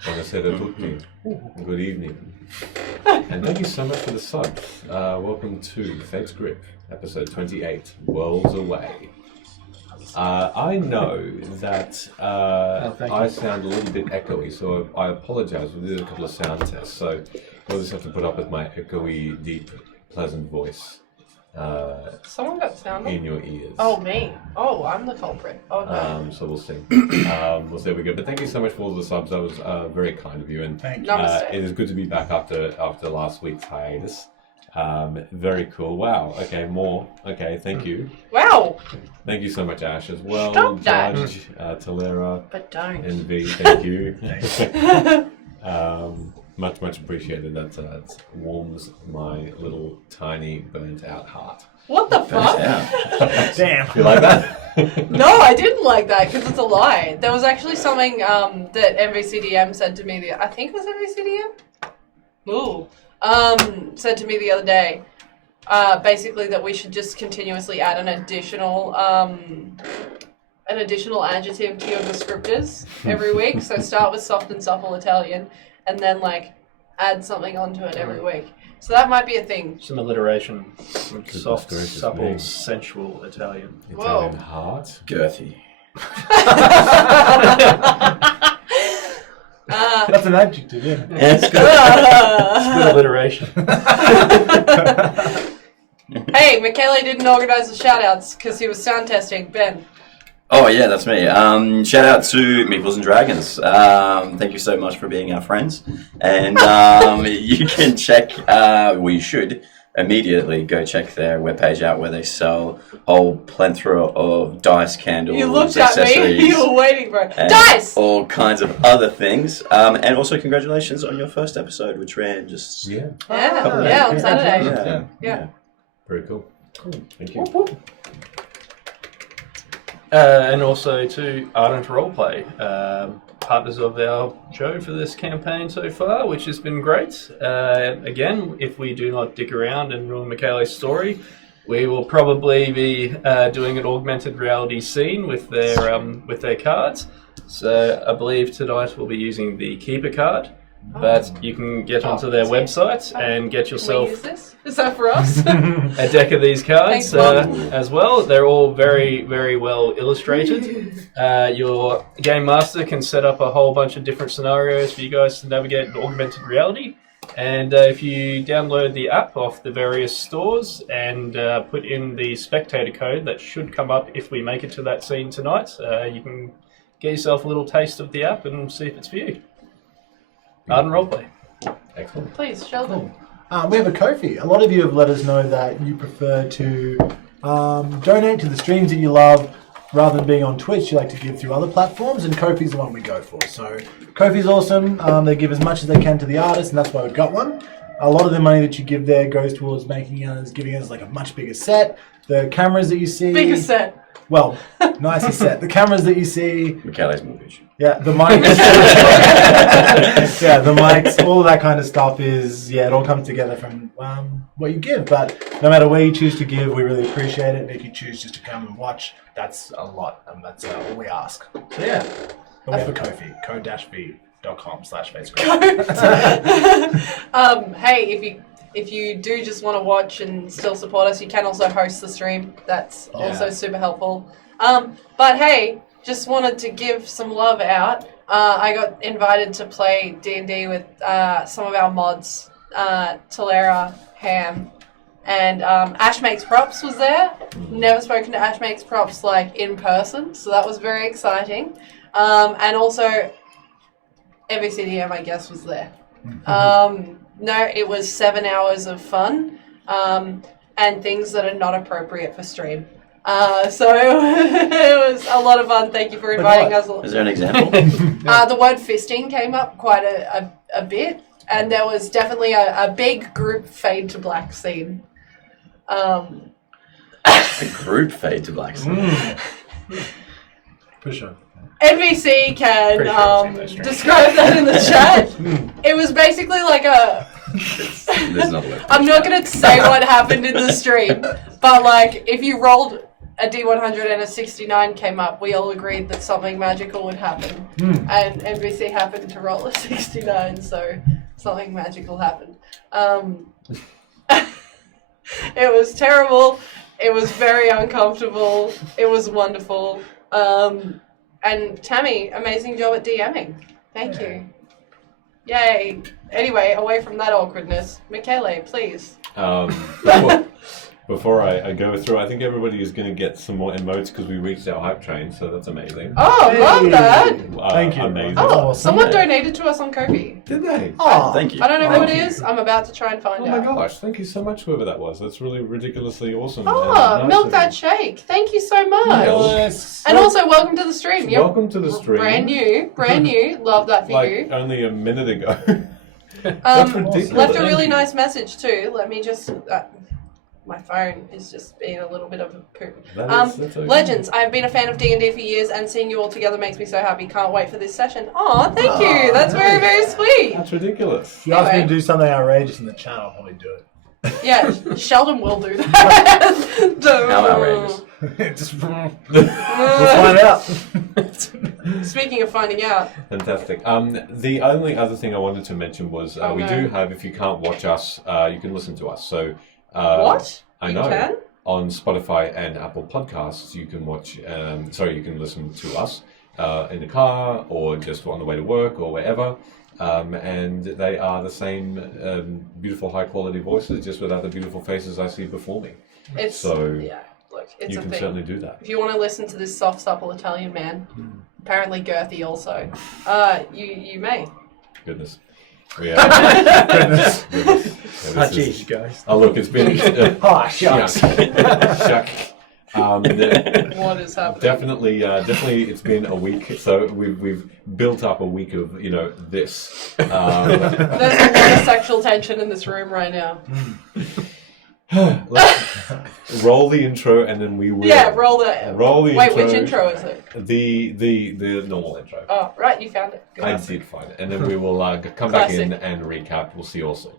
Buonasera a tutti. Good evening. And thank you so much for the sub. Welcome to Fate's Grip, episode 28, Worlds Away. I know that I sound a little bit echoey, so I apologize. We did a couple of sound tests, so we'll just have to put up with my echoey, deep, pleasant voice. Someone got sound in your ears. Oh, me. Oh, I'm the culprit. Oh, no. So we'll see. We'll see how we go. But thank you so much for all the subs. That was very kind of you. And Thank you. It is good to be back after last week's hiatus. Very cool. Wow. Okay, more. Okay, thank you. Wow. Thank you so much, Ash, as well. Stop that. Judge, Talera, But don't. and V, thank you. Much appreciated. That warms my little tiny burnt out heart. What the fuck? Damn. You like that? No, I didn't like that because it's a lie. There was actually something that MVCDM said to me. I think it was MVCDM? Ooh. Said to me the other day, basically that we should just continuously add an additional adjective to your descriptors every week. So start with soft and supple Italian, and then like add something onto it every week. So that might be a thing. Some alliteration. Some soft, gracious supple, me. sensual Italian. Italian heart. Girthy. That's an adjective, yeah. It's good alliteration. Hey, Michele didn't organise the shout-outs because he was sound testing. Ben. Oh yeah, that's me. Shout out to Meeples and Dragons. Thank you so much for being our friends. And you can check, we should immediately go check their webpage out where they sell a whole plethora of dice, candles, You looked at me. accessories, You were waiting for it. and Dice! all kinds of other things. And also congratulations on your first episode, which ran just... Yeah. Yeah, on Saturday. Yeah. Very cool. Thank you. And also to Ardent Roleplay, partners of our show for this campaign so far, which has been great. Again, if we do not dick around and ruin Michele's story, we will probably be doing an augmented reality scene with their cards. So I believe tonight we'll be using the Keeper card. But you can get onto their website and get Can we yourself use this? Is that for us? a deck of these cards Thanks, Mom. as well. They're all very, very well illustrated. Your game master can set up a whole bunch of different scenarios for you guys to navigate in augmented reality. And if you download the app off the various stores and put in the spectator code that should come up if we make it to that scene tonight, you can get yourself a little taste of the app and see if it's for you. Ardent Roleplay. Excellent. Please, Sheldon. We have a Ko-fi. A lot of you have let us know that you prefer to donate to the streams that you love rather than being on Twitch. You like to give through other platforms, and Ko-fi's the one we go for. So Ko-fi's awesome. They give as much as they can to the artist, and that's why we've got one. A lot of the money that you give there goes towards giving us like a much bigger set. The cameras that you see... Bigger set. Well, nicer set. The cameras that you see... Michele's mortgage. Yeah, the mics. Yeah, the mics, all of that kind of stuff it all comes together from what you give. But no matter where you choose to give, we really appreciate it. If you choose just to come and watch, that's a lot, and that's all we ask. So yeah, but we have a Ko-fi, ko-fi.com/FaceGroup. Hey, if you do just want to watch and still support us, you can also host the stream. That's also super helpful. But hey, just wanted to give some love out. I got invited to play D&D with some of our mods, Talera, Ham, and Ash Makes Props was there. Never spoken to Ash Makes Props like in person, so that was very exciting. And also MVCDM, I guess, was there. No, it was 7 hours of fun and things that are not appropriate for stream. So it was a lot of fun. Thank you for inviting us. Is there an example? The word fisting came up quite a bit, and there was definitely a big group fade to black scene. A group fade to black scene. For sure. NBC can Pretty sure I've seen those describe that in the chat. It was basically like a... There's not a word. I'm not going to say what happened in the stream, but like if you rolled a D100 and a 69 came up, we all agreed that something magical would happen. And NBC happened to roll a 69, so something magical happened. It was terrible. It was very uncomfortable. It was wonderful. And Tammy, amazing job at DMing. Thank you. Yay. Anyway, away from that awkwardness, Michele, please. Before I go through, I think everybody is going to get some more emotes because we reached our hype train, so that's amazing. Oh, love that. Thank you. Amazing. Oh, awesome. someone donated to us on Ko-fi. Did they? Oh, Thank you. I don't know who Thank it you. is. I'm about to try and find Oh my out. gosh, thank you so much, whoever that was. That's really ridiculously awesome. Oh, and nice milk of that you. shake. Thank you so much. Yes. And also, welcome to the stream. You're Welcome to the stream. brand new. Love that for Like you. only a minute ago. That's ridiculous. Left a Thank really you. nice message too. Let me just. My phone is just being a little bit of a poop. That's okay. Legends. I've been a fan of D&D for years, and seeing you all together makes me so happy. Can't wait for this session. Aw, thank you. That's very, very sweet. That's ridiculous. If you ask me Anyway. to do something outrageous in the chat, I'll probably do Yeah, Sheldon will do that. How outrageous. it. Just we'll find out. Speaking of finding out, Fantastic. The only other thing I wanted to mention was Oh, we no. do have, if you can't watch us, you can listen to us. So what? I You know. can? On Spotify and Apple Podcasts, you can watch. You can listen to us in the car or just on the way to work or wherever. And they are the same beautiful, high-quality voices, just without the beautiful faces I see before me. It's So yeah. Look, it's you a can thing. certainly do that. If you want to listen to this soft, supple Italian man, apparently girthy also, you may. Goodness. Yeah. Goodness. Yeah, this Ah, is- jeez, guys. Oh, look, it's been. Ah, shucks. Shuck. What is happening? Definitely, it's been a week. So we've built up a week of this. There's a lot of sexual tension in this room right now. Let's roll the intro, and then we will. Yeah, roll the. Roll the Wait, intro. which intro is it? The normal intro. Oh, right, you found it. Good. I did find it, and then we will come back in Classic. and recap. We'll see you all soon.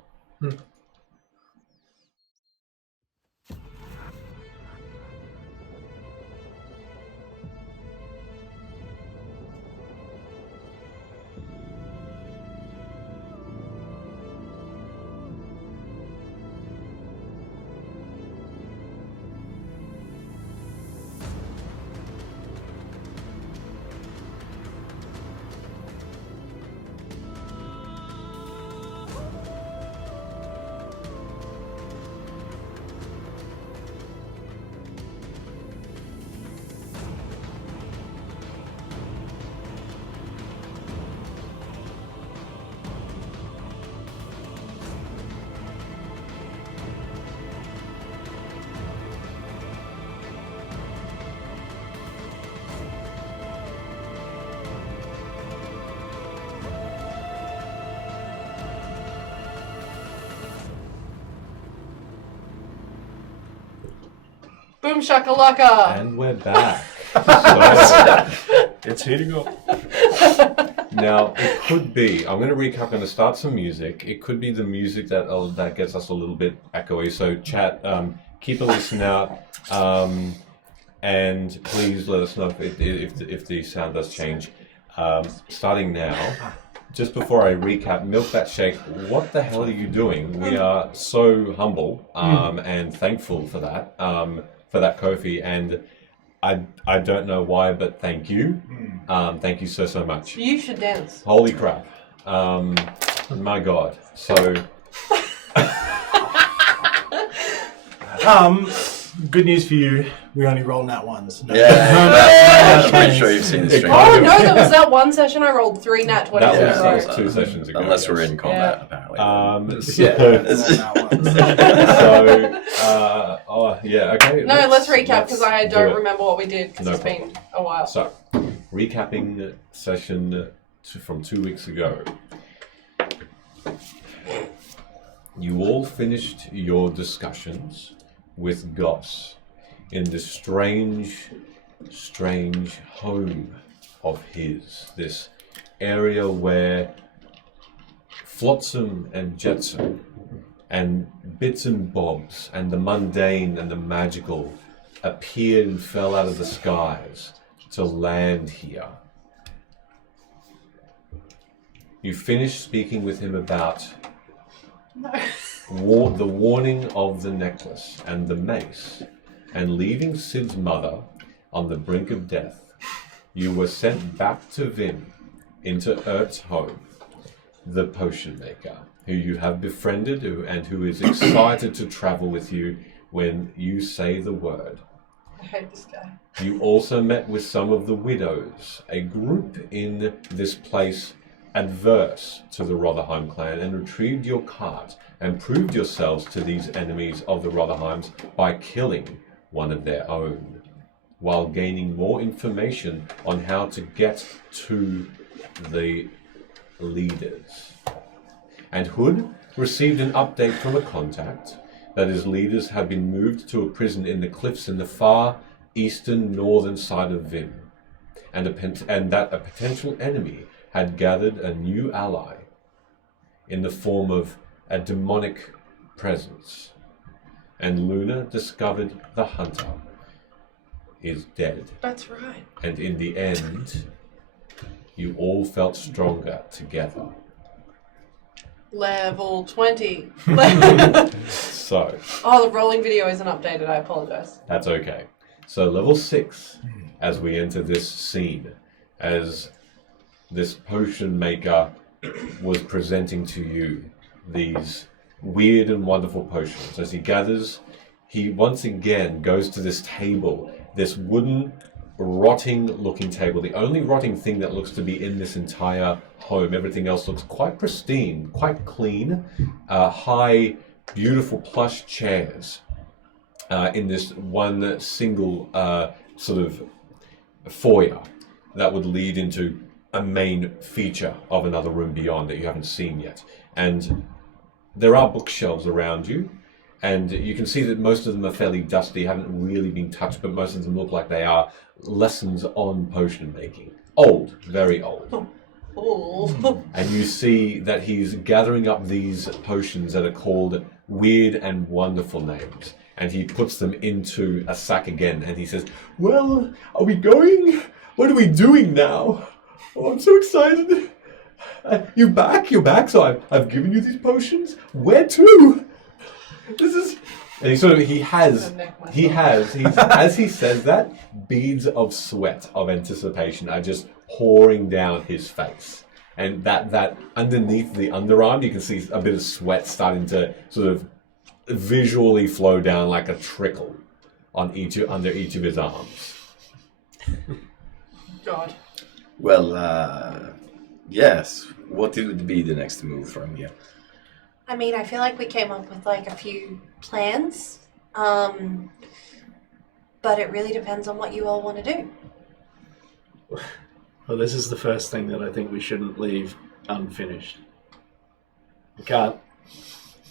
Boom shakalaka. And we're back. So, It's here to go. now it could be. I'm going to recap. I'm going to start some music. It could be the music that gets us a little bit echoey. So chat, keep a listen out, and please let us know if the sound does change. Starting now. Just before I recap, Milk That Shake, what the hell are you doing? We are so humble and thankful for that Ko-fi, and I don't know why, but thank you. Thank you so much. You should dance. Holy crap. My God. So, Good news for you. We only roll nat ones. No. Yeah, I'm pretty sure you've seen the stream. Oh no, there was that one session I rolled 3 nat 20s that in a was, row. that was 2 sessions ago. Unless we're yes. in combat, Yeah. apparently. Okay. No, let's recap because I do don't it. remember what we did because No it's been a while. So, recapping session from 2 weeks ago. You all finished your discussions with Goss in this strange home of his. This area where flotsam and jetsam and bits and bobs and the mundane and the magical appeared and fell out of the skies to land here. You finished speaking with him about the warning of the necklace and the mace, and leaving Sid's mother on the brink of death. You were sent back to Vin, into Ert's home, the potion maker, who you have befriended and who is excited to travel with you when you say the word. I hate this guy. You also met with some of the widows, a group in this place adverse to the Rotherheim clan, and retrieved your cart and proved yourselves to these enemies of the Rotherheims by killing one of their own, while gaining more information on how to get to the leaders. And Hood received an update from a contact that his leaders have been moved to a prison in the cliffs in the far eastern northern side of Vim, and that a potential enemy had gathered a new ally in the form of a demonic presence. And Luna discovered the hunter is dead. That's right. And in the end, you all felt stronger together. Level 20. So, Oh, the rolling video isn't updated. I apologize. that's okay. So level 6, as we enter this scene, as this potion maker was presenting to you these weird and wonderful potions. As he gathers, he once again goes to this table, this wooden, rotting looking table, the only rotting thing that looks to be in this entire home. Everything else looks quite pristine, quite clean, high, beautiful plush chairs in this one single sort of foyer that would lead into a main feature of another room beyond that you haven't seen yet. And there are bookshelves around you, and you can see that most of them are fairly dusty, haven't really been touched, but most of them look like they are lessons on potion making. Old, very old. Oh. And you see that he's gathering up these potions that are called weird and wonderful names. And he puts them into a sack again, and he says, "Well, are we going? What are we doing now? Oh, I'm so excited. You're back, so I've given you these potions. Where to? This is..." And as he says that, beads of sweat of anticipation are just pouring down his face. And that underneath the underarm, you can see a bit of sweat starting to sort of visually flow down like a trickle on under each of his arms. God. Well, yes. What would be the next move from here? I mean, I feel like we came up with like a few plans, but it really depends on what you all want to do. Well, this is the first thing that I think we shouldn't leave unfinished. We can't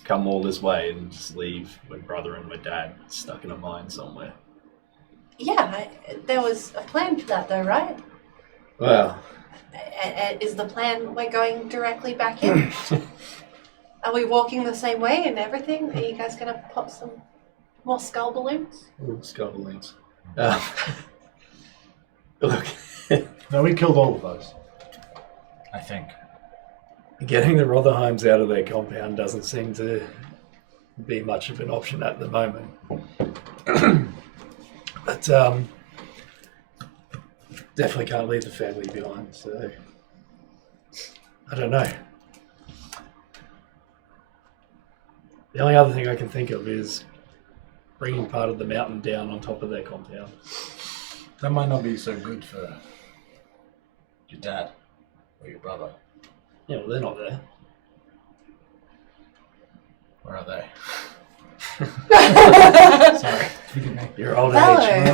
come all this way and just leave my brother and my dad stuck in a mine somewhere. Yeah, there was a plan for that though, right? Well, Is the plan we're going directly back in? Are we walking the same way and everything? Are you guys going to pop some more skull balloons? skull balloons. Look, No, we killed all of those. I think. getting the Rotherheims out of their compound doesn't seem to be much of an option at the moment. But definitely can't leave the family behind, so I don't know. The only other thing I can think of is bringing part of the mountain down on top of their compound. That might not be so good for your dad or your brother. Yeah, well, they're not there. Where are they? Sorry, forgive me. You're old Hello. age.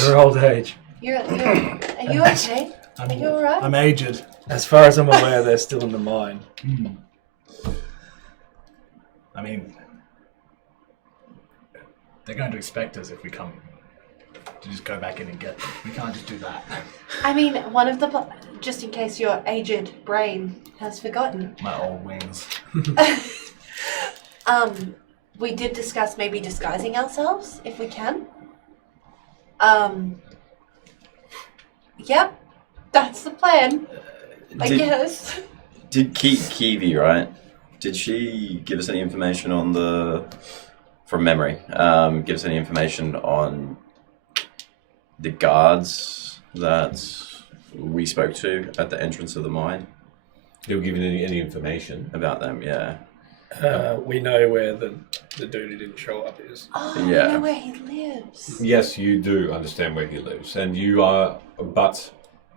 We're old age. You're old age. Are you okay? Are you alright? I'm aged. As far as I'm aware, they're still in the mine. I mean, they're going to expect us if we come to just go back in and get them. We can't just do that. I mean, one of the... just in case your aged brain has forgotten. My old wings. We did discuss maybe disguising ourselves, if we can. Yep, that's the plan, I guess. Did Kiwi, right? Did she give us any information on from memory, give us any information on the guards that we spoke to at the entrance of the mine? Did we give you any information? About them, yeah. We know where the dude who didn't show up is. Oh, Yeah. you know where he lives. Yes, you do understand where he lives, and you are but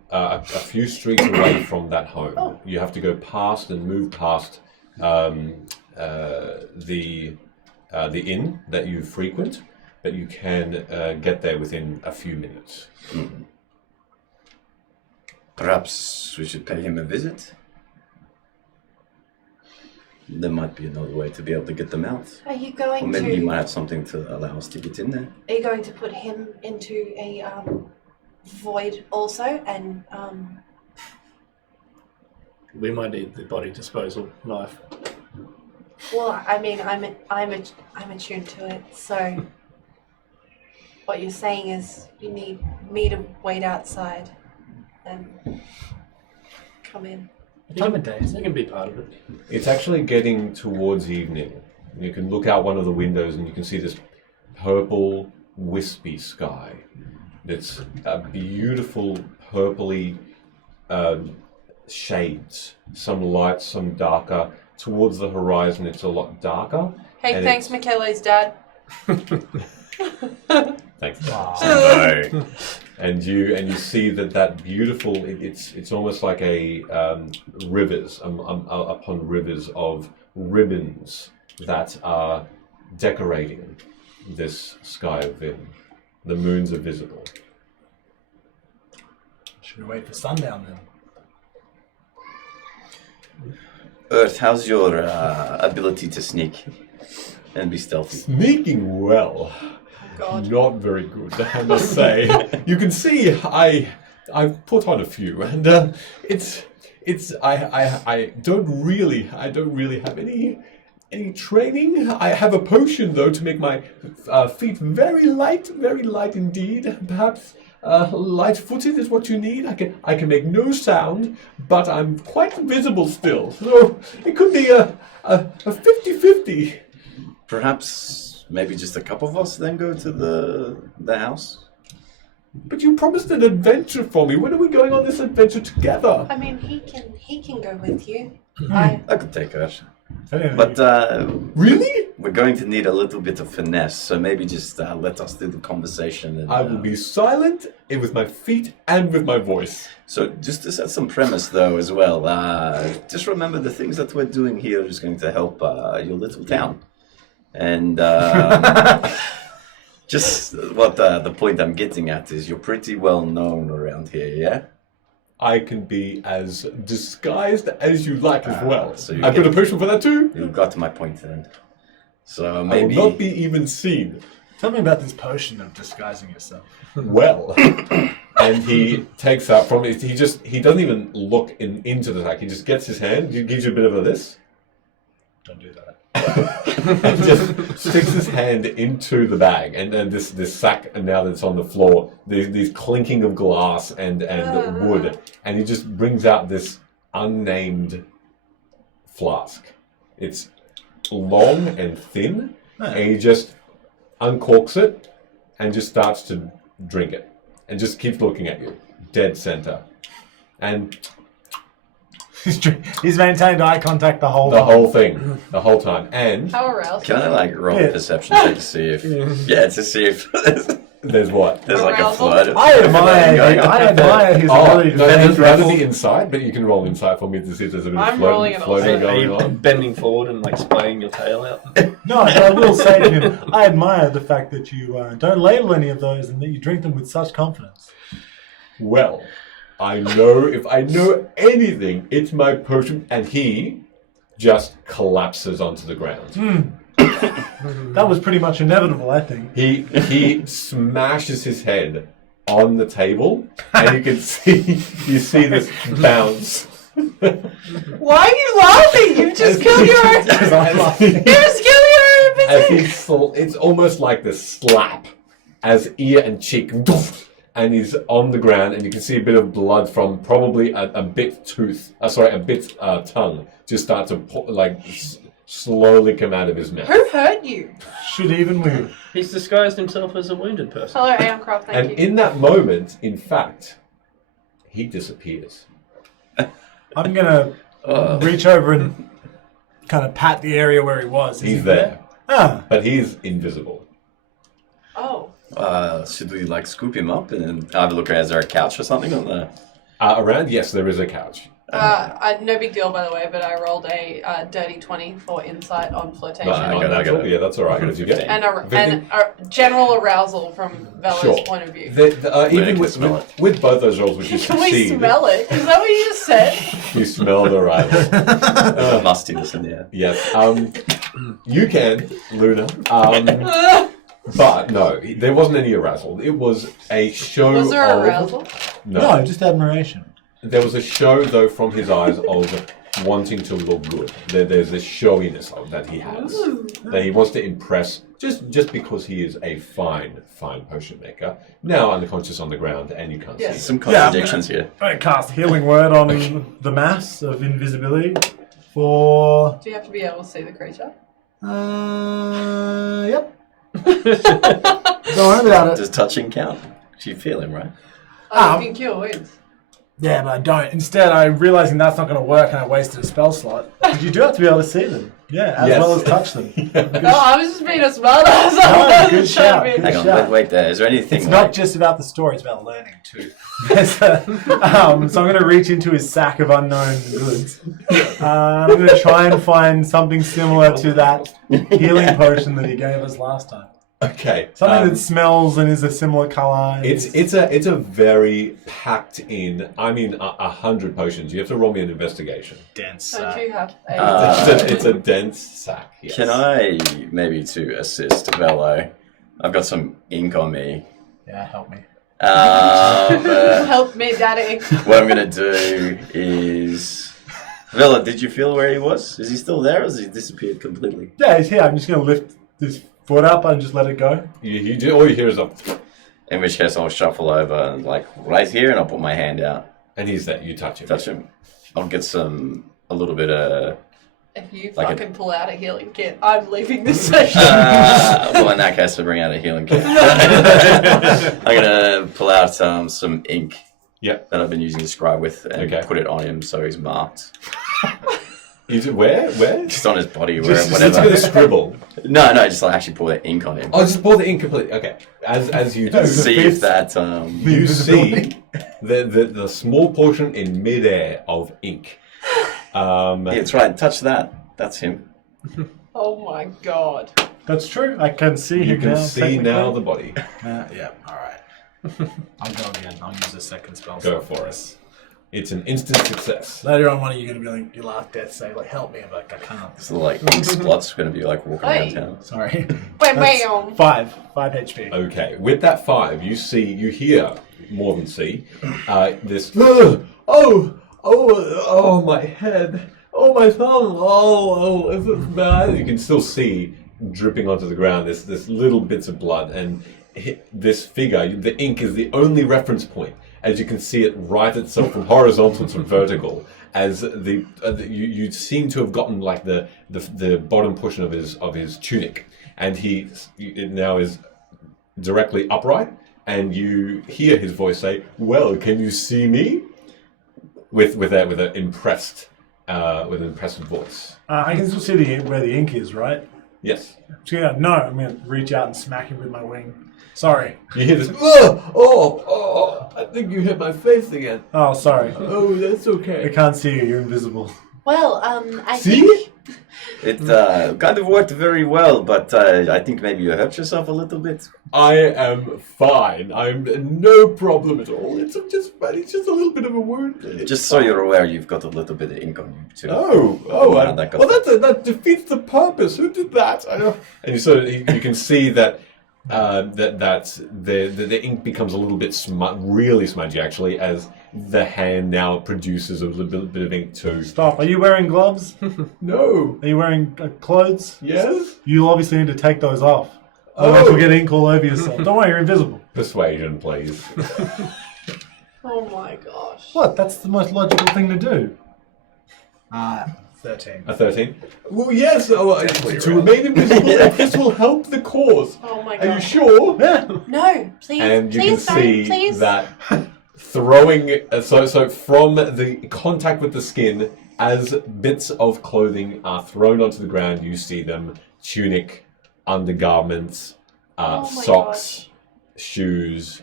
a few streets away from that home. Oh. You have to go past and move past the inn that you frequent, but you can get there within a few minutes. Perhaps we should pay him a visit? There might be another way to be able to get them out. Are you Or going maybe he to? might have something to allow us to get in there. Are you going to put him into a void also? And We might need the body disposal knife. well, I mean, I'm attuned to it. So what you're saying is you need me to wait outside and come in. What time of day is You it? can be part of it. It's actually getting towards evening. You can look out one of the windows and you can see this purple, wispy sky. It's a beautiful purpley shades. Some light, some darker. Towards the horizon, it's a lot darker. Hey, And thanks, Michele's dad. Thanks. No. And you see that beautiful. It's almost like a rivers upon rivers of ribbons that are decorating this sky of Vim. The moons are visible. Should we wait for sundown then? Earth, how's your ability to sneak and be stealthy? Sneaking well. God. Not very good, I must say. You can see I've put on a few, and I don't really have any training. I have a potion though to make my feet very light indeed. Perhaps light-footed is what you need. I can make no sound, but I'm quite visible still. So it could be a 50-50. Perhaps maybe just a couple of us then go to the house? But you promised an adventure for me. When are we going on this adventure together? I mean, he can go with you. I could take her. Anyway, But Really? we're going to need a little bit of finesse, so maybe just let us do the conversation. And, I will be silent with my feet and with my voice. So just to set some premise though as well, just remember the things that we're doing here is going to help your little town. And just what the point I'm getting at is you're pretty well known around here, yeah? I can be as disguised as you like as well. so you I put get- a potion for that too. You've got my point then. So I will maybe not be even seen. tell me about this potion of disguising yourself. Well, and he takes out from it. He doesn't even look into the sack. He just gets his hand. He gives you a bit of a this. Don't do that. And just sticks his hand into the bag, and then this sack, and now that it's on the floor, these clinking of glass and wood, and he just brings out this unnamed flask. It's long and thin, and he just uncorks it and just starts to drink it, and just keeps looking at you, dead center, and He's maintained eye contact the whole the time. whole thing, the whole time, and How aroused? can I like roll Yeah. a perception check to see if to see if there's what? there's like a Arousal? flood of I admire going on. I admire his Oh, ability to no, think there's rather level. the inside, but you can roll insight for me to see if there's a bit I'm of rolling it floating also. Are going you on. bending forward and like splaying your tail out? No, but I will say to him, I admire the fact that you don't label any of those and that you drink them with such confidence. Well, I know if I know anything, it's my potion, and he just collapses onto the ground. That was pretty much inevitable, I think. He smashes his head on the table, and you see this bounce. Why are you laughing? You've just killed your own. Because I'm As laughing. You just killed your own as NPC. it's almost like this slap as ear and cheek, and he's on the ground, and you can see a bit of blood from probably a bit tongue just start to slowly come out of his mouth. Who hurt you? Should even we? He's disguised himself as a wounded person. Hello, Aeoncroft, thank And you. in that moment, in fact, he disappears. I'm gonna reach over and kind of pat the area where he was. Is He's he there, Ah, but he's invisible. Oh. Should we like scoop him up and have a look? Is there a couch or something on the? Around, yes, there is a couch. No big deal, by the way, but I rolled a dirty 20 for insight on flirtation. Not I got natural. it. Yeah, that's all right. What did you get? And Fifteen? a general arousal from Bella's Sure. point of view. Even can with, smell with both those rolls, which you Can we succeed, smell it? Is that what you just said? you smell the rival. The mustiness in there. Yes. You can, Luna. But no, there wasn't any arousal. It was a show Was there of... arousal? No. no, just admiration. There was a show, though, from his eyes of wanting to look good. There's this showiness that he has. That he wants to impress just because he is a fine potion maker. Now unconscious on the ground and you can't Yes. see. Some contradictions here. I'm gonna cast Healing Word on the mass of invisibility for. Do you have to be able to see the creature? Yep. Don't worry about it. Does touching count? You feel him, right? Oh, you can cure wounds. Yeah, but I don't. Instead, I'm realizing that's not going to work, and I wasted a spell slot. But you do have to be able to see them. Yeah, as Yes. well as touch them. No, I was just being a smart ass. No, I good wasn't trying shout, to be- good Hang on, shout. wait there. Is there anything? It's like, not just about the story; it's about learning too. So I'm going to reach into his sack of unknown goods. I'm going to try and find something similar to that healing potion that he gave us last time. Okay. Something that smells and is a similar color. It's a very packed in. I mean, 100 potions. You have to roll me an investigation. dense. Don't you have It's a dense sack. Yes. Can I maybe to assist Velo? I've got some ink on me. Yeah, help me. Help me, Daddy. What I'm gonna do is, Vela, did you feel where he was? Is he still there, or has he disappeared completely? Yeah, he's here. I'm just going to lift this foot up and just let it go. You do, all you hear is a... In which case, I'll shuffle over and like right here, and I'll put my hand out, And he's there. You touch him. touch him. I'll get a little bit of. If you Like fucking pull out a healing kit, I'm leaving this session. Well, in that case, I'll bring out a healing kit. I'm gonna pull out some ink. Yep. That I've been using to scribe with, and Okay. put it on him so he's marked. Where? Just on his body, Just whatever. going to scribble. No, just like actually pour the ink on him. Oh, just pour the ink completely. Okay. As you do, See if that. you see the small portion in midair of ink. Yeah, that's right. Touch that. That's him. Oh my god. That's true. I can see You him can now. see now the body. Yeah, alright. I'll go again. I'll use a second spell. Go slot for this. it. It's an instant success. Later on, one of you are going to be like, your last death save, like, help me. I'm like, I can't. So like ink splot's gonna be like walking Hey. around town. Sorry. Wait, That's 5 HP. Okay, with that 5, you hear more than see. This. Oh, my head. Oh, my thumb. Oh, is it bad? You can still see dripping onto the ground. This little bits of blood, and this figure. The ink is the only reference point, as you can see it write itself from horizontal to vertical. As you seem to have gotten like the bottom portion of his tunic, and it now is directly upright, and you hear his voice say, "Well, can you see me?" With an impressed voice. I can still see where the ink is, right? Yes. So, yeah, no, I'm going to reach out and smack him with my wing. Sorry. You hear this. Oh! I think you hit my face again. Oh, sorry. Oh, that's I okay. can't see you. You're invisible. Well, I See? think It kind of worked very well, but I think maybe you hurt yourself a little bit. I am fine. I'm no problem at all. It's just a little bit of a wound. Just so you're aware, you've got a little bit of ink on you too. Oh, that got- well, that defeats the purpose. Who did that? I know. And you can see that the ink becomes a little bit really smudgy, actually, as the hand now produces a little bit of ink too. Stop. Are you wearing gloves? No. Are you wearing clothes? Yes. You'll obviously need to take those off. Otherwise, you'll get ink all over yourself. Don't worry, you're invisible. Persuasion, please. Oh my gosh. What? That's the most logical thing to do. 13. A 13? Well, yes, Definitely to right. remain invisible, this will help the cause. Oh my Are you gosh. sure? Yeah. No, please, And you please can don't, see please. that throwing, so from the contact with the skin, as bits of clothing are thrown onto the ground, you see them: tunic, undergarments, Oh my socks, shoes.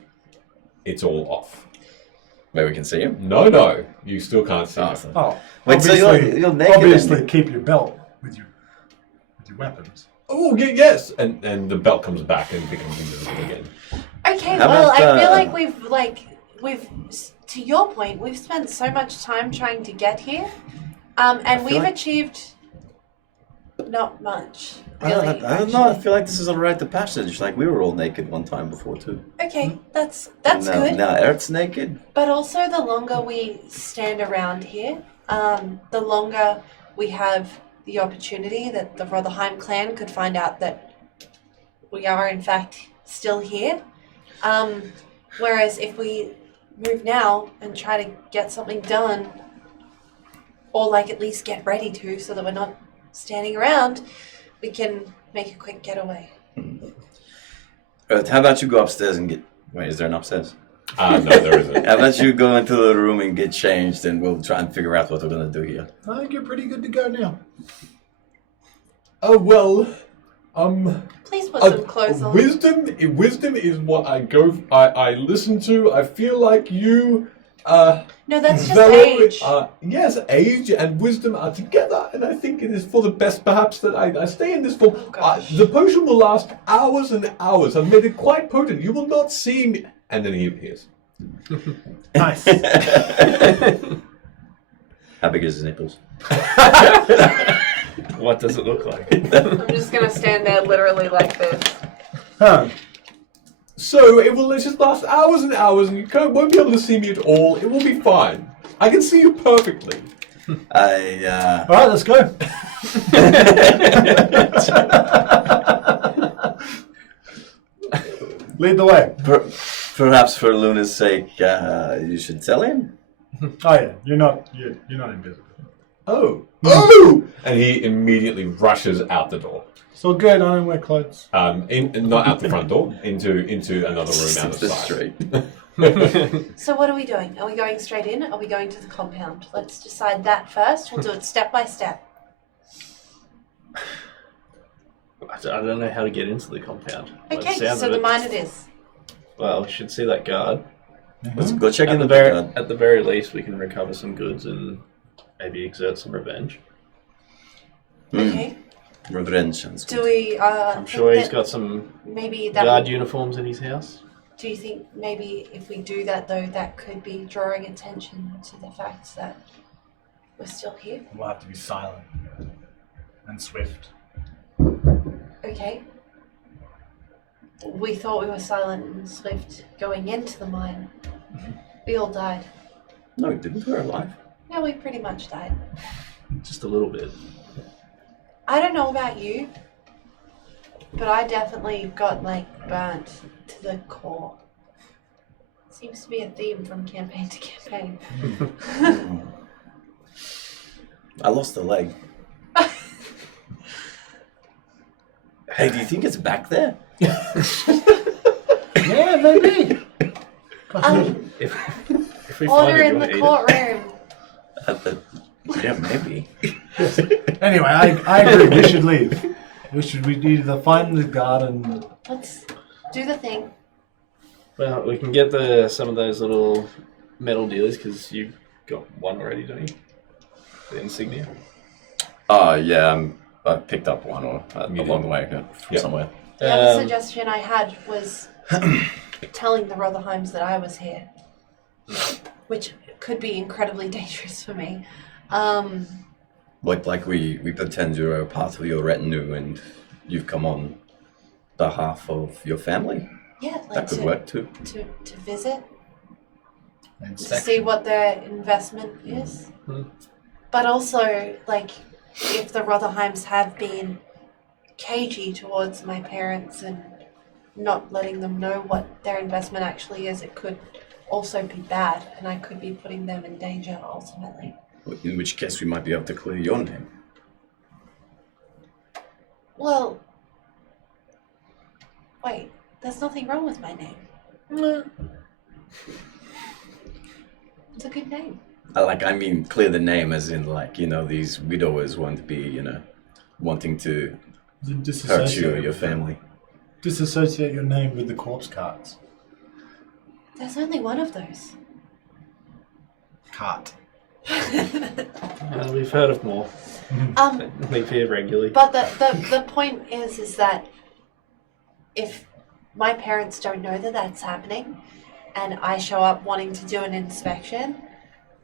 It's all off. Maybe we can see him. No, you still can't see. Awesome. Oh, Wait, so you're naked obviously then? keep your belt with your weapons. Oh, yes, and the belt comes back and becomes invisible again. Okay, How well, about, I feel like we've to your point, we've spent so much time trying to get here, and feel we've like- achieved not much. I Really, don't know. I actually. feel like this is a rite of passage. Like we were all naked one time before too. Okay, that's now, good. Now Eric's naked. But also, the longer we stand around here, the longer we have the opportunity that the Rotherheim clan could find out that we are, in fact, still here. Whereas if we move now and try to get something done, or like at least get ready to, so that we're not standing around, we can make a quick getaway. How about you go upstairs and get? Wait, is there an upstairs? No, there isn't. How about you go into the room and get changed, and we'll try and figure out what we're gonna do here. I think you're pretty good to go now. Oh, well, Please put some clothes on. wisdom is what I listen to. I feel like you, No, that's just Vero, age. yes, age and wisdom are together, and I think it is for the best, perhaps, that I stay in this form. Oh, gosh. The potion will last hours and hours. I've made it quite potent. You will not see me. And then he appears. Nice. How big is his nipples? What does it look like? I'm just gonna stand there literally like this. Huh. So it will just last hours and hours, and you won't be able to see me at all. It will be fine. I can see you perfectly. All right, let's go. Lead the way. Perhaps for Luna's sake, you should tell him. Oh yeah, you're not invisible. Oh! And he immediately rushes out the door. It's all good. I don't wear clothes. Not out the front door, into another room out of the sight. street. So what are we doing? Are we going straight in? Are we going to the compound? Let's decide that first. We'll do it step by step. I don't know how to get into the compound. By Okay, sounds so of the it. mine it is. Well, we should see that guard. Let's go check in At the the back. at the very least, we can recover some goods and maybe exert some revenge. Okay. Revenge sounds Do good. we? I'm sure he's got some maybe that. guard uniforms in his house. Do you think maybe if we do that though, that could be drawing attention to the fact that we're still here? We'll have to be silent and swift. Okay. We thought we were silent and swift going into the mine. We all died. No, we didn't. We're alive. Yeah, we pretty much died. Just a little bit. I don't know about you, but I definitely got burnt to the core. Seems to be a theme from campaign to campaign. I lost a leg. Hey, do you think it's back there? Yeah, maybe. If we find Order it, in you the want to eat courtroom. Yeah, maybe. Anyway, I agree. We should leave. We need to find the garden. Let's do the thing. it? Well, we can get some of those little metal dealers because you've got one already, don't you? The insignia. Oh, yeah. I picked up one along the way from Yep. somewhere. The other suggestion I had was telling the Rotherheims that I was here, which could be incredibly dangerous for me. Like we pretend you're a part of your retinue and you've come on behalf of your family. Yeah, That could work too. to visit, to Inspection. see what their investment is. But also, if the Rotherheims have been cagey towards my parents and not letting them know what their investment actually is, it could also be bad, and I could be putting them in danger ultimately. In which case, we might be able to clear your name. Well, wait, there's nothing wrong with my name. It's a good name. I mean, clear the name as in, like, you know, these widowers won't be, you know, wanting to hurt you or your family. Disassociate your name with the corpse cards. There's only one of those. Cart. We've heard of more. Leave here regularly. But the point is that if my parents don't know that that's happening, and I show up wanting to do an inspection,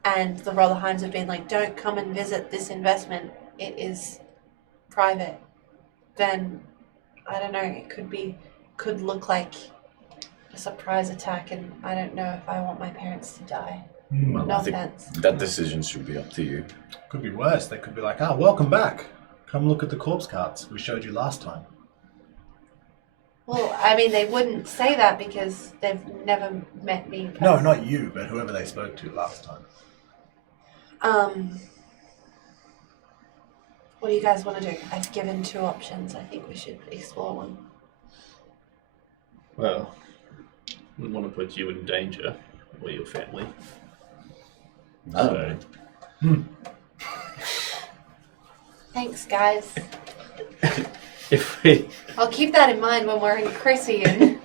and the Rotherheims have been like, don't come and visit this investment, it is private, then I don't know, it could look like a surprise attack, and I don't know if I want my parents to die. Well, No I think offense. that decision should be up to you. Could be worse. They could be like, welcome back. Come look at the corpse cards we showed you last time. Well, I mean, they wouldn't say that because they've never met me. No, not you, but whoever they spoke to last time. What do you guys want to do? I've given 2 options. I think we should explore one. Well, wouldn't want to put you in danger or your family. Oh. Thanks, guys. If we... I'll keep that in mind when we're in Chrissy and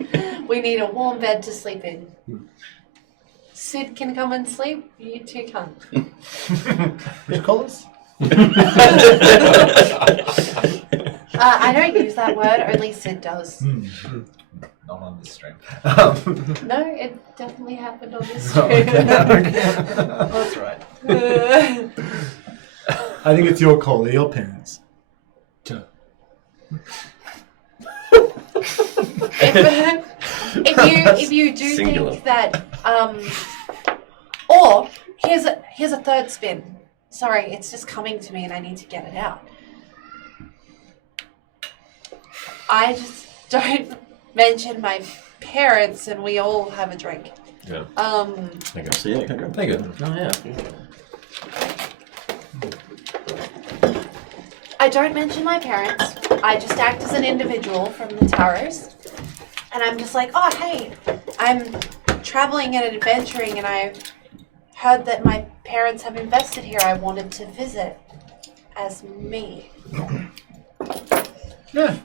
we need a warm bed to sleep in. Sid can come and sleep. You 2 can't. Which colours? I don't use that word. Only Sid does. Not on this stream. No, it definitely happened on this stream. That's right. I think it's your call. They're your parents. If you do Singular. think that or here's a third spin. Sorry, it's just coming to me and I need to get it out. I just don't mention my parents and we all have a drink. Yeah. Okay. So yeah, okay, Thank you. Oh, yeah. I don't mention my parents. I just act as an individual from the Taros. And I'm just like, oh, hey, I'm traveling and adventuring and I heard that my parents have invested here. I wanted to visit as me. Yeah.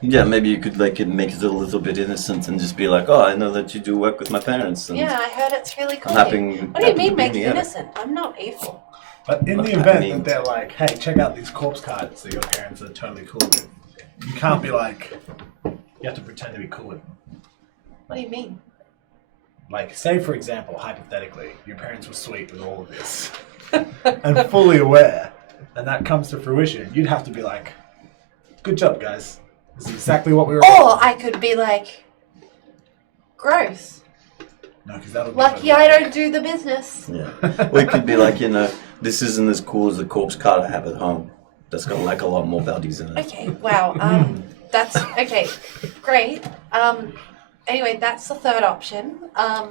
Yeah, maybe you could like make it a little bit innocent and just be like, "Oh, I know that you do work with my parents." And Yeah, I heard it's really cool. I'm happy. What do you mean make it innocent? I'm not evil. But in the Look, event I mean- that they're like, hey, check out these corpse cards that your parents are totally cool with, you can't be like, you have to pretend to be cool with them. What do you mean? Like, say for example, hypothetically, your parents were sweet with all of this and fully aware, and that comes to fruition, you'd have to be like, good job, guys. This is exactly what we were. Or I could be like, gross. No, because that'll be Lucky I don't do the business. Yeah. Or it could be like, you know, this isn't as cool as the corpse card I have at home. That's got like a lot more values in it. Okay, wow. That's okay. Great. Anyway, that's the third option. I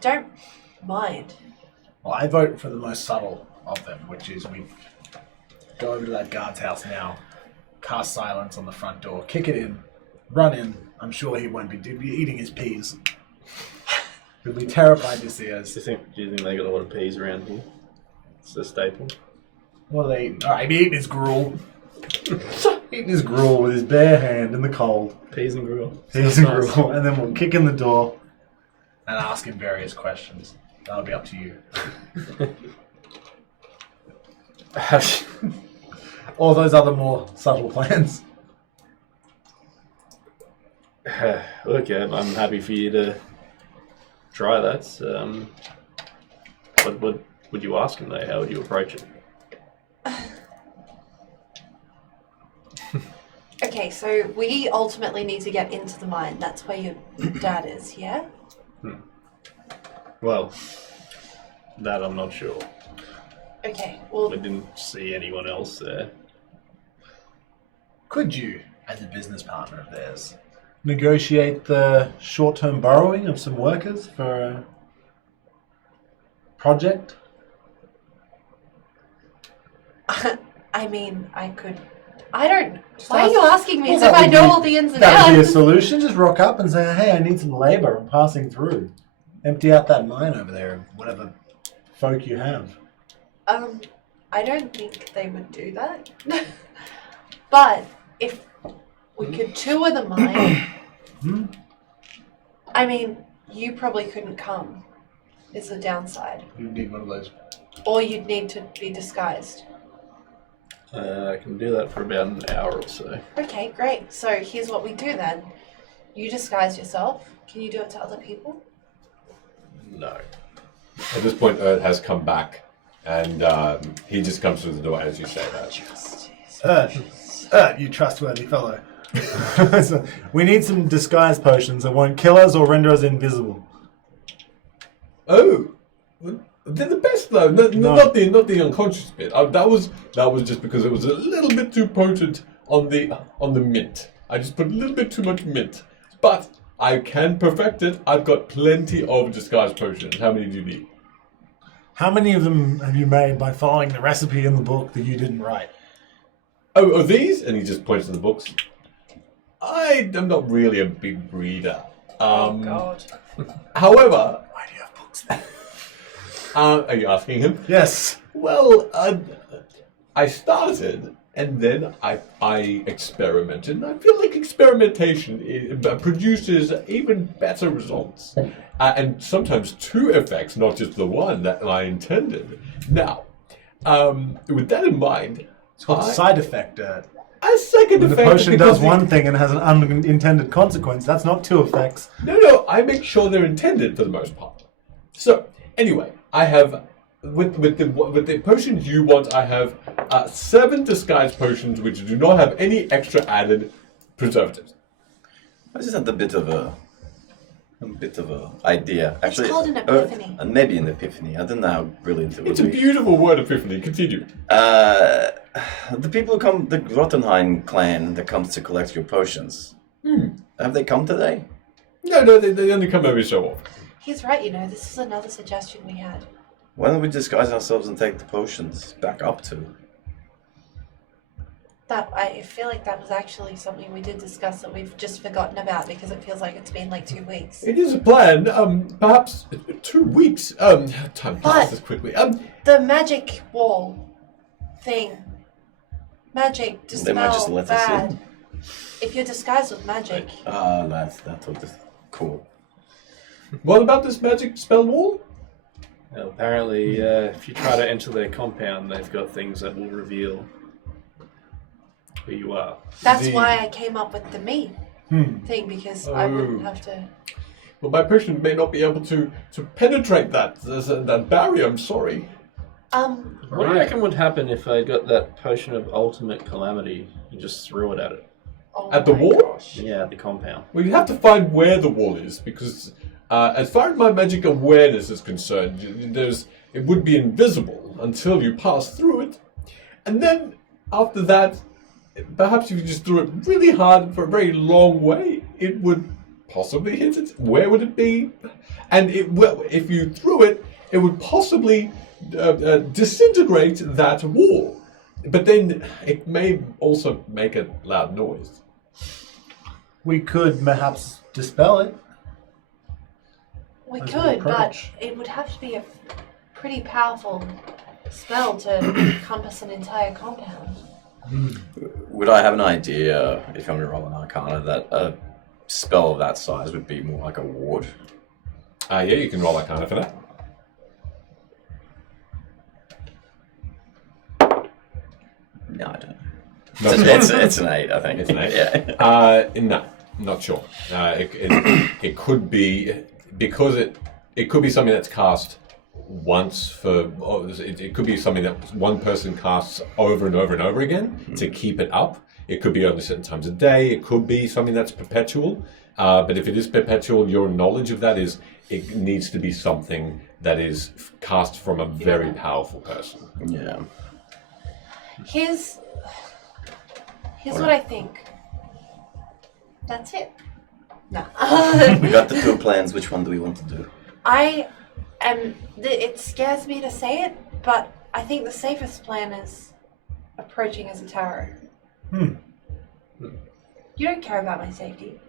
don't mind. Well, I vote for the most subtle of them, which is we go over to that guard's house now, cast silence on the front door, kick it in, run in. I'm sure he won't be eating his peas. He'll be terrified to see us. Do you think they got a lot of peas around here? It's a staple. What are they eating? Alright, he'll be eating his gruel. Eating his gruel with his bare hand in the cold. Peas and gruel. Peas and gruel. And then we'll kick in the door and ask him various questions. That'll be up to you. Or those other more subtle plans. Look, I'm happy for you to try that. What would you ask him though? How would you approach it? Okay, so we ultimately need to get into the mine. That's where your dad is, yeah? Well, that I'm not sure. Okay, well, I didn't see anyone else there. Could you as a business partner of theirs, negotiate the short-term borrowing of some workers for a project? I mean, I could. I don't. Why are you asking me as Well, if that I would know be- all the ins and That would be a outs? solution. Just rock up and say, hey, I need some labor. I'm passing through. Empty out that mine over there, whatever folk you have. I don't think they would do that. But if we could tour the mine, I mean, you probably couldn't come. Is the downside, You need one of those. or you'd need to be disguised. I can do that for about an hour or so. Okay, great. So here's what we do then. You disguise yourself. Can you do it to other people? No. At this point, Ert has come back, and he just comes through the door as you say that. You trustworthy fellow. So, we need some disguise potions that won't kill us or render us invisible. Oh, they're the best though. No. Not the unconscious bit. That was just because it was a little bit too potent on the mint. I just put a little bit too much mint, but I can perfect it. I've got plenty of disguise potions. How many do you need? How many of them have you made by following the recipe in the book that you didn't write? Oh, these? And he just points to the books. I am not really a big reader. Oh God. However, Why do you have books? are you asking him? Yes. Well, I started and then I experimented. And I feel like experimentation produces even better results. And sometimes two effects, not just the one that I intended. Now, with that in mind, It's called a side effect. a second When the effect potion because does one thing and has an unintended consequence, that's not two effects. No, I make sure they're intended for the most part. So, anyway, I have with the potions you want, I have 7 disguise potions which do not have any extra added preservatives. I just had a bit of a idea. Actually, called an epiphany. Maybe an epiphany. I don't know how brilliant it would It's a be. beautiful word, epiphany. Continue. The people who come, the Grottenheim clan that comes to collect your potions, have they come today? No, they only come every so often. He's right, you know. This is another suggestion we had. Why don't we disguise ourselves and take the potions back up to? That I feel like that was actually something we did discuss that we've just forgotten about because it feels like it's been like 2 weeks. It is a plan. Perhaps 2 weeks. Time passes quickly. The magic wall thing. Magic They might just dispel let us bad. in. If you're disguised with magic, That's cool. What about this magic spell wall? Well, apparently, if you try to enter their compound, they've got things that will reveal who you are. that's The- why I came up with the me thing because I wouldn't have to. Well, my potion may not be able to penetrate that barrier. I'm sorry. What do you reckon would happen if I got that potion of ultimate calamity and just threw it at it? Oh At the my wall? gosh. Yeah, at the compound. Well, you have to find where the wall is because, as far as my magic awareness is concerned, it would be invisible until you pass through it, and then after that, perhaps if you just threw it really hard for a very long way, it would possibly hit it. Where would it be? And if you threw it, it would possibly disintegrate that wall. But then it may also make a loud noise. We could perhaps dispel it. We That's could, an but approach. it would have to be a pretty powerful spell to encompass an entire compound. Would I have an idea, if I'm going to roll an Arcana, that a spell of that size would be more like a ward? Yeah, you can roll Arcana for that. No, I don't. No, It's an 8, I think. It's an 8? Yeah. No, not sure. It could be because it could be something that's cast once for. It could be something that one person casts over and over and over again to keep it up. It could be only certain times a day. It could be something that's perpetual. But if it is perpetual, your knowledge of that is it needs to be something that is cast from a very powerful person. Yeah. Here's what I think. That's it. No. We got the two plans. Which one do we want to do? It scares me to say it, but I think the safest plan is approaching as a tarot. You don't care about my safety.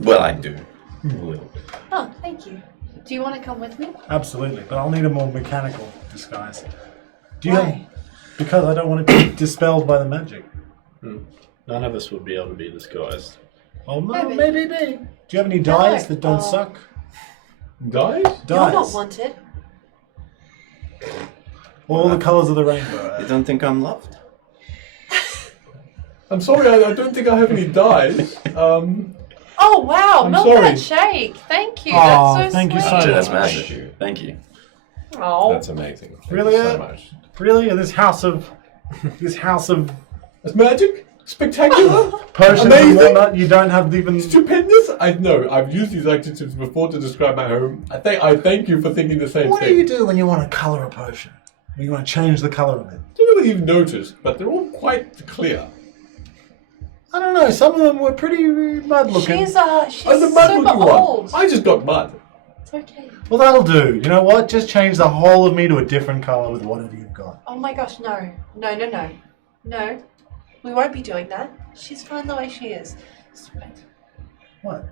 Well, I do. A little. Oh, thank you. Do you want to come with me? Absolutely, but I'll need a more mechanical disguise. Do you Why? have, because I don't want it to be dispelled by the magic. None of us would be able to be disguised. Oh, Maybe. maybe. Do you have any dyes that don't Oh. suck? Guys? You're not Dyes. wanted. All the colours of the rainbow. You don't think I'm loved? I'm sorry, I don't think I have any dyes. Oh wow, I'm milk sorry. that shake. Thank you. Aw, That's so thank you sweet. so Actually, that's much. magic. Thank you. Oh. That's amazing. Thank Really, you so Ed? much. Really? In this house of That's magic? Spectacular? potions and Amazing. whatnot, you don't have even... Stupendous? I know. I've used these adjectives before to describe my home. I thank you for thinking the same What do thing. you do when you want to colour a potion? When you want to change the colour of it? I don't know whether you've noticed, but they're all quite clear. I don't know, some of them were pretty mud looking. She's Oh, the super mud-looking old. one. I just got mud. It's okay. Well, that'll do. You know what? Just change the whole of me to a different colour with whatever you've got. Oh my gosh, no. No. We won't be doing that. She's fine the way she is. Stop it. What?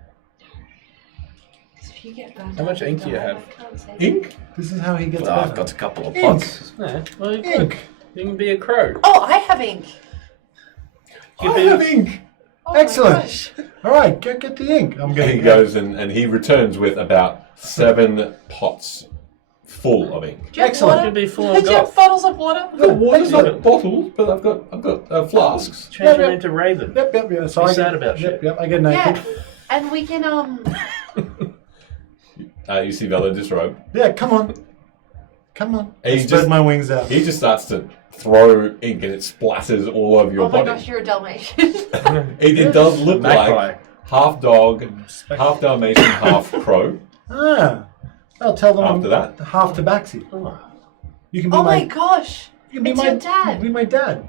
'Cause if you get burned How much out, ink do you die. have? I can't say Ink? This is how he gets Well, better. I've got a couple of Ink. pots. Yeah, well, you could. Ink. You can be a crow. Oh, I have ink. You I could be have ink. Oh my Excellent. gosh. All right, go get the ink. I'm He getting goes and he returns with about 7 pots full of ink. Do you have Excellent. water? Could be full Do of you have gold. bottles of water? I've got water, Excellent. not bottles, but I've got flasks. Change Yeah. him into Raven. Yep. So Be I sad get, about shit. Yep, I get naked. Yeah. And we can You see Vela disrobe. Yeah, come on. And I he spread just- my wings out. He just starts to throw ink and it splatters all over your oh my body. gosh, you're a Dalmatian. It does look Magpie. like half dog, half Dalmatian, half crow. Ah, I'll tell them After I'm half tabaxi. Oh. You can be oh my, my gosh. you can be it's my your dad. Be my dad.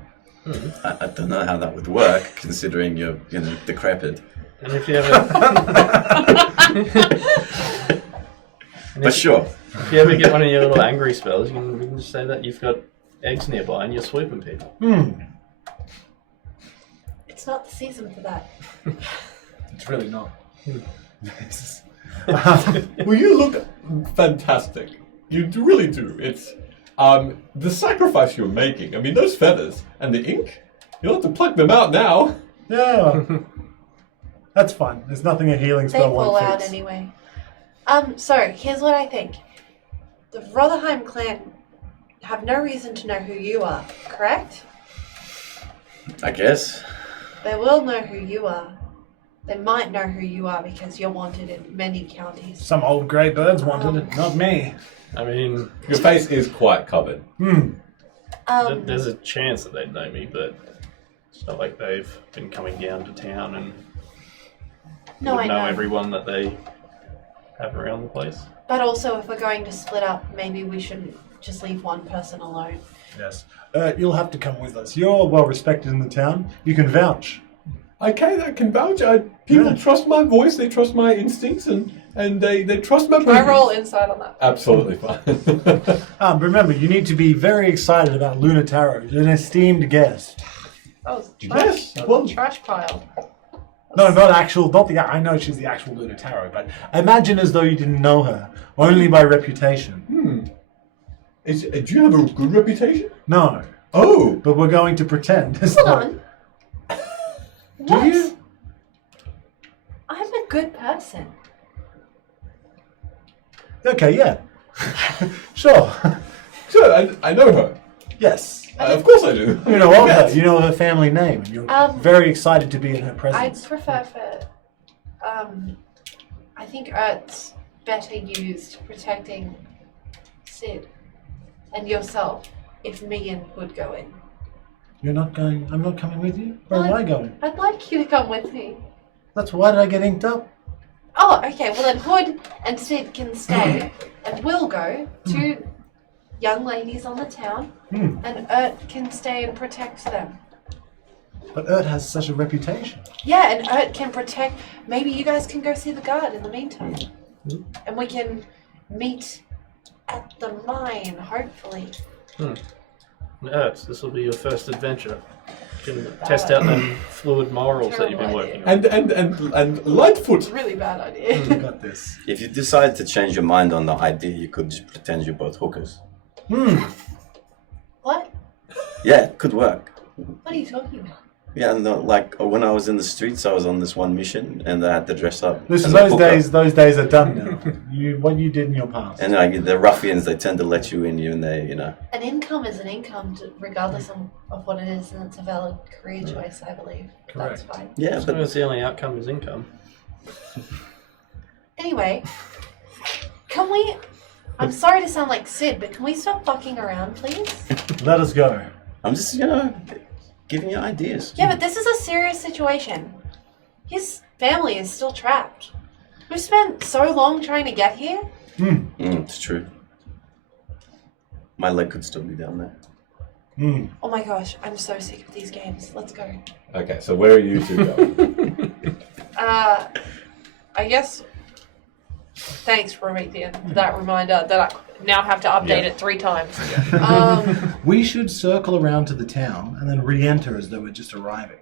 I don't know how that would work, considering you're, decrepit. And if you ever, But sure. if you ever get one of your little angry spells, you can just say that you've got eggs nearby and you're sweeping people. It's not the season for that. It's really not. Well, you look fantastic. You really do. It's the sacrifice you're making. I mean, those feathers and the ink. You'll have to pluck them out now. Yeah. That's fine. There's nothing a healing They spell fall won't out fix. anyway. So here's what I think. The Rotherheim clan have no reason to know who you are, correct? I guess. They will know who you are. They might know who you are because you're wanted in many counties. Some old grey birds wanted it, not me. I mean, Your face is quite covered. there's a chance that they'd know me, but it's not like they've been coming down to town and No, I know know. everyone that they have around the place. But also, if we're going to split up, maybe we shouldn't just leave one person alone. Yes. You'll have to come with us. You're well respected in the town. You can vouch. I can vouch. People Yeah. trust my voice. They trust my instincts, and they trust my. I presence. roll inside on that. Absolutely fine. Remember, you need to be very excited about Luna Tarot. You're an esteemed guest. That was Yes, trash. That was well- a trash pile. No, not the. I know she's the actual Luna Tarot, but imagine as though you didn't know her, only by reputation. Do you have a good reputation? No, Oh, but we're going to pretend. Hold on. Do What? you? I'm a good person. Okay, yeah. Sure. sure. I know her. Yes. Of course I do. You know of her. Yes. You know her family name. And you're very excited to be in her I'd presence. prefer for, I think Earth's better used protecting Sid and yourself if me and Hood go in. You're not going. I'm not coming with you. Where am Well, I going? I'd like you to come with me. That's why did I get inked up? Oh, okay. Well, then Hood and Sid can stay, and we'll go to young ladies on the town, and Ert can stay and protect them. But Urt has such a reputation. Yeah, and Urt can protect. Maybe you guys can go see the guard in the meantime. And we can meet at the mine, hopefully. This will be your first adventure. You can test out them fluid morals that you've been working on. And Lightfoot. Really bad idea. You got this. If you decide to change your mind on the idea, you could just pretend you're both hookers. What? Yeah, it could work. What are you talking about? Yeah, no, like when I was in the streets, I was on this one mission, and I had to dress up. Listen, as a hooker. those days are done now. What you did in your past. And like the ruffians, they tend to let you in, even they, An income is an income, regardless of what it is, and it's a valid career choice, I believe. That's Correct. fine. Yeah, So but that's the only outcome is income. Anyway, can we... I'm sorry to sound like Sid, but can we stop fucking around, please? Let us go. I'm just, giving you ideas. Yeah, but this is a serious situation. His family is still trapped. We've spent so long trying to get here. It's true. My leg could still be down there. Oh my gosh, I'm so sick of these games. Let's go. Okay, so where are you two going? I guess. Thanks, Promethean, for that reminder that I now have to update it 3 times. We should circle around to the town and then re-enter as though we're just arriving.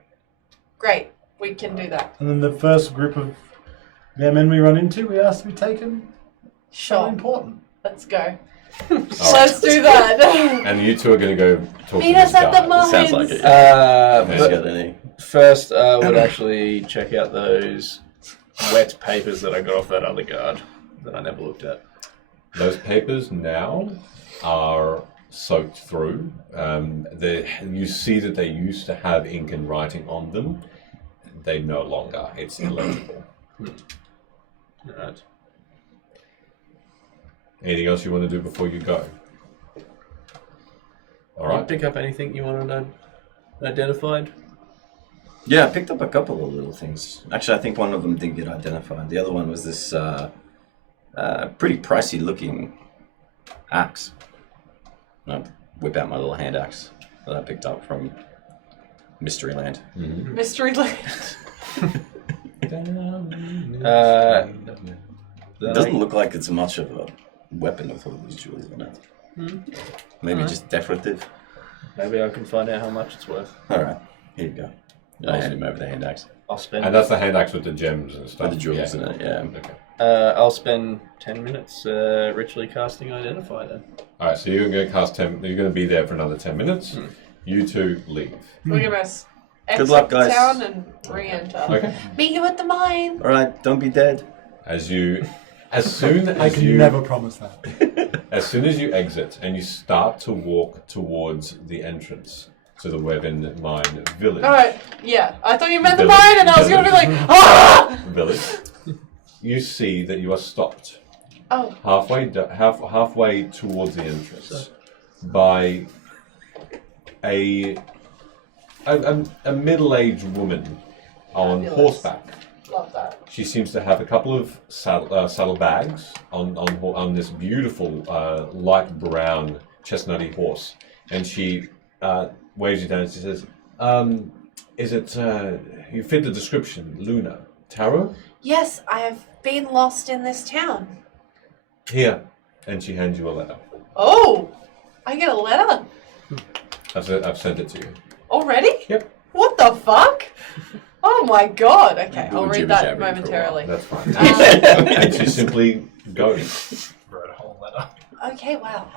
Great, we can do that. And then the first group of men we run into, we ask to be taken. So Sure, important. let's go. Let's do that. And you two are going to go talk Meet to us this at the guy. mine. Sounds like it. But got any? first, I would actually check out those wet papers that I got off that other guard that I never looked at. Those papers now are soaked through. You see that they used to have ink and writing on them. They no longer. It's illegible. Right. Anything else you want to do before you go? All Did you right. pick up anything you wanted identified? Yeah, I picked up a couple of little things. Actually, I think one of them did get identified. The other one was this pretty pricey looking axe. I whip out my little hand axe that I picked up from Mystery Land. Mystery Land. It doesn't look like it's much of a weapon with all these jewels in it. Maybe just decorative. Maybe I can find out how much it's worth. Alright, here you go. And I hand him over the hand axe. I'll spend. And that's the hand axe with the gems and stuff. With the jewels in it, yeah. Okay. I'll spend 10 minutes ritually casting Identify then. All right. So you're going to cast 10. You're going to be there for another 10 minutes. You two leave. We're going to Good luck, exit the guys. town and re-enter. Okay. Meet you at the mine. Alright, don't be dead. As soon I as can you never promise that. as soon as you exit and you start to walk towards the entrance to the Wevin Mine village. Alright, yeah. I thought you meant the Village. mine and I was going to be like, ah! Village. You see that you are stopped Oh, halfway towards the entrance by a middle-aged woman on Fabulous. horseback. Love that. She seems to have a couple of saddlebags on this beautiful light brown chestnutty horse, and she waves you down and she says, "Is it you fit the description, Luna Tarot? yes, I have been lost in this town. Here." And she hands you a letter. Oh! I get a letter? I've sent it to you. Already? Yep. What the fuck? Oh my god. Okay, We I'll were read jibber-jabbering that for a while. momentarily. That's fine. And she simply goes. Wrote a whole letter. Okay, wow.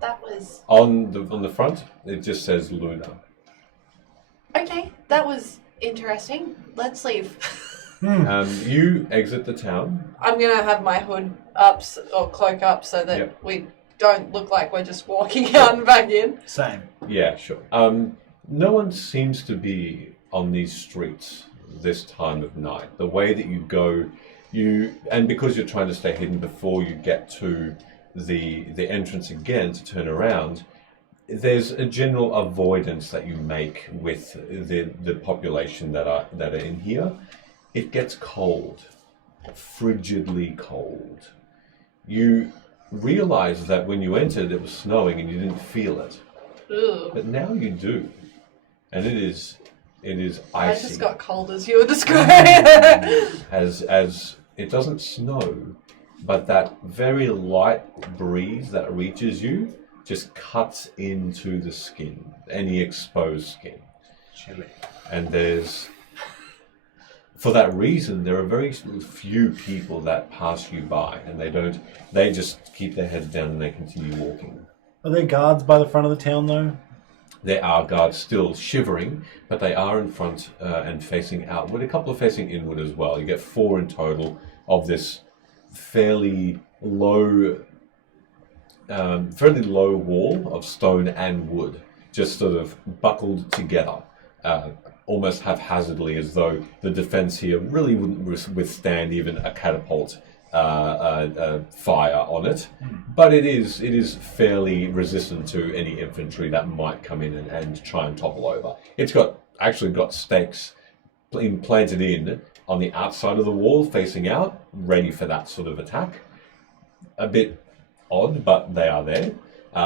That was... On the front, it just says Luna. Okay, that was interesting. Let's leave. You exit the town. I'm gonna have my hood up, or cloak up, so that Yep. we don't look like we're just walking out and back in. Same. Yeah, sure. No one seems to be on these streets this time of night. The way that you go, and because you're trying to stay hidden before you get to the entrance again to turn around, there's a general avoidance that you make with the population that are in here. It gets cold, frigidly cold. You realize that when you entered it was snowing and you didn't feel it. Ugh. But now you do. And it is It is I icy. just got cold as you were describing. As it doesn't snow, but that very light breeze that reaches you just cuts into the skin, any exposed skin. Chilly. And for that reason, there are very few people that pass you by, and they just keep their heads down and they continue walking. Are there guards by the front of the town, though? There are guards still shivering, but they are in front and facing outward. A couple are facing inward as well. You get 4 in total of this fairly low wall of stone and wood, just sort of buckled together, almost haphazardly, as though the defense here really wouldn't withstand even a catapult fire on it, but it is fairly resistant to any infantry that might come in and try and topple over. It's actually got stakes planted in on the outside of the wall, facing out, ready for that sort of attack. A bit odd, but they are there.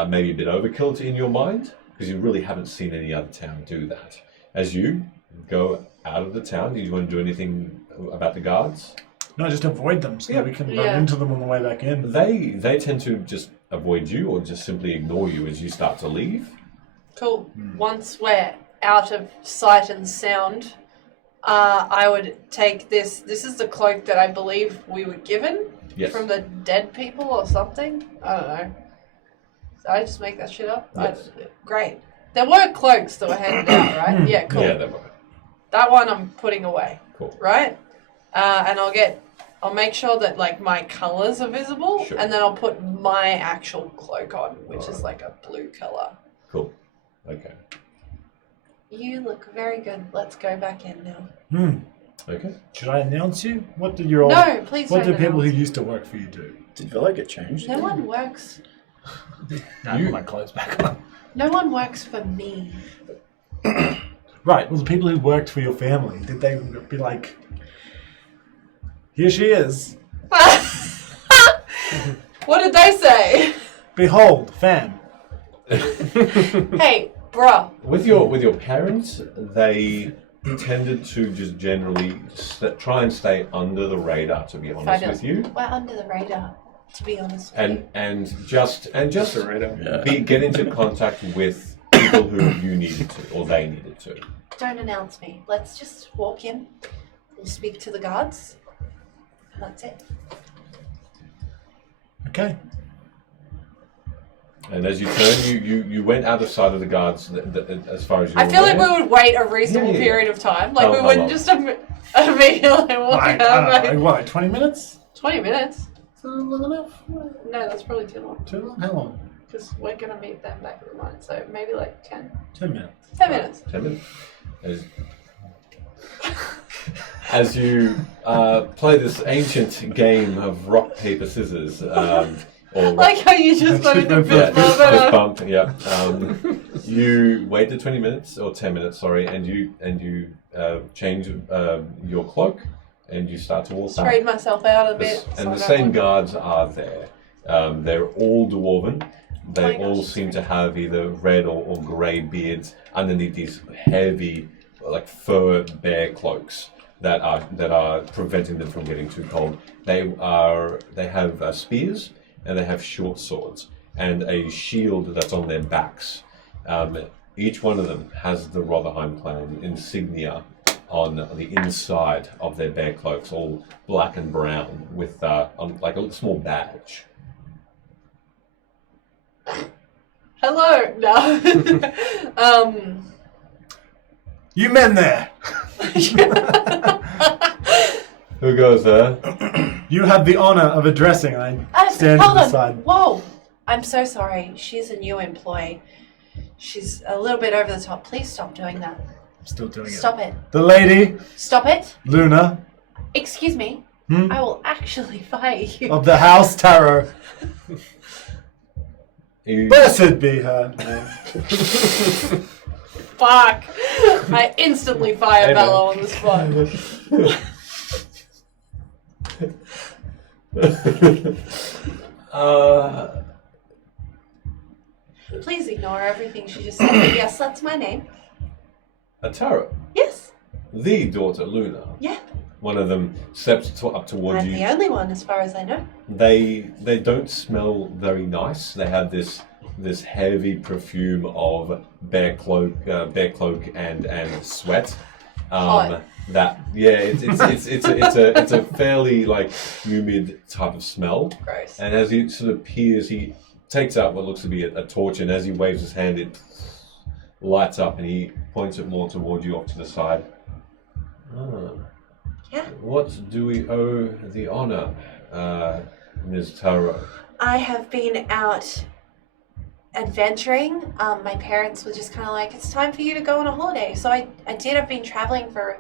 Maybe a bit overkill in your mind, because you really haven't seen any other town do that. As you go out of the town, do you want to do anything about the guards? No, just avoid them so that we can Yeah. run into them on the way back in. They tend to just avoid you or just simply ignore you as you start to leave. Cool. Once we're out of sight and sound, I would take this. This is the cloak that I believe we were given Yes. from the dead people or something. I don't know. Did I just make that shit up? Yes. Great. There were cloaks that were handed out, right? Yeah, cool. Yeah, they were. That one I'm putting away. Cool. Right? And I'll make sure that like my colours are visible, Sure. and then I'll put my actual cloak on, which is like a blue colour. Cool. Okay. You look very good. Let's go back in now. Okay. Should I announce you? What did your old... No, please What don't. do people who announce. used to work for you do? Did Villa get changed? No one works. I put my clothes back on. No one works for me. Right, well, the people who worked for your family, did they be like, here she is, What did they say? behold, fam. Hey, bruh. With your parents, they tended to just generally try and stay under the radar. To be honest with you, We're under the radar, to be honest with you. and just Yeah. get into contact with people who you needed to or they needed to. Don't announce me. Let's just walk in. We'll speak to the guards. And that's it. Okay. And as you turn, you went out of sight of the guards as far as you. I feel like we would wait a reasonable Yeah. period of time. Like How we wouldn't long? just immediately walk Like, out. I Like, don't know, like, what, 20 minutes? 20 minutes? Is that long enough? No, that's probably too long. Too long? How long? Because we're going to meet them back at the mine. So maybe like 10. 10 minutes. 10 minutes. 10 minutes. As you play this ancient game of rock, paper, scissors, or Like how you just went into yeah, fist fist bump. bump, yeah. You wait the 20 minutes, or 10 minutes, sorry, and you change your cloak, and you start to walk back. Trade myself out a bit. And so I the don't same want- guards are there. They're all dwarven. They Oh my gosh, all it's seem to great. have either red or grey beards underneath these heavy, like fur bear cloaks that are preventing them from getting too cold. They have spears and they have short swords and a shield that's on their backs. Each one of them has the Rotherheim clan insignia on the inside of their bear cloaks, all black and brown, with like a small badge. Hello. No. You men there! Who goes there? You have the honor of addressing. I stand to Hold the on. side. Whoa. I'm so sorry. She's a new employee. She's a little bit over the top. Please stop doing that. I'm still doing it. Stop it. The lady, Stop it. Luna, Excuse me. Hmm? I will actually fire you. of the House Tarot. You- Blessed be her. Fuck. I instantly fire Hey, Bella on the spot. Please ignore everything she just said. But yes, that's my name. a tarot. Yes. The daughter, Luna. Yeah. One of them steps up towards I'm you. the only one, as far as I know. They don't smell very nice. They have this heavy perfume of bear cloak and sweat. Hot. It's a fairly like humid type of smell. Gross. And as he sort of peers, he takes out what looks to be a torch, and as he waves his hand, it lights up, and he points it more toward you off to the side. Ah. Yeah. What do we owe the honor, Ms. Taro? I have been out adventuring. My parents were just kind of like, it's time for you to go on a holiday. So I did. I've been traveling for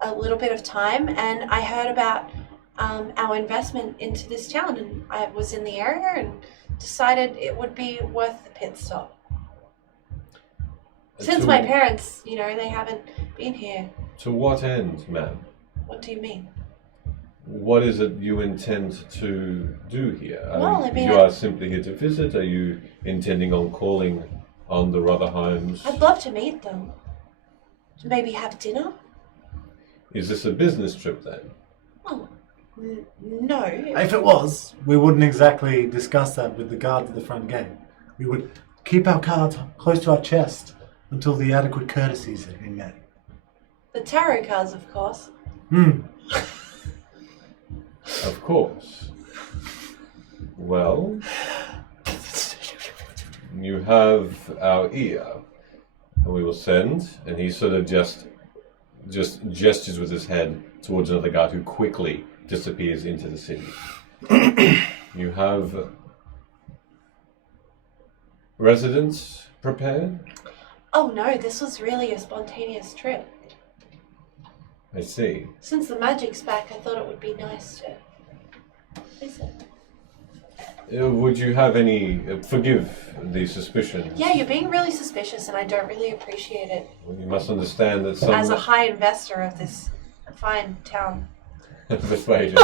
a little bit of time, and I heard about our investment into this town, and I was in the area and decided it would be worth the pit stop. Since my parents, they haven't been here. To what end, ma'am? What do you mean? What is it you intend to do here? Well, I mean, you are simply here to visit? Are you intending on calling on the Rotherheims? I'd love to meet them. Maybe have dinner? Is this a business trip then? Well, no. If it was, we wouldn't exactly discuss that with the guards at the front gate. We would keep our cards close to our chest until the adequate courtesies have been met. The tarot cards, of course. Of course. Well, you have our ear. And we will send, and he sort of just gestures with his head towards another guard who quickly disappears into the city. You have residents prepared? Oh no, this was really a spontaneous trip. I see. Since the magic's back, I thought it would be nice to visit. Would you have any... forgive the suspicions. Yeah, you're being really suspicious, and I don't really appreciate it. You must understand that some... As a high investor of this fine town. persuasion.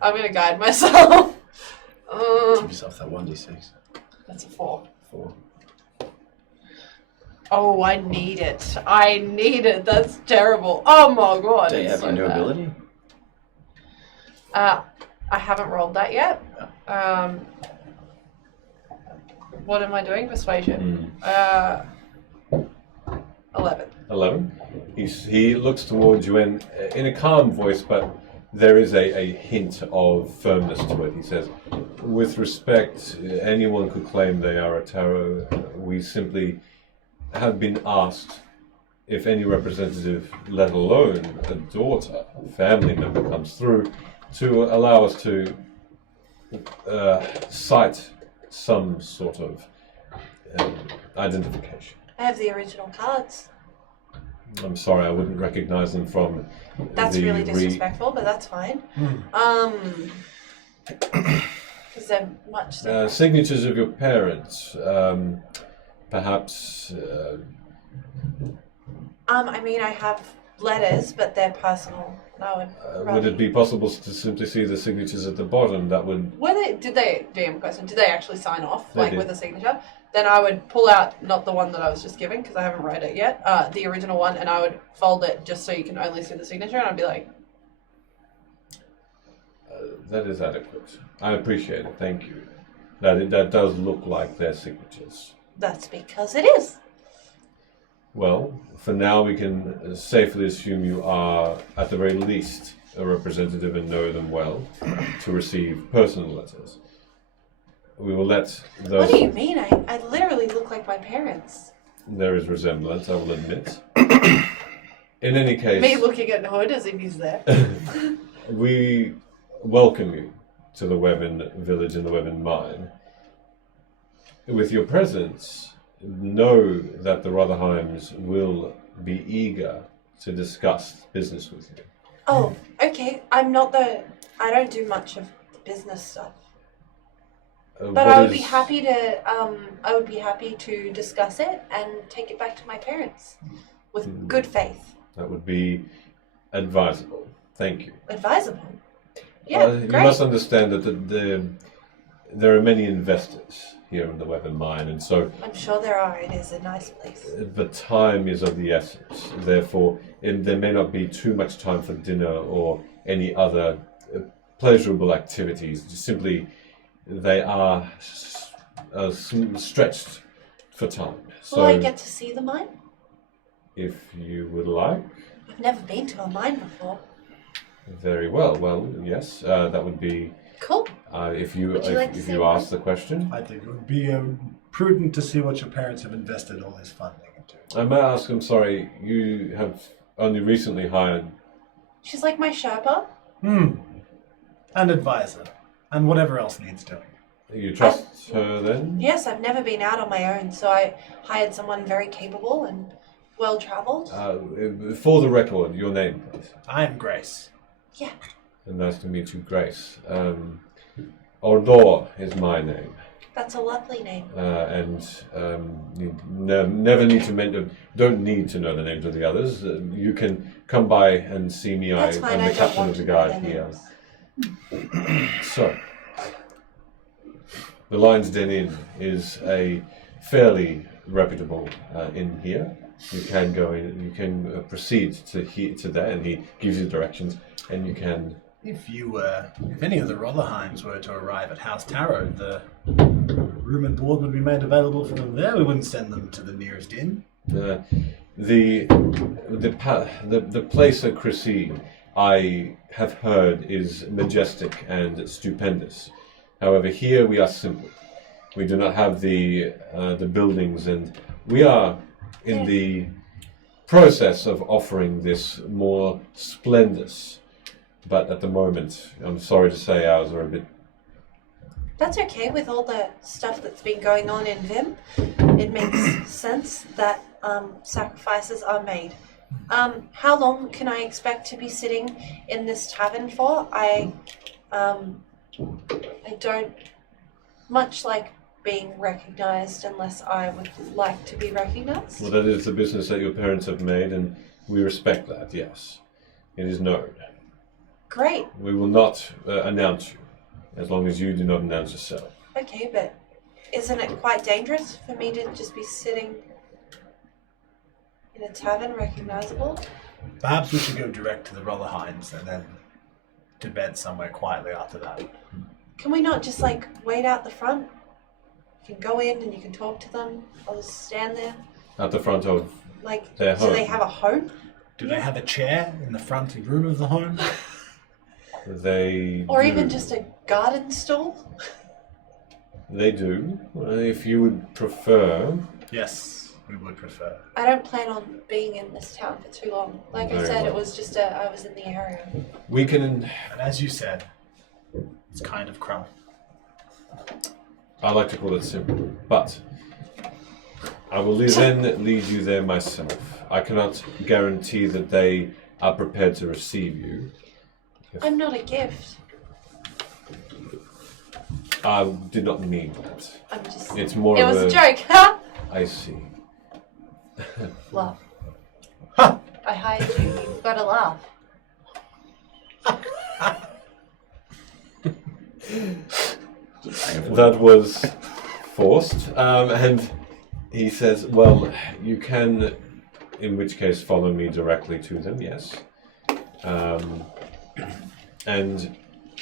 I'm going to guide myself. Give yourself that 1d6. That's a 4. 4. Oh, I need it. I need it. That's terrible. Oh my god. Do you it's have so your new bad. ability? I haven't rolled that yet. What am I doing? Persuasion. 11. 11. He looks towards you and in a calm voice, but there is a hint of firmness to it. He says, with respect, anyone could claim they are a tarot. We simply have been asked if any representative, let alone a daughter, a family member comes through, to allow us to cite some sort of identification. I have the original cards. I'm sorry, I wouldn't recognize them from That's the really disrespectful, but that's fine. Because they're much different. signatures of your parents, perhaps. I mean, I have letters, but they're personal. I Would it be possible to simply see the signatures at the bottom? That would. Did they, DM question, did they actually sign off, They like did. with a signature? Then I would pull out, not the one that I was just giving, because I haven't read it yet, the original one, and I would fold it just so you can only see the signature, and I'd be like, That is adequate. I appreciate it. Thank you. That does look like their signatures. That's because it is. Well, for now we can safely assume you are, at the very least, a representative and know them well to receive personal letters. We will let those... What do you mean? I literally look like my parents. There is resemblance, I will admit. In any case... me looking at Hood as if he's there. We welcome you to the Wevin village and the Wevin mine. With your presence, know that the Rotherheims will be eager to discuss business with you. Oh, okay. I don't do much of the business stuff. But I would be happy to discuss it and take it back to my parents with good faith. That would be advisable. Thank you. Advisable. Yeah, You great. must understand that there are many investors here in the Wevin Mine, and so I'm sure there are. It is a nice place. the time is of the essence. Therefore, there may not be too much time for dinner or any other pleasurable activities. Just simply, they are stretched for time. So, Will I get to see the mine? if you would like, I've never been to a mine before. very well. Well, yes, that would be Cool. if you Would you like to if say you more? ask the question. I think it would be prudent to see what your parents have invested all this funding into. I may ask. I'm sorry. You have only recently hired. She's like my Sherpa. And advisor. And whatever else needs doing. You trust her then? Yes, I've never been out on my own, so I hired someone very capable and well traveled. For the record, your name, please. I am Grace. Yeah. And nice to meet you, Grace. Ordor is my name, That's a lovely name. and you never need to don't need to know the names of the others. You can come by and see me. That's fine, I'm I the don't captain want of the to know guard their here. names. So, the Lion's Den Inn is a fairly reputable inn here. You can go in. You can proceed to there, and he gives you directions, and you can. If any of the Rotherheims were to arrive at House Tarot, the room and board would be made available for them there. We wouldn't send them to the nearest inn. The place at Chrissy, I have heard, is majestic and stupendous. However, here we are simple. We do not have the buildings, and we are in the process of offering this more splendid. But at the moment, I'm sorry to say, ours are a bit. That's okay with all the stuff that's been going on in Vim. It makes sense that sacrifices are made. How long can I expect to be sitting in this tavern for? I don't much like being recognized unless I would like to be recognized. Well, that is the business that your parents have made, and we respect that. Yes, it is known. Great. We will not announce you, as long as you do not announce yourself. Okay, but isn't it quite dangerous for me to just be sitting in a tavern recognizable? Perhaps we should go direct to the Rotherheims and then to bed somewhere quietly after that. Can we not just like wait out the front? You can go in and you can talk to them. I'll just stand there. At the front of Like, their do home. they have a home? Do they have a chair in the front room of the home? They Or do. even just a garden stool? They do. If you would prefer. Yes, we would prefer. I don't plan on being in this town for too long. Like I Very said, well. it was just I was in the area. We can. And as you said, it's kind of crumb. I like to call it simple, but I will then lead you there myself. I cannot guarantee that they are prepared to receive you. I'm not a gift. I did not mean that. I'm just. It's more It of was a joke, huh? I see. Laugh. Ha! I hired you. You've got to laugh. That was forced. And he says, well, you can, in which case, follow me directly to them, yes. And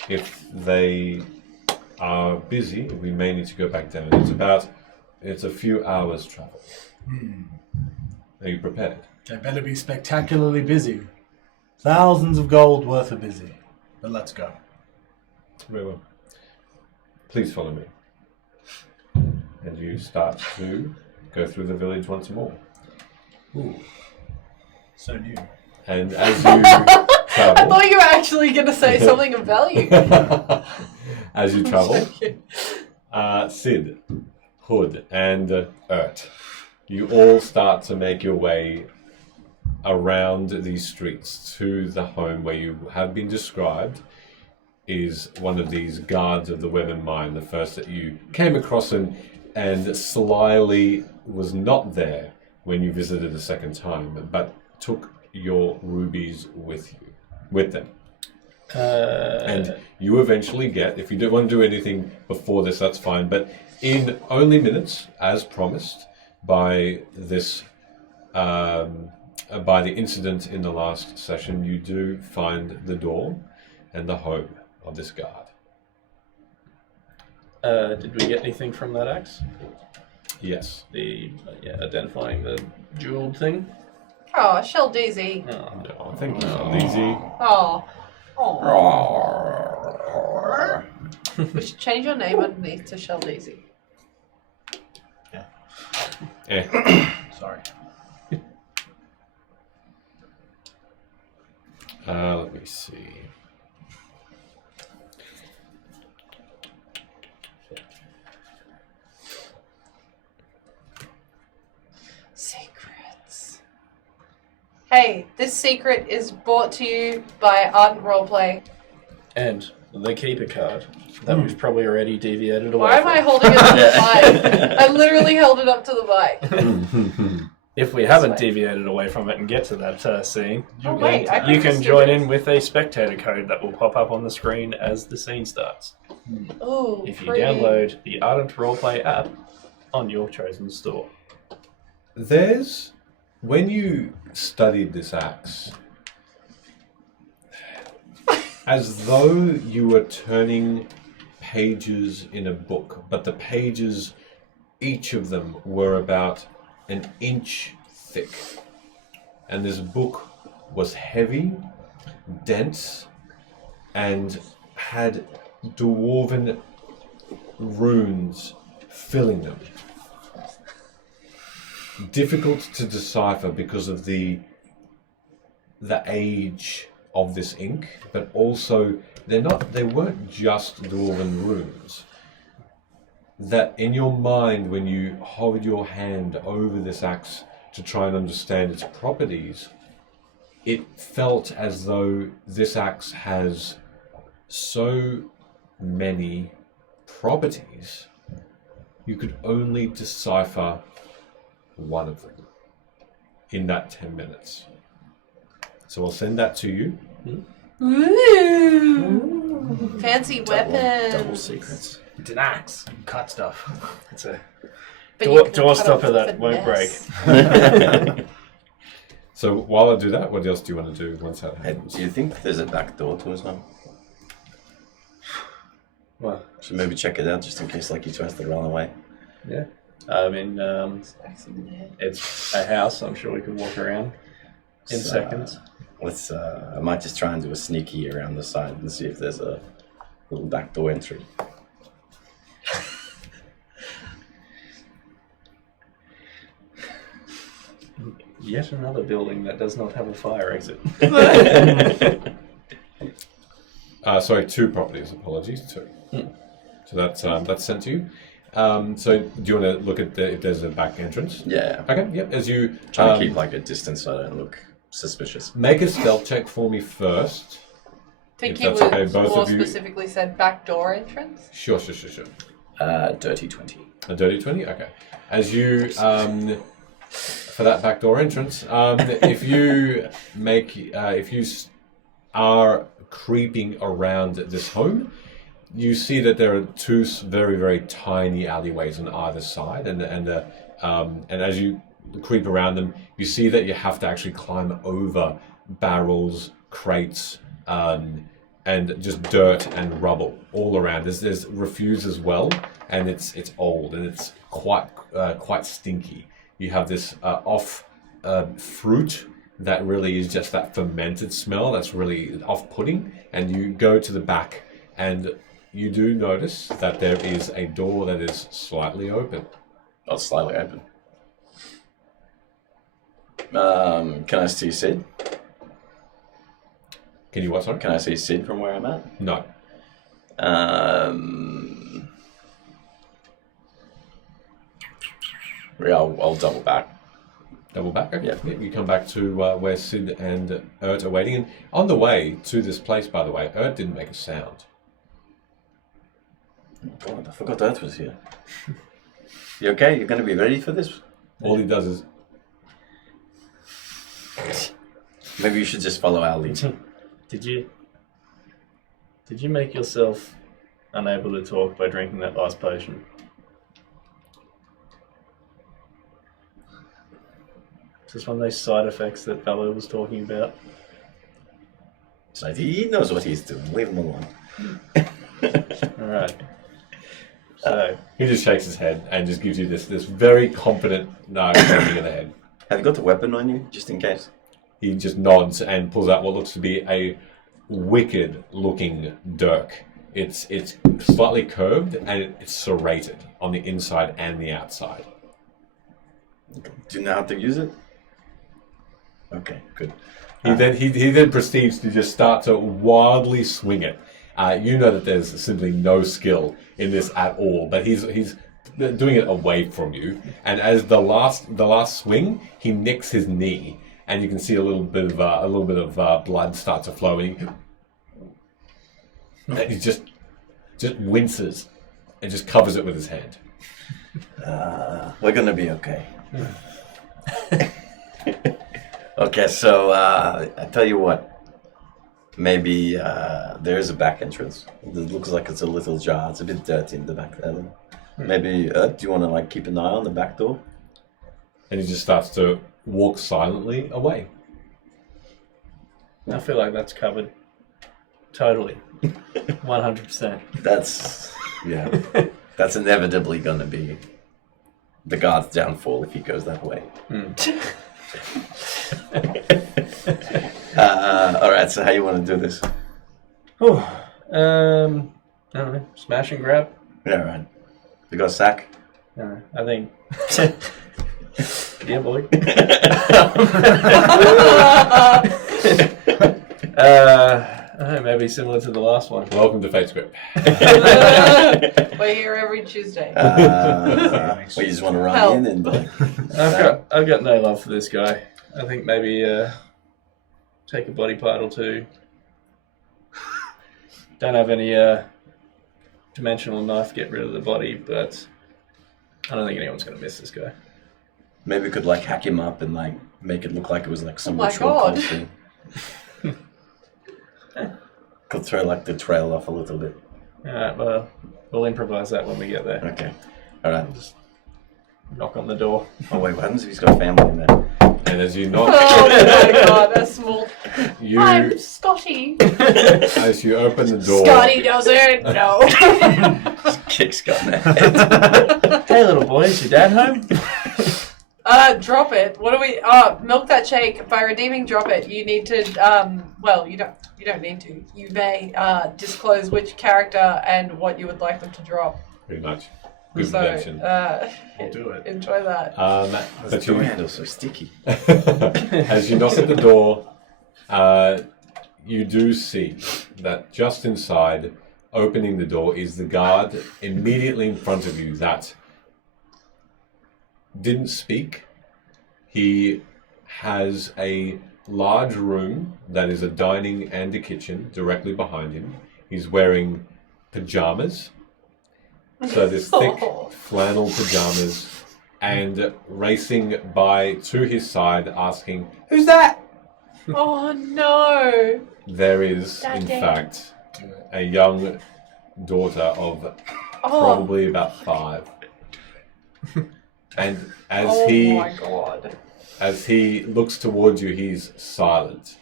if they are busy, we may need to go back down. It's a few hours travel. Are you prepared? They better be spectacularly busy. Thousands of gold worth of busy. But let's go. Very well. Please follow me. And you start to go through the village once more. Ooh. So new. And as you I travel, thought you were actually going to say something of value. as you travel, Sid, Hood, and Ert, you all start to make your way around these streets to the home where you have been described is one of these guards of the Wevin Mine, the first that you came across and slyly was not there when you visited a second time, but took your rubies with them. And you eventually get, if you don't want to do anything before this, that's fine. But in only minutes, as promised, by this, by the incident in the last session, you do find the door and the home of this guard. Did we get anything from that axe? Yes. Identifying the jeweled thing. Oh, Shell Daisy. Oh. No, thank you, Lizzie. Oh. Oh. We should change your name underneath to Shell Daisy. Sorry. Let me see. Secrets. Hey, this secret is brought to you by Ardent Roleplay. And the keeper card that we've probably already deviated away Why am from. I holding it up to the mic? I literally held it up to the mic. If we haven't deviated away from it and get to that scene, Oh, wait, I you can can just join do this. in with a spectator code that will pop up on the screen as the scene starts. Ooh, If you pretty. download the Ardent Roleplay app on your chosen store. There's, when you studied this axe, as though you were turning pages in a book, but the pages, each of them were about an inch thick. And this book was heavy, dense, and had dwarven runes filling them. Difficult to decipher because of the age of this ink, but also they weren't just dwarven runes. That in your mind, when you hovered your hand over this axe to try and understand its properties, it felt as though this axe has so many properties, you could only decipher one of them in that 10 minutes. So I'll send that to you. Ooh. Fancy weapons. Double secrets. It's an axe. You cut stuff. It's a But you can door cut stopper off that the won't break. finesse. So while I do that, what else do you want to do once that Hey, happens? do you think there's a back door to us now? Well, Should maybe check it out just in case like he tries to run away. yeah. I mean, it's a house. I'm sure we can walk around in So, seconds. Let's I might just try and do a sneaky around the side and see if there's a little back door entry. Yet another building that does not have a fire exit. Sorry, 2 properties. Apologies, 2. So that's sent to you. So do you want to look at if there's a back entrance? Yeah. Okay. Yep. As you Trying to keep like a distance so I don't look suspicious. make a stealth check for me first. I think If he that's was okay, both more of you- specifically said back door entrance. Sure. Dirty 20. A dirty 20? Okay. As you, for that backdoor entrance, if you are creeping around this home, you see that there are 2 very, very tiny alleyways on either side, and as you creep around them, you see that you have to actually climb over barrels, crates, and just dirt and rubble all around. There's refuse as well, and it's old and it's quite stinky. You have this fruit that really is just that fermented smell that's really off-putting, and you go to the back and you do notice that there is a door that is slightly open. Oh, it's slightly open. Can I see Sid? Can you what, sorry? Can I see Sid from where I'm at? No. Yeah, I'll double back. Double back? Okay. Yeah. You come back to where Sid and Ert are waiting. And on the way to this place, by the way, Ert didn't make a sound. God, I forgot Earth was here. You okay? You're going to be ready for this? All he does is... Maybe you should just follow our lead. Did you Did you make yourself unable to talk by drinking that last potion? Is this one of those side effects that Valor was talking about? So he knows what he's doing. Leave him alone. Alright. So, He just shakes his head and just gives you this very confident nod shaking of the head. Have you got a weapon on you, just in case? He just nods and pulls out what looks to be a wicked-looking dirk. It's slightly curved and it's serrated on the inside and the outside. Do you know how to use it? Okay, good. He then proceeds to just start to wildly swing it. You know that there's simply no skill in this at all, but he's doing it away from you. And as the last swing, he nicks his knee, and you can see a little bit of blood start to flow. And he just winces and just covers it with his hand. We're gonna be okay. Okay, so I tell you what. Maybe there is a back entrance. It looks like it's a little jar. It's a bit dirty in the back there. Maybe do you want to keep an eye on the back door? And he just starts to walk silently away. I feel like that's covered. Totally. 100%. That's inevitably gonna be the guard's downfall if he goes that way. Alright, so how you want to do this? I don't know. Smash and grab? Yeah, right. You got a sack? I think. Yeah, boy. I don't know, maybe similar to the last one. Welcome to Fate's Grip. We're here every Tuesday. Well, you just want to run in and I've got no love for this guy. I think maybe take a body part or two. Don't have any dimensional knife to get rid of the body, but I don't think anyone's going to miss this guy. maybe we could hack him up and make it look like it was some Oh my ritual God. cult thing. Could throw the trail off a little bit. Alright, well, we'll improvise that when we get there. Okay. Alright. Knock on the door. Oh wait, what happens if he's got a family in there? And as you knock, Oh my god, that's small. you I'm Scotty. as you open the door, Scotty doesn't know. Kick Scott in the head. Hey, little boy, is your dad home? Drop it. What do we? Milk that shake. By redeeming drop it, you need to. Well, you don't need to. You may disclose which character and what you would like them to drop. pretty much. Good So, redemption. I'll do it. enjoy that. But The door handle's so sticky. as you knock at the door, you do see that just inside, opening the door, is the guard immediately in front of you that didn't speak. He has a large room that is a dining and a kitchen directly behind him. He's wearing pajamas. So this thick flannel pajamas, and racing by to his side asking, "Who's that?" Oh no! There is, in Daddy. fact, a young daughter of probably about 5. And My god! as he looks towards you, he's silent.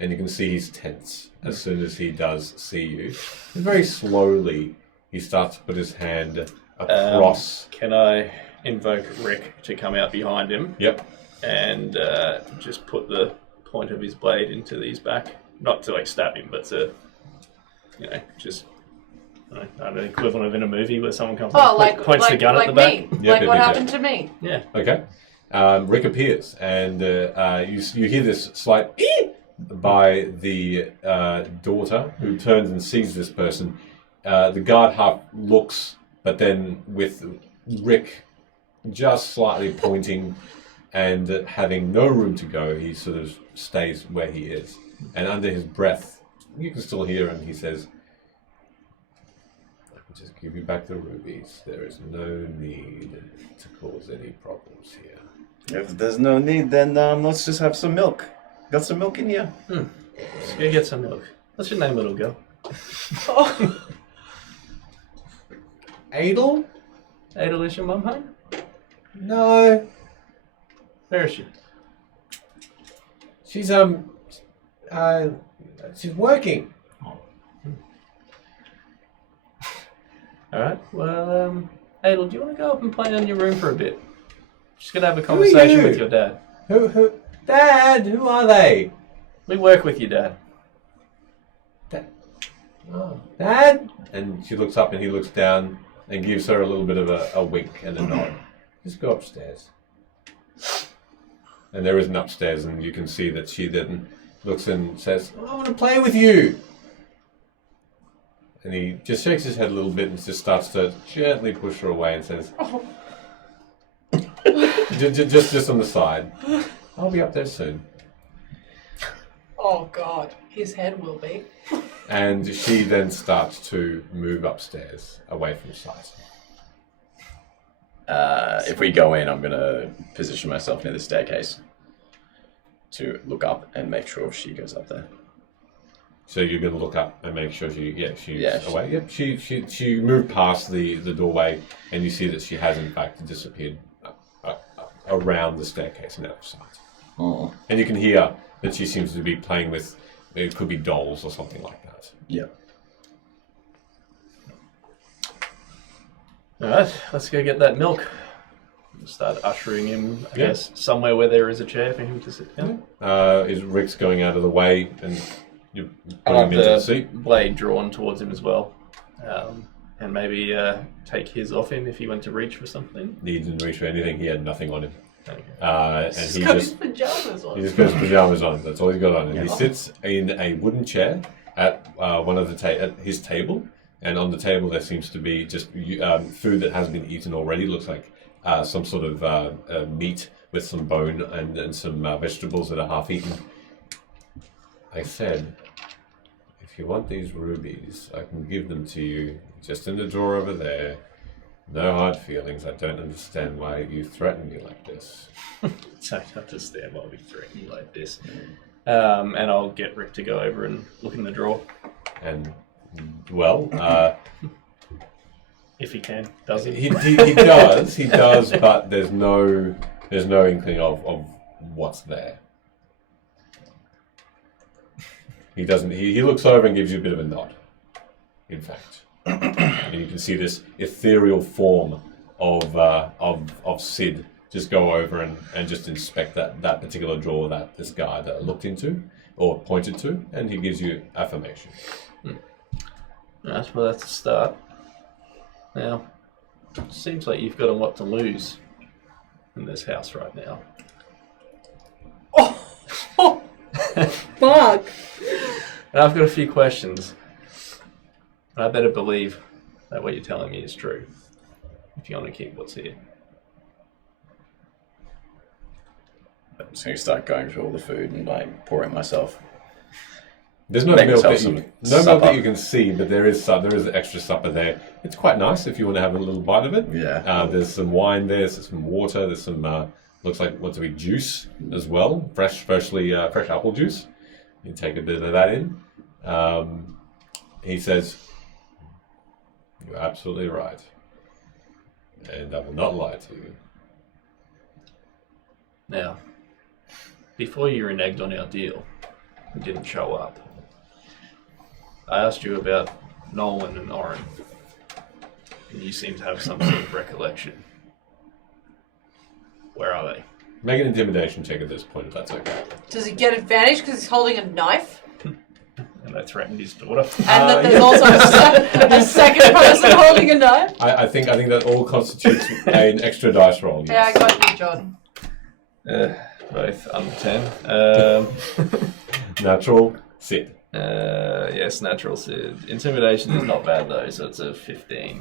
And you can see he's tense as soon as he does see you. And very slowly, he starts to put his hand across. Can I invoke Rick to come out behind him Yep. and just put the point of his blade into his back? Not to stab him, but to, just I don't know, the equivalent of in a movie where someone comes Oh, and points the gun at the back. me. Yep, Like what yep, happened to me. Yeah. Okay. Rick appears, and you hear this slight by the daughter, who turns and sees this person. The guard half looks, but then with Rick just slightly pointing and having no room to go, he sort of stays where he is. And under his breath, you can still hear him. He says, "I can just give you back the rubies. There is no need to cause any problems here." If there's no need, then let's just have some milk. Got some milk in here? Just go get some milk. What's your name, little girl? Oh. Adel? Adel, is your mum home? No. Where is she? She's she's working. Alright, well, Adel, do you want to go up and play in your room for a bit? Just gonna have a are conversation you? with your dad. Who? Dad, who are they? We work with your dad. Oh, Dad? And she looks up and he looks down and gives her a little bit of a wink and a nod. Just go upstairs. And there is an upstairs, and you can see that she then looks and says, I want to play with you. And he just shakes his head a little bit and just starts to gently push her away and says, just on the side, I'll be up there soon. Oh God, his head will be. And she then starts to move upstairs, away from sight. If we go in, I'm going to position myself near the staircase to look up and make sure she goes up there. So you're going to look up and make sure she's Yeah, away. Yep, she moved past the doorway, and you see that she has in fact disappeared around the staircase and out of sight. Oh. And you can hear that she seems to be playing with, it could be dolls or something like that. Yeah. Alright, let's go get that milk. Start ushering him, I guess, somewhere where there is a chair for him to sit down. Is Rick's going out of the way and you put I'll him have into the the seat? blade drawn towards him as well. And maybe take his off him if he went to reach for something. He didn't reach for anything, he had nothing on him. Okay. And He's he got just... his pajamas on. He just got his pajamas on. That's all he's got on. And he Yeah. sits in a wooden chair at one of the at his table, and on the table there seems to be just food that has been eaten already. Looks like some sort of meat with some bone and some vegetables that are half eaten. I said, if you want these rubies, I can give them to you. Just in the drawer over there. No hard feelings. I don't understand why you threaten me like this. Don't understand why we threaten you like this. And I'll get Rick to go over and look in the drawer. And well, If he can, does he? he does, but there's no inkling of what's there. He doesn't. He looks over and gives you a bit of a nod. In fact, and you can see this ethereal form of Sid just go over and just inspect that particular drawer that this guy looked into or pointed to, and he gives you affirmation. Right, well, that's a start. Now, seems like you've got a lot to lose in this house right now. Oh, fuck. And I've got a few questions. And I better believe that what you're telling me is true, if you want to keep what's here. I'm just going to start going through all the food and like pouring myself. There's no Make milk myself that you, some no milk supper. that you can see, but there is extra supper there. It's quite nice if you want to have a little bite of it. Yeah. There's some wine there, there's some water, there's some looks like what to be juice as well, fresh apple juice. You take a bit of that in. He says, "You're absolutely right, and I will not lie to you." Now, before you reneged on our deal and didn't show up, I asked you about Nolan and Oren, and you seem to have some sort of recollection. Where are they? Make an intimidation check at this point, if that's okay. Does he get advantage because he's holding a knife? And they threatened his daughter. And that there's also a second person holding a knife? I think that all constitutes an extra dice roll. Yeah, I Yes. got you, John. Both under 10. Natural sit. Yes, natural Sid. Intimidation is not bad though, so it's a 15.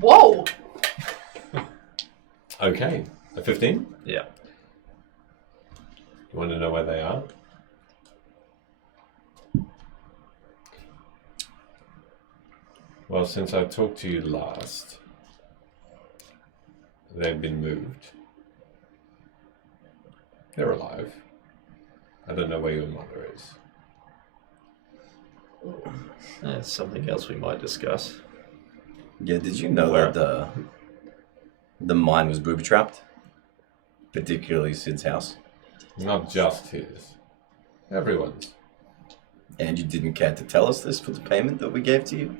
Whoa! Okay, a 15. Yeah. You want to know where they are? Well, since I talked to you last, they've been moved. They're alive. I don't know where your mother is. That's something else we might discuss. Yeah, did you know that the mine was booby trapped? Particularly Sid's house. Not just his. Everyone's. And you didn't care to tell us this for the payment that we gave to you?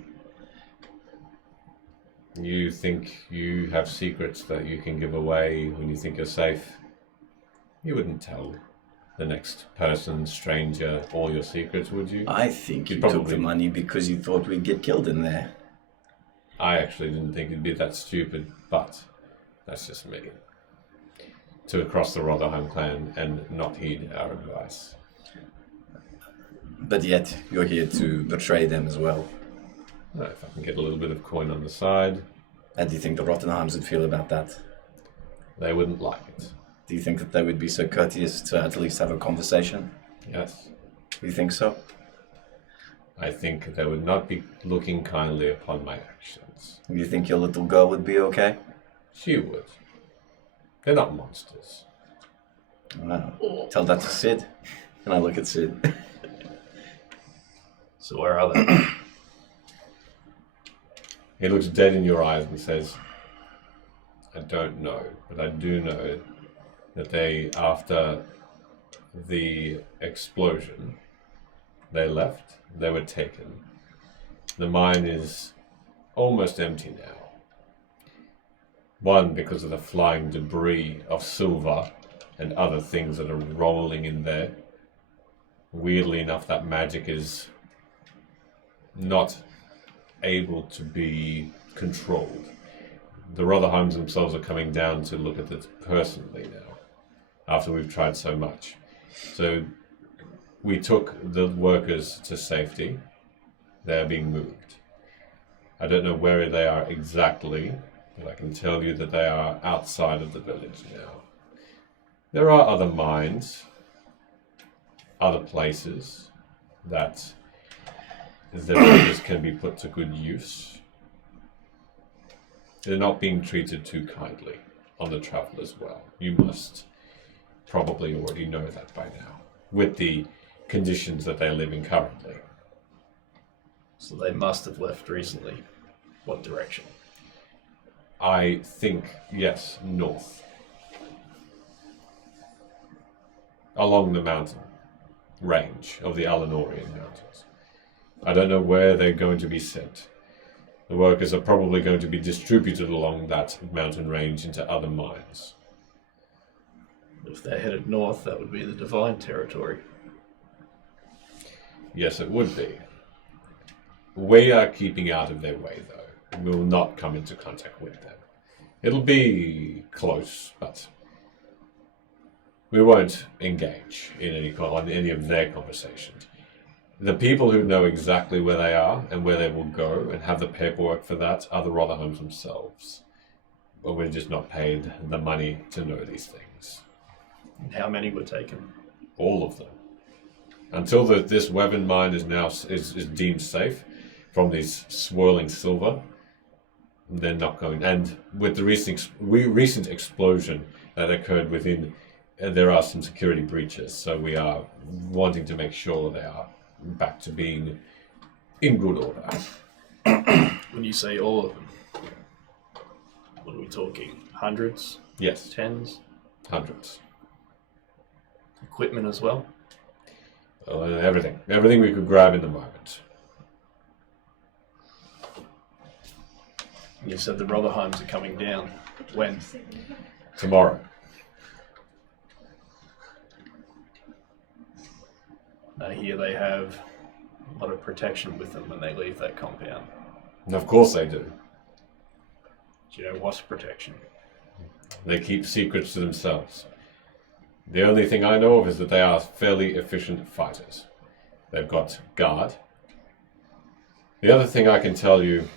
You think you have secrets that you can give away when you think you're safe. You wouldn't tell the next person, stranger, all your secrets, would you? I think you You'd took probably- the money because you thought we'd get killed in there. I actually didn't think it'd be that stupid, but that's just me. To cross the Rotherham clan and not heed our advice. But yet, you're here to betray them as well. If I can get a little bit of coin on the side, How do you think the Rottenheims would feel about that? they wouldn't like it. Do you think that they would be so courteous to at least have a conversation? Yes. You think so? I think they would not be looking kindly upon my actions. You think your little girl would be okay? She would. They're not monsters. Wow. Tell that to Sid. And I look at Sid. So where are they? He looks dead in your eyes and says, I don't know, but I do know that they, after the explosion, they left, they were taken. The mine is almost empty now. One, because of the flying debris of silver and other things that are rolling in there. Weirdly enough, that magic is not able to be controlled. The Rotherheims themselves are coming down to look at this personally now, after we've tried so much. So we took the workers to safety. They're being moved. I don't know where they are exactly, but I can tell you that they are outside of the village now. There are other mines, other places that the villagers can be put to good use. They're not being treated too kindly on the travel as well. You must probably already know that by now, with the conditions that they're living currently. So they must have left recently. What direction? I think, yes, north. Along the mountain range of the Alanorian Mountains. I don't know where they're going to be sent. The workers are probably going to be distributed along that mountain range into other mines. If they're headed north, that would be the Divine territory. Yes, it would be. We are keeping out of their way, though. We will not come into contact with them. It'll be close, but we won't engage in on any of their conversations. The people who know exactly where they are and where they will go and have the paperwork for that are the Rotherhams themselves. But we're just not paid the money to know these things. And how many were taken? All of them. Until this Wevin mine is now is deemed safe from this swirling silver, they're not going. And with the recent explosion that occurred within, there are some security breaches. So we are wanting to make sure they are back to being in good order. When you say all of them, what are we talking? Hundreds? Yes, Tens? hundreds. Equipment as well? Everything we could grab in the moment. You said the Rotherheims are coming down. When? Tomorrow. I hear they have a lot of protection with them when they leave that compound. And of course they do. Do you know what's protection? They keep secrets to themselves. The only thing I know of is that they are fairly efficient fighters. They've got guard. The other thing I can tell you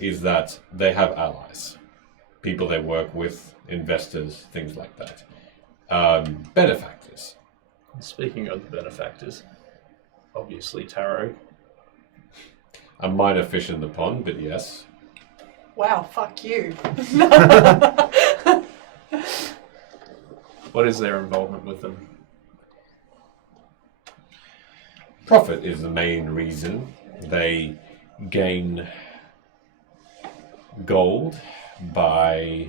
is that they have allies. People they work with, investors, things like that. Benefactors. Speaking of the benefactors, obviously Taro. A minor fish in the pond, but yes. Wow, fuck you. What is their involvement with them? Profit is the main reason. They gain gold by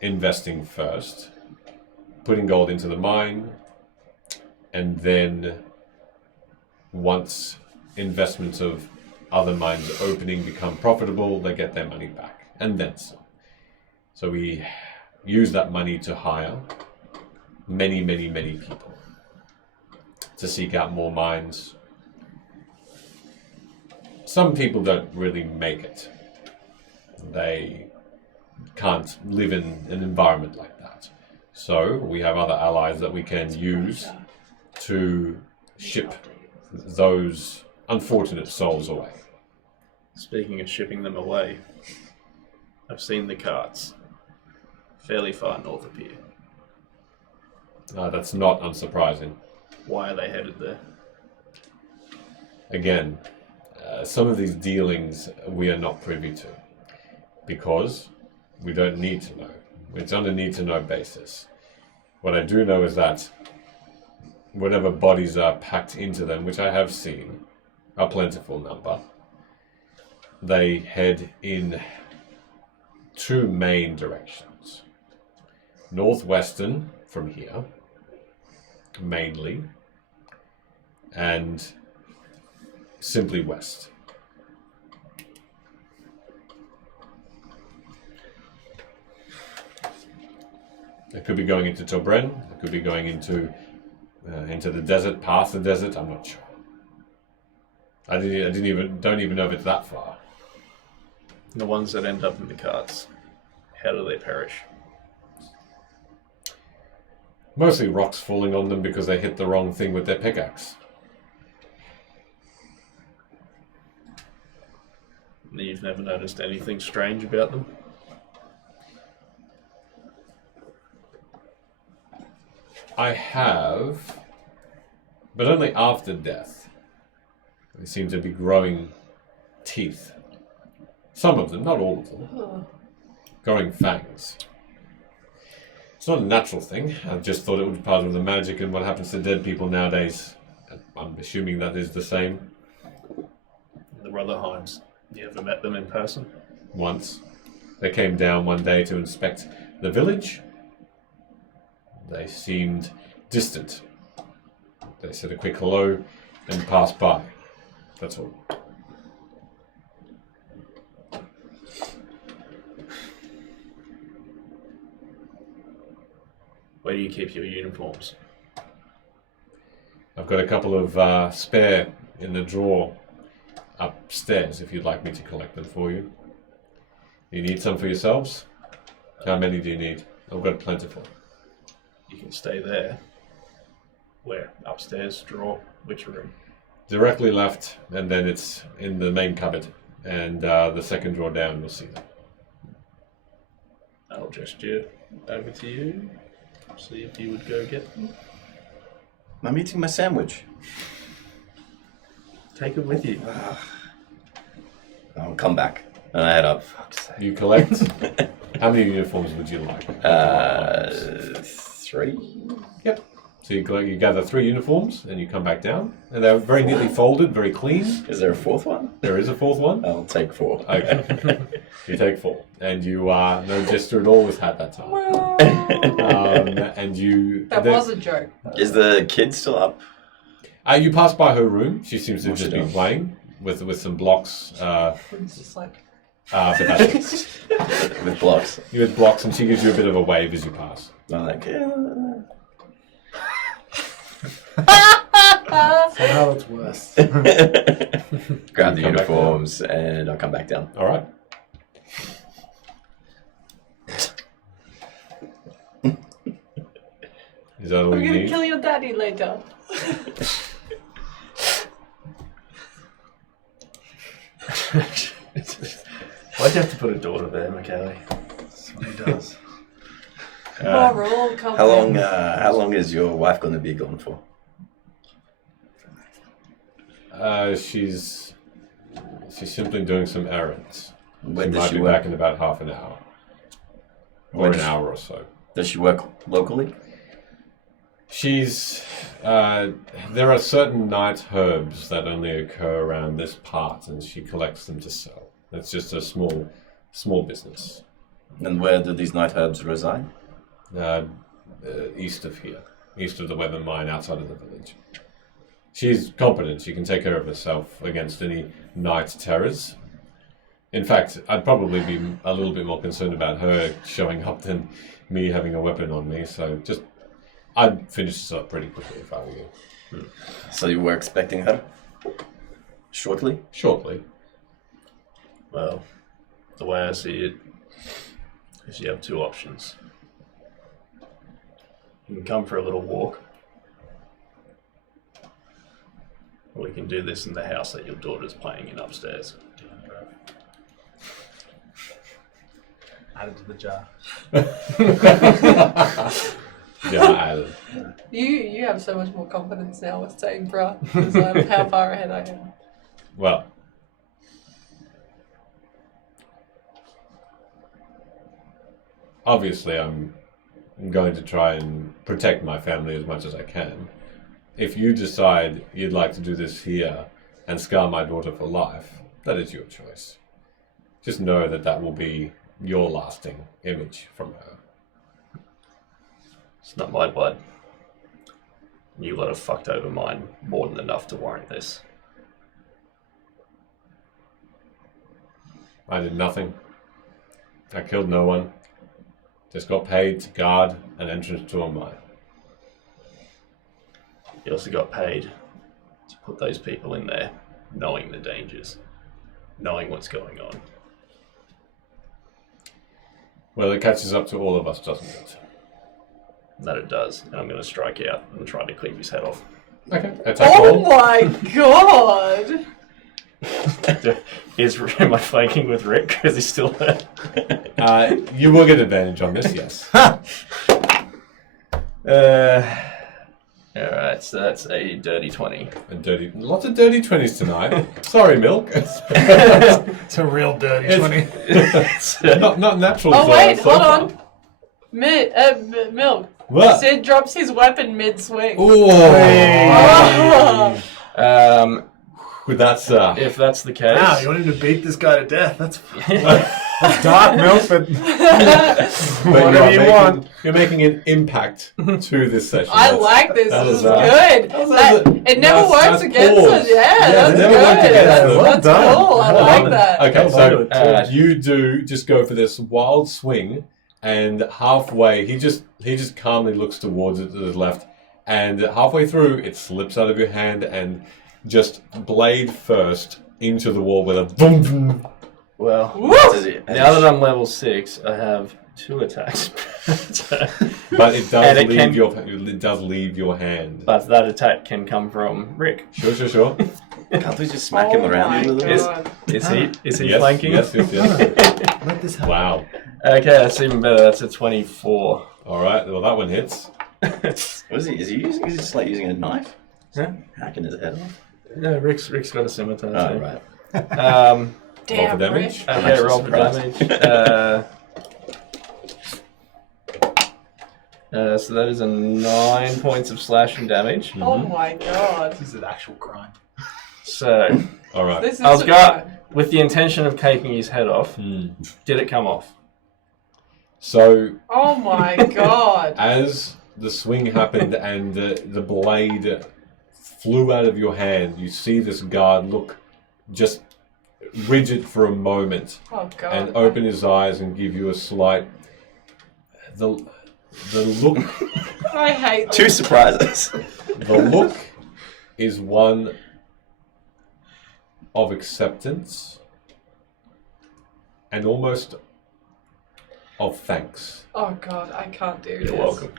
investing first, putting gold into the mine, and then once investments of other mines opening become profitable, they get their money back, and then some. So we use that money to hire many people to seek out more mines. Some people don't really make it. They can't live in an environment like that. So we have other allies that we can use to ship those unfortunate souls away. Speaking of shipping them away, I've seen the carts fairly far north of here. That's not unsurprising. Why are they headed there? Again, some of these dealings we are not privy to because we don't need to know. It's on a need-to-know basis. What I do know is that whatever bodies are packed into them, which I have seen, a plentiful number, they head in two main directions. Northwestern from here, mainly, and simply west. It could be going into Tobren, it could be going into the desert, past the desert, I'm not sure. I don't even know if it's that far. The ones that end up in the carts, how do they perish? Mostly rocks falling on them because they hit the wrong thing with their pickaxe. You've never noticed anything strange about them? I have, but only after death. They seem to be growing teeth. Some of them, not all of them. Growing fangs. It's not a natural thing. I just thought it was part of the magic and what happens to dead people nowadays. I'm assuming that is the same. The Rotherheims, you ever met them in person? Once. They came down one day to inspect the village. They seemed distant. They said a quick hello and passed by. That's all. Where do you keep your uniforms? I've got a couple of spare in the drawer upstairs if you'd like me to collect them for you. You need some for yourselves? How many do you need? I've got plentiful. You can stay there. Where? Upstairs, drawer, which room? Directly left, and then it's in the main cupboard. And the second drawer down, you'll see that. I'll gesture over to you. See if you would go get them. I'm eating my sandwich. Take it with you. I'll come back. And I head up. You collect. How many uniforms would you like? 3. Yep. So you gather 3 uniforms, and you come back down. And they're very neatly folded, very clean. Is there a 4th one? There is a 4th one. I'll take 4. Okay. You take 4. And you are no jester at all with hat that time. And you... That was a joke. Is the kid still up? You pass by her room. She seems to have What's just she been doing? playing with some blocks. It's just like... But that's With blocks. you with blocks, and she gives you a bit of a wave as you pass. I'm like, Somehow it's worse. grab the You come back uniforms and I'll come back down. All right. Is that all I'm you gonna need? kill your daddy later. Why'd you have to put a daughter there, Michaeli? That's what he does. Moral compass. How long is your wife going to be gone for? She's simply doing some errands. When She does might she be work? back in about half an hour. Or When an does- hour or so. Does she work locally? She's. There are certain night herbs that only occur around this part, and she collects them to sell. It's just a small business. And where do these night herbs reside? East of here, east of the Wevin Mine, outside of the village. She's competent. She can take care of herself against any night terrors. In fact, I'd probably be a little bit more concerned about her showing up than me having a weapon on me. So I'd finish this up pretty quickly if I were you. So you were expecting her? Shortly? Shortly. Well, the way I see it is you have two options. You can come for a little walk, or we can do this in the house that your daughter's playing in upstairs. Add it to the jar. Yeah, You have so much more confidence now with saying bruh, because how far ahead I am. well, obviously I'm going to try and protect my family as much as I can. If you decide you'd like to do this here and scar my daughter for life, that is your choice. Just know that that will be your lasting image from her. It's not my blood. You lot have fucked over mine more than enough to warrant this. I did nothing. I killed no one. Just got paid to guard an entrance to a mine. You also got paid to put those people in there, knowing the dangers, knowing what's going on. Well, it catches up to all of us, doesn't it? That it does, and I'm going to strike out and try to clip his head off. Okay. Attack Oh roll. my god! Am I flanking with Rick because he's still there? You will get advantage on this, yes. Alright, so that's a dirty 20. Lots of dirty 20s tonight. Sorry, Milk. It's a real dirty 20. not natural. Oh wait, so hold far. on. Milk. What? Sid drops his weapon mid-swing. Ooh. Oh. That's If that's the case, Wow, you want him to beat this guy to death? That's dark, Milk, but but whatever you want. You're making an impact to this session. I like this. that This is, is good. that's It never works pause. against us. Yeah, Yeah, that's it never good. worked against That's, us. Well that's done. cool. I Well like done. that. Okay, so Well, you do just go for this wild swing, and halfway he just calmly looks towards it to the left, and halfway through it slips out of your hand and just blade first into the wall with a boom. Boom. well, now that I'm level 6, I have 2 attacks. But it does And it does leave your hand. But that attack can come from Rick. Sure. Can't we just smack him Oh around my a little God. bit? Is he Yes, flanking? Yes. Let this happen. Wow. Okay, that's even better. That's a 24. All right. Well, that one hits. What is he? Is he just like using a knife? Huh? Hacking his head off? No, Rick's got a scimitar Oh, too. right. Roll Damn, for damage. Rick. Okay, roll for Surprise. damage. So that is a 9 points of slashing damage. Oh my god. This is an actual crime. So, All right. This is I was a got with the intention of caping his head off. Did it come off? So Oh my god. as the swing happened and the blade flew out of your hand, you see this guard look just rigid for a moment Oh god. and open his eyes and give you a slight. The look. I hate Two this. surprises. The look is one of acceptance and almost of thanks. Oh god, I can't do this. You're welcome.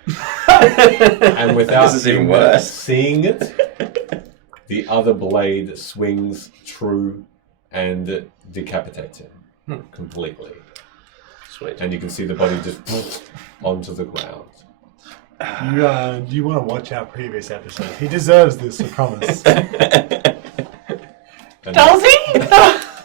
And without This is even him worse. seeing it, the other blade swings true and decapitates him completely. Sweet. And you can see the body just onto the ground. You want to watch our previous episode. He deserves this, I promise. And Does he?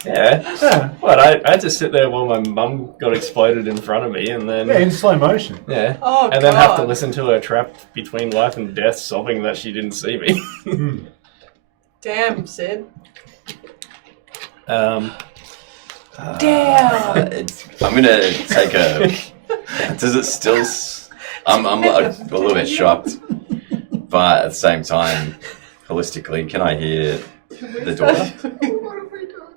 Yeah. Yeah. What? I had to sit there while my mum got exploded in front of me, and then Yeah, in slow motion. yeah, Oh, and then have to God. listen to her trapped between life and death, sobbing that she didn't see me. Damn, Sid. um, Damn. I'm gonna take a. Does it still? I'm a little bit shocked, but at the same time, holistically, can I hear the daughter?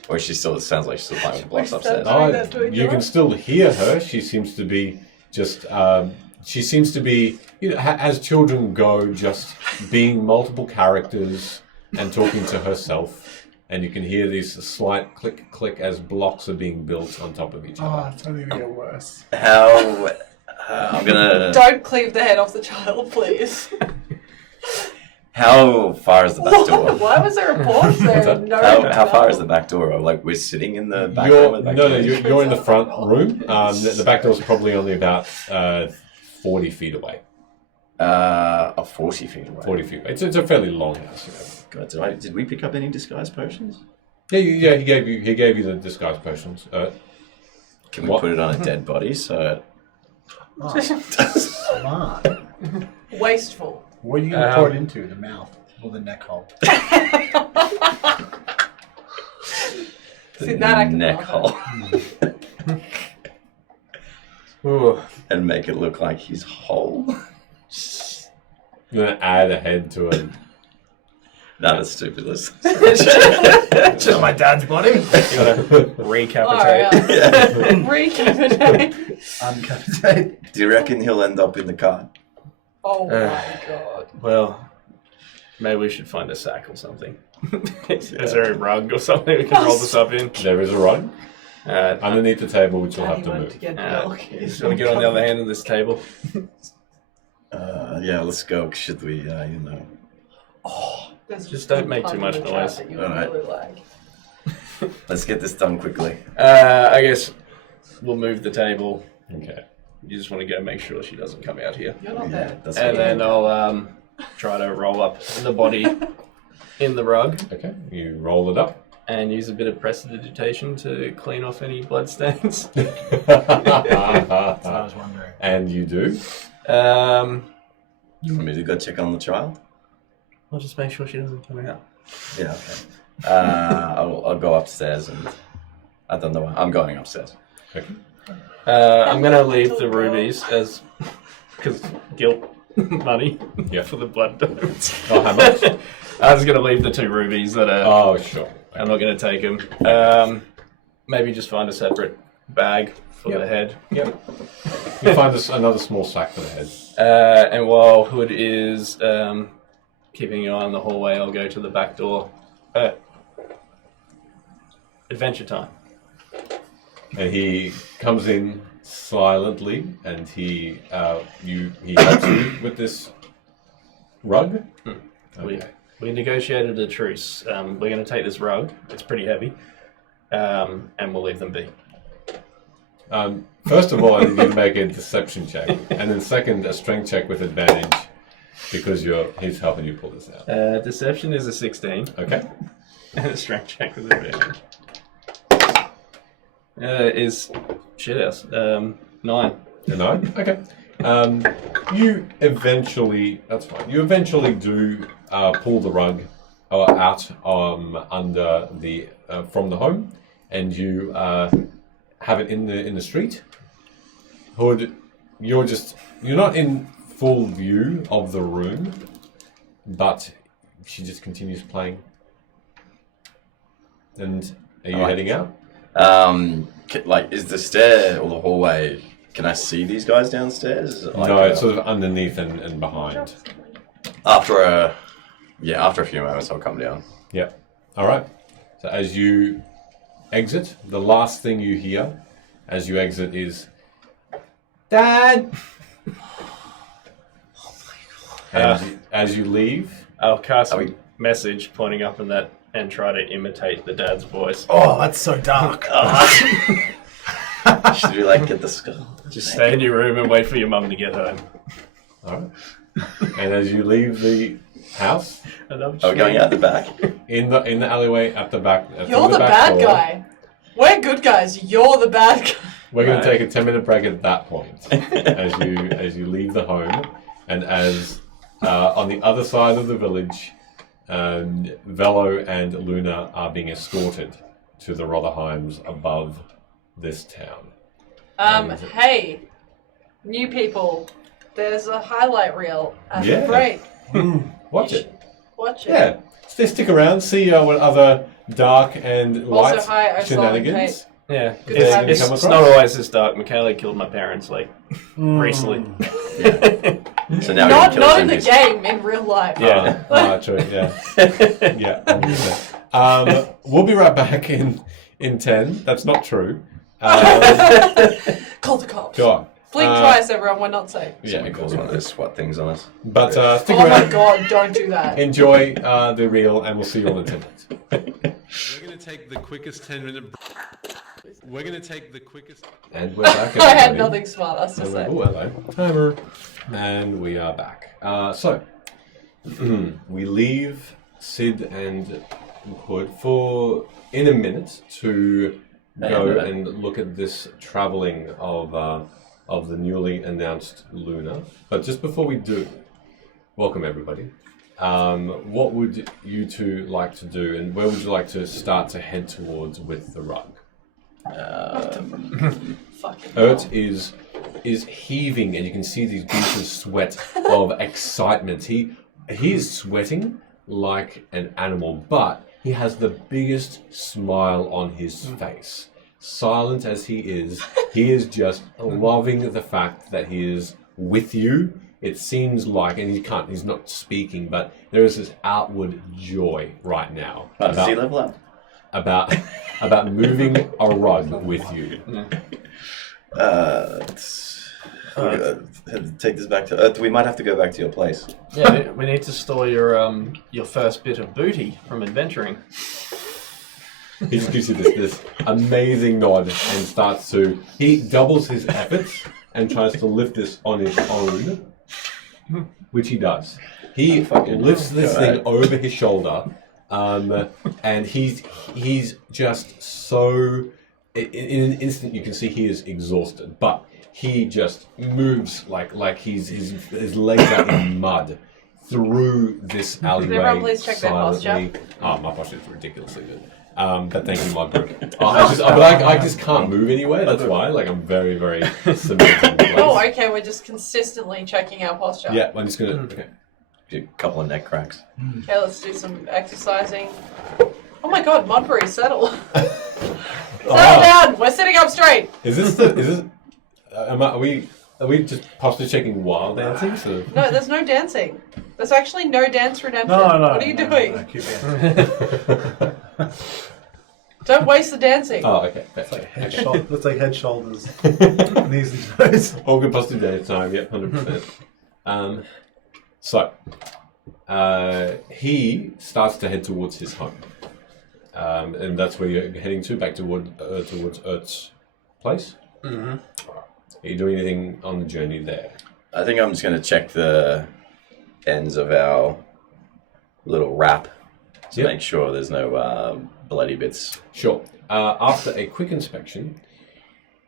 Or she still sounds like she's still playing with blocks upstairs. Doing that to each You can other? still hear her. She seems to be just. She seems to be, as children go, just being multiple characters and talking to herself. And you can hear these slight click click as blocks are being built on top of each other. it's only going to get worse. How? I'm gonna. Don't cleave the head off the child, please. How far is the back door? Why was there a pause there? No. How far is the back door? Or, like, we're sitting in the back You're, room. With the back no, door? you're in the front room. The back door's probably only about 40 feet away. 40 feet away. 40 feet away. It's a fairly long house. God, did we pick up any disguise potions? Yeah. He gave you the disguise potions. Can we What? put it on a dead body? So Smart. Wasteful. What are you going to pour it into? The mouth or the neck hole? the See, that I can neck follow. hole ooh, and make it look like he's whole. You're going to add a head to it. No, that's stupid. Let's- Just my dad's body. you gotta recapitate. Recapitate. Uncapitate. Do you reckon he'll end up in the car? Oh my god. Well, maybe we should find a sack or something. Is there a rug or something we can roll this up in? There is a rug Uh, underneath the table, which you'll have Daddy to went move. to get uh, milk. just gonna get on the other hand of this table. Yeah, let's go. Should we, There's Just a don't make too pun much in the noise. chat that you Alright. really like. let's get this done quickly. I guess we'll move the table. Okay. You just want to go make sure she doesn't come out here. You're not Yeah, there. that's And what then I'll try to roll up the body in the rug Okay. You roll it up. and use a bit of prestidigitation to clean off any blood stains. That's what I was wondering. And you do. You want me to go check on the child? I'll just make sure she doesn't come out. Yeah, okay. I'll go upstairs and I don't know. I'm going upstairs. Okay. I'm going to leave the rubies as because guilt money Yeah. for the blood donates. Oh, how much? I was going to leave the 2 rubies that are. Oh, sure. I'm not going to take them. Maybe just find a separate bag for Yep. the head. Yep. You find another small sack for the head. And while Hood is keeping an eye on the hallway, I'll go to the back door. Adventure time. And he comes in silently, and he helps you with this rug. Okay. We negotiated a truce. We're going to take this rug. It's pretty heavy. And we'll leave them be. First of all, I need you to make a deception check, and then second, a strength check with advantage, because he's helping you pull this out. Deception is a 16. Okay. And a strength check with advantage. Is shit house. 9. A 9? Okay. You eventually, that's fine. You eventually do pull the rug out under the from the home, and you have it in the street. Hood, you're not in full view of the room, but she just continues playing. And are you heading out? Is the stair or the hallway? Can I see these guys downstairs? No, it's sort of underneath and behind. After a few moments, I'll come down. Yeah. All right. So as you exit, the last thing you hear as you exit is, "Dad." And as you leave, I'll cast Are a we- message pointing up in that and try to imitate the dad's voice. Oh, that's so dark. Should we get the skull? Just stay in your room and wait for your mum to get home. all right. And as you leave the house, And I'm Are we going out the back? in the alleyway at the back, You're the bad door, guy. We're good guys. You're the bad guy. We're going to take a 10-minute break at that point as you leave the home, and as on the other side of the village, Velo and Luna are being escorted to the Rotherheims above this town. Hey, new people. There's a highlight reel at the Yeah. break. Watch You it. should Watch it. Yeah. Stick around, see what other dark and light Also, hi, I saw shenanigans. Yeah, Good times. it's Come not across? always this dark. Michaela killed my parents like recently. So now Not he kills in the his- game, in real life. Yeah. True, yeah. Yeah, 100%. We'll be right back in 10. That's not true. Call the cops. Go on. Blink twice, everyone. We're not safe. Yeah, Somebody calls one of those SWAT things on us. But stick Oh my around, god, don't do that. enjoy the reel, and we'll see you all in 10 minutes. We're going to take the quickest 10-minute break. We're going to take the quickest... And we're back. I had everybody. nothing smart else to say. Oh, hello. Timer. And we are back. So, we leave Sid and Hood for, in a minute, to go and look at this travelling of the newly announced Luna. But just before we do, welcome everybody. What would you two like to do, and where would you like to start to head towards with the rug? Fucking Ert hell. is heaving, and you can see these beads of sweat of excitement. He is sweating like an animal, but he has the biggest smile on his face. Silent as he is just loving the fact that he is with you. It seems like, and he's not speaking, but there is this outward joy right now Does he level up? about moving a rug with you. Take this back to. We might have to go back to your place. Yeah, we need to store your first bit of booty from adventuring. He just gives you this amazing nod and starts to... He doubles his efforts and tries to lift this on his own, which he does. He lifts this thing over his shoulder, and he's just so... In an instant, you can see he is exhausted, but he just moves like his legs are in mud through this alleyway. everyone please check their silently. Oh, my posture is ridiculously good. But thank you, Mod Group. I just can't move anywhere. That's why. Like, I'm very, very cemented in place. Oh, okay, we're just consistently checking our posture. Yeah, I'm just gonna. Okay. A couple of neck cracks. Okay, let's do some exercising. Oh my god, Modbury, settle. Settle down! We're sitting up straight! Is this? Are we just posture checking while dancing? So. No, there's no dancing. There's actually no dance redemption. No. What are you doing? No, keep dancing. Don't waste the dancing. Oh, okay. Let's like head, shoulders, knees and toes. All good posture dance time. Yep, 100%. So, he starts to head towards his home, and that's where you're heading to, back towards Ert's place. Mm-hmm. Are you doing anything on the journey there? I think I'm just going to check the ends of our little wrap to Yep. make sure there's no bloody bits. Sure. After a quick inspection,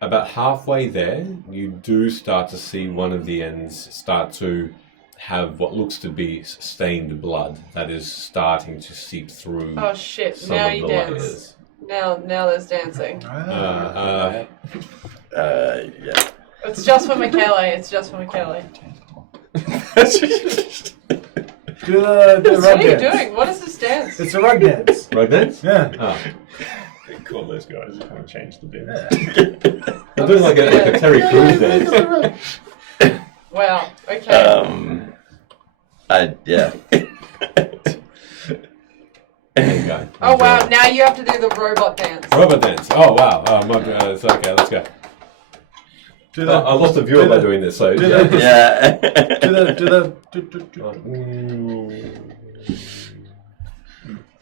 about halfway there, you do start to see one of the ends start to have what looks to be stained blood that is starting to seep through Oh shit, some now of you the dance. layers. Now there's dancing. Yeah. Yeah. It's just for Michele, it's just for Michele. Do the What rug are you dance. doing? What is this dance? It's a rug dance. Right then? Yeah. Oh. Call those guys who kind of change the bit. I'm doing like a Terry Crews dance. Wow, okay. Yeah. There you go. Oh wow, now you have to do the robot dance. Robot dance. Oh wow. It's okay, let's go. Do the. I lost a viewer by doing this, so Do yeah. the. Yeah.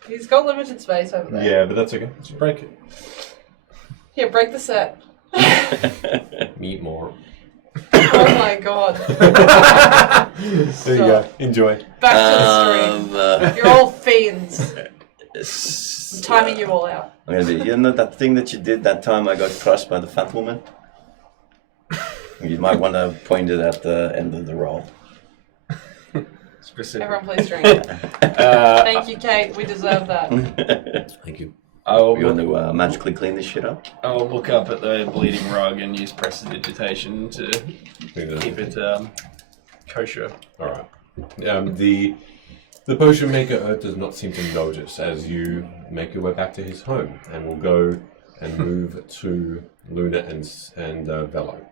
He's got limited space over there. Yeah, but that's okay. Just break it. Here, break the set. Meet more. Oh my god. There you go. Enjoy. Back to the stream. You're all fiends. I'm timing you all out. I'm gonna be, you know that thing that you did that time I got crushed by the fat woman? You might want to point it at the end of the roll. Specific. Everyone please drink. Thank you, Kate. We deserve that. Thank you. I'll You want to magically clean this shit up? I'll look up at the bleeding rug and use prestidigitation to keep it kosher. All right. The potion maker does not seem to notice as you make your way back to his home, and will go and move to Luna and Velo.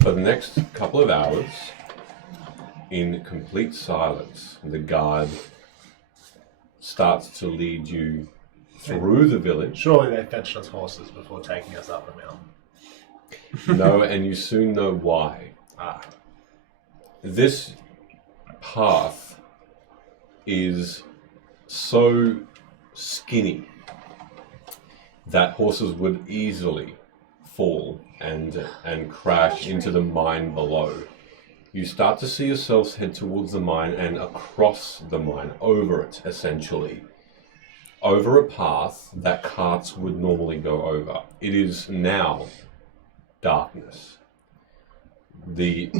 For the next couple of hours, in complete silence, the guard starts to lead you through the village. Surely they fetched us horses before taking us up the mountain. No, and you soon know why. This path is so skinny that horses would easily fall and crash into the mine below. You start to see yourselves head towards the mine and across the mine, over it essentially, over a path that carts would normally go over. It is now darkness. The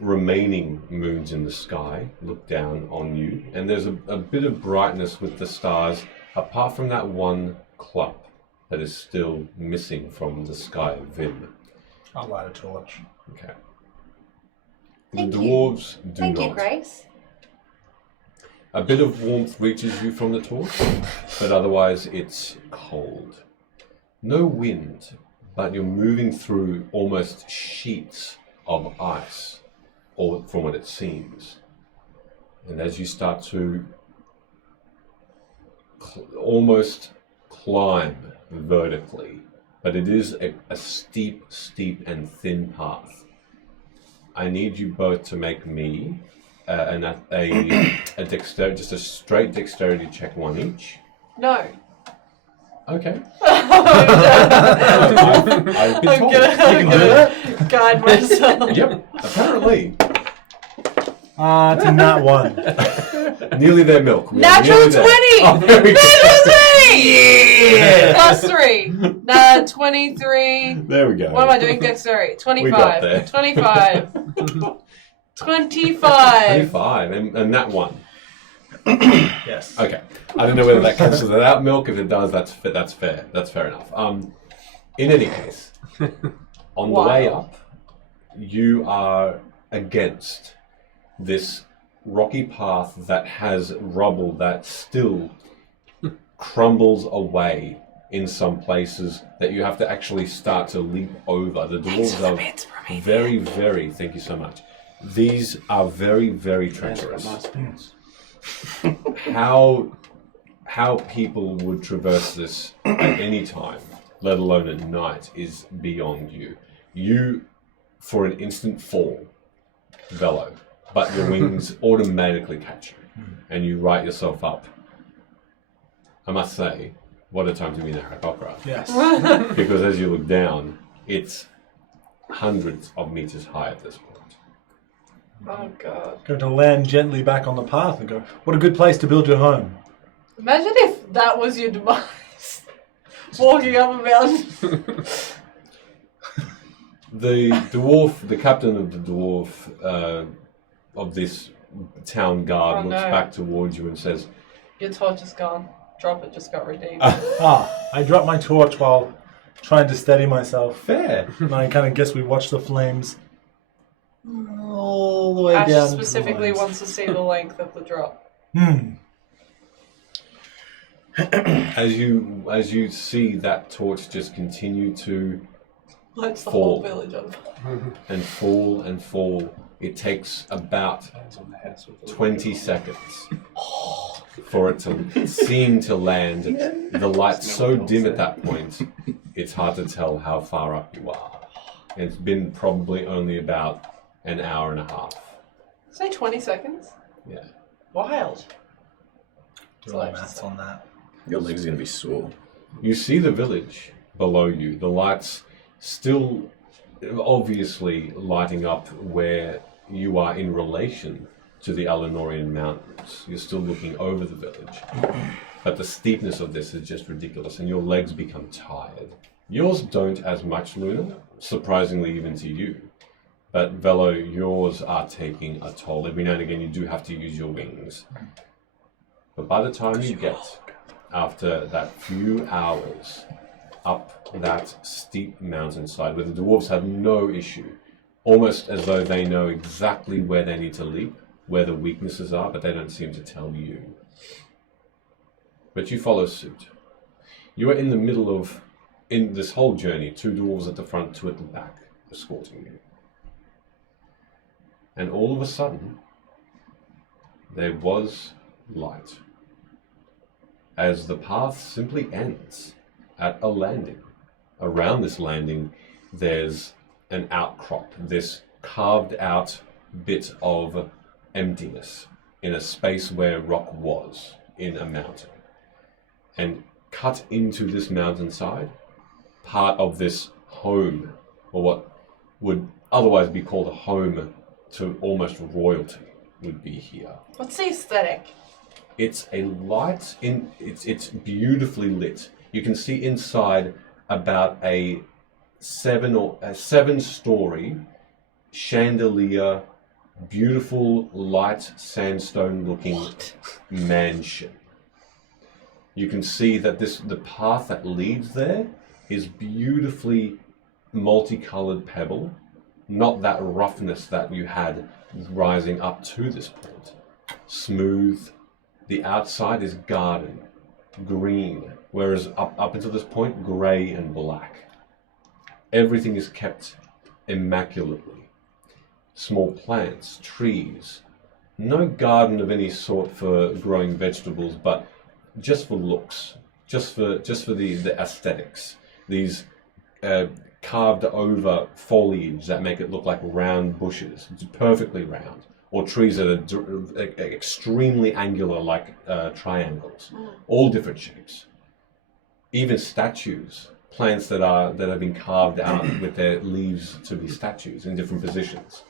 remaining moons in the sky look down on you, and there's a bit of brightness with the stars, apart from that one clump that is still missing from the sky of Vim. I'll light a torch. Okay. Thank The you. dwarves do Thank not. you, Grace. A bit of warmth reaches you from the torch, but otherwise it's cold. No wind, but you're moving through almost sheets of ice, or from what it seems. And as you start to almost climb vertically, but it is a steep and thin path. I need you both to make me a dexterity, just a straight dexterity check, one each. No. Okay. I'm I've been told. gonna guide myself. Yep, apparently. It's a nat one. Nearly their milk. We are Natural nearly there. 20! Oh, there we go. Yeah! Plus 3. 23. There we go. What am I doing? Dexterity. 25. We got there. 25. 25. 25, and that one. Yes. Okay. I don't know whether that cancels it out milk. If it does, that's fair. That's fair enough. In any case, on the way up, you are against this rocky path that has rubble that still crumbles away in some places that you have to actually start to leap over. The dwarves are very, very, thank you so much. These are very, very treacherous. How people would traverse this at any time, let alone at night, is beyond you. You, for an instant, fall, Velo, but your wings automatically catch you, and you right yourself up. I must say, what a time to be an Aarakocra. Yes. Because as you look down, it's hundreds of meters high at this point. Oh, God. Going to land gently back on the path and go, what a good place to build your home. Imagine if that was your device. Walking up a mountain. The dwarf, the captain of the dwarf of this town guard, Oh, looks no. back towards you and says, Your torch is gone. Drop it, just got redeemed. I dropped my torch while trying to steady myself. "Fair." And I kind of guess we watched the flames all the way Ash down. specifically into the wants to see the length of the drop. lines. As you see that torch just continue to Lights the Fall. whole village on fire. and fall, it takes about 20 seconds for it to seem to land. The light's so dim at that point, it's hard to tell how far up you are. It's been probably only about an hour and a half. Say 20 seconds? Yeah. Wild. Do all the maths on that. Your legs are going to be sore. You see the village below you. The lights still obviously lighting up where you are in relation to the Alenorian Mountains. You're still looking over the village. But the steepness of this is just ridiculous, and your legs become tired. Yours don't as much, Luna, surprisingly even to you. But Velo, yours are taking a toll. Every now and again you do have to use your wings. But by the time you get, after that few hours, up that steep mountainside where the dwarves have no issue, almost as though they know exactly where they need to leap, where the weaknesses are, but they don't seem to tell you. But you follow suit. You are in the middle of, in this whole journey, 2 dwarves at the front, 2 at the back, escorting you. And all of a sudden, there was light. As the path simply ends at a landing. Around this landing, there's an outcrop, this carved out bit of emptiness in a space where rock was in a mountain. And cut into this mountainside, part of this home, or what would otherwise be called a home to almost royalty, would be here. What's the aesthetic? It's a light, it's beautifully lit. You can see inside about a 7-story chandelier, beautiful light sandstone looking mansion. You can see that the path that leads there is beautifully multicolored pebble, not that roughness that you had rising up to this point. Smooth. The outside is garden, green, whereas up until this point, grey and black. Everything is kept immaculately. Small plants, trees, no garden of any sort for growing vegetables, but just for looks, just for the aesthetics. These carved over foliage that make it look like round bushes. It's perfectly round. Or trees that are extremely angular, like triangles, all different shapes. Even statues, plants that have been carved out with their leaves to be statues in different positions.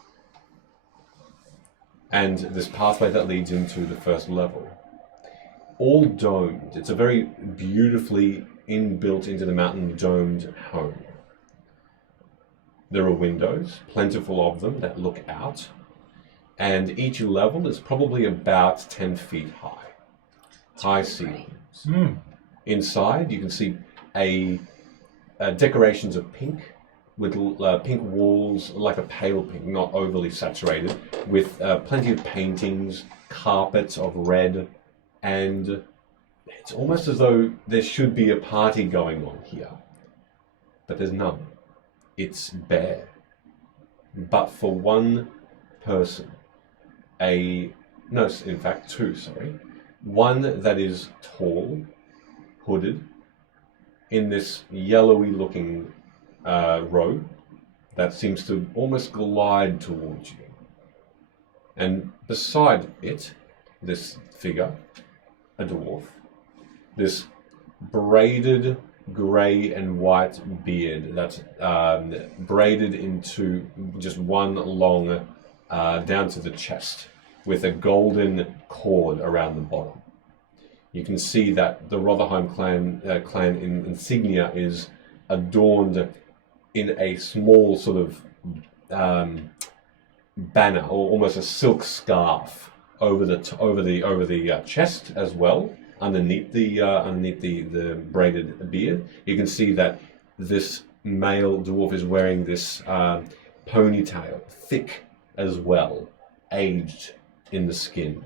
And this pathway that leads into the first level, all domed. It's a very beautifully inbuilt into the mountain domed home. There are windows, plentiful of them, that look out. And each level is probably about 10 feet high. High ceiling. Inside, you can see decorations of pink, with pink walls, like a pale pink, not overly saturated, with plenty of paintings, carpets of red, and it's almost as though there should be a party going on here. But there's none. It's bare. But for one person, in fact, 2, sorry. One that is tall, hooded, in this yellowy looking robe that seems to almost glide towards you. And beside it, this figure, a dwarf, this braided grey and white beard that's braided into just one long down to the chest, with a golden cord around the bottom. You can see that the Rotherheim clan insignia is adorned in a small sort of banner, or almost a silk scarf over the chest as well. Underneath the braided beard, you can see that this male dwarf is wearing this ponytail, thick as well, aged in the skin.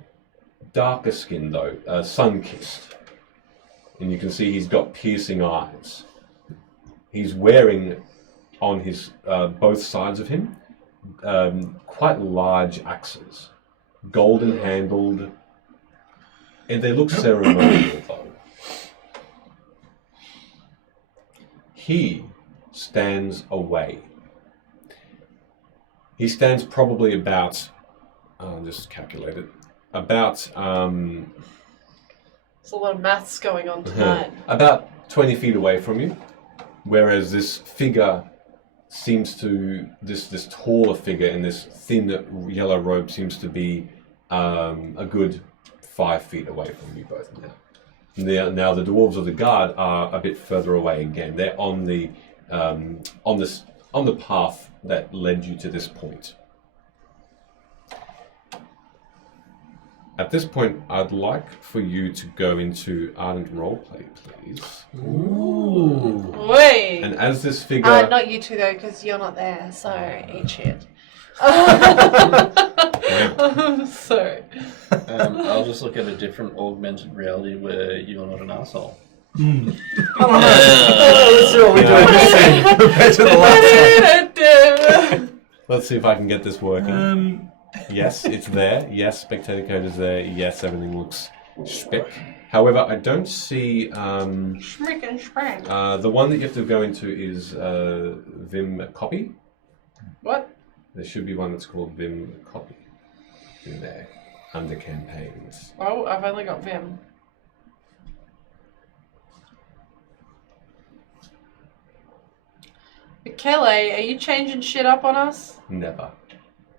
Darker skin though, sun-kissed. And you can see he's got piercing eyes. He's wearing on his both sides of him quite large axes, golden handled, and they look ceremonial though. He stands away. He stands probably about, I'll just calculate it, about There's a lot of maths going on tonight. about 20 feet away from you, whereas this figure seems to, this taller figure in this thin yellow robe seems to be a good 5 feet away from you both now. Now the dwarves of the guard are a bit further away again. They're on the path that led you to this point. At this point, I'd like for you to go into ardent roleplay, please. Ooh. Wait. And as this figure, Not you two though, because you're not there. So eat shit. Sorry. I'll just look at a different augmented reality where you're not an asshole. Let's see what we do in this scene compared to the last one. let's see if I can get this working. Yes, it's there. Yes, spectator code is there. Yes, everything looks spec. However, I don't see Schmick and schmack. the one that you have to go into is Vim copy. What? There should be one that's called Vim copy in there under campaigns. Oh, I've only got Vim. Kelly, are you changing shit up on us? Never.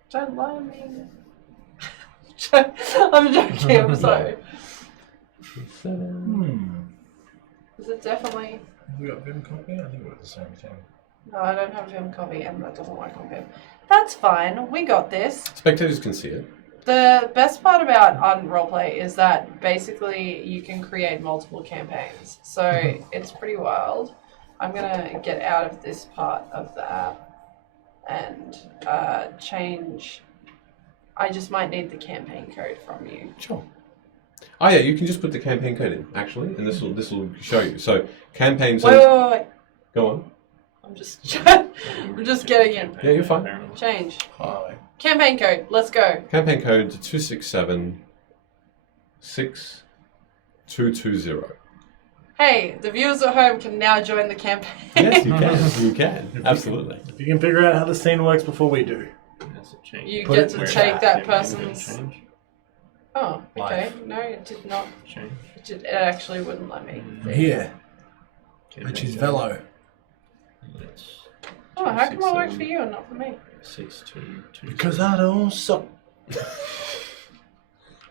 Don't lie to me. I'm joking, I'm sorry. Is it definitely... We got Vim copy? I think it was the same thing. No, I don't have Vim copy and that doesn't work on Vim. That's fine, we got this. Spectators can see it. The best part about Ardent Roleplay is that basically you can create multiple campaigns. So it's pretty wild. I'm gonna get out of this part of the app and change. I just might need the campaign code from you. Sure. Oh yeah, you can just put the campaign code in actually, and this will show you. So campaigns. Wait. Go on. I'm just getting in. Yeah, you're fine. Change. Hi. Campaign code. Let's go. Campaign code 267-6220. Hey, the viewers at home can now join the campaign. Yes, you can. You can. Absolutely. You can figure out how the scene works before we do. That's a change. You Put get it to in take chat. that person's. Change. Oh, okay. Life. No, it did not. Change. It actually wouldn't let me. From here, Okay, which is go. Velo. Let's Oh, how come it works for you and not for me? 622. Because I don't suck.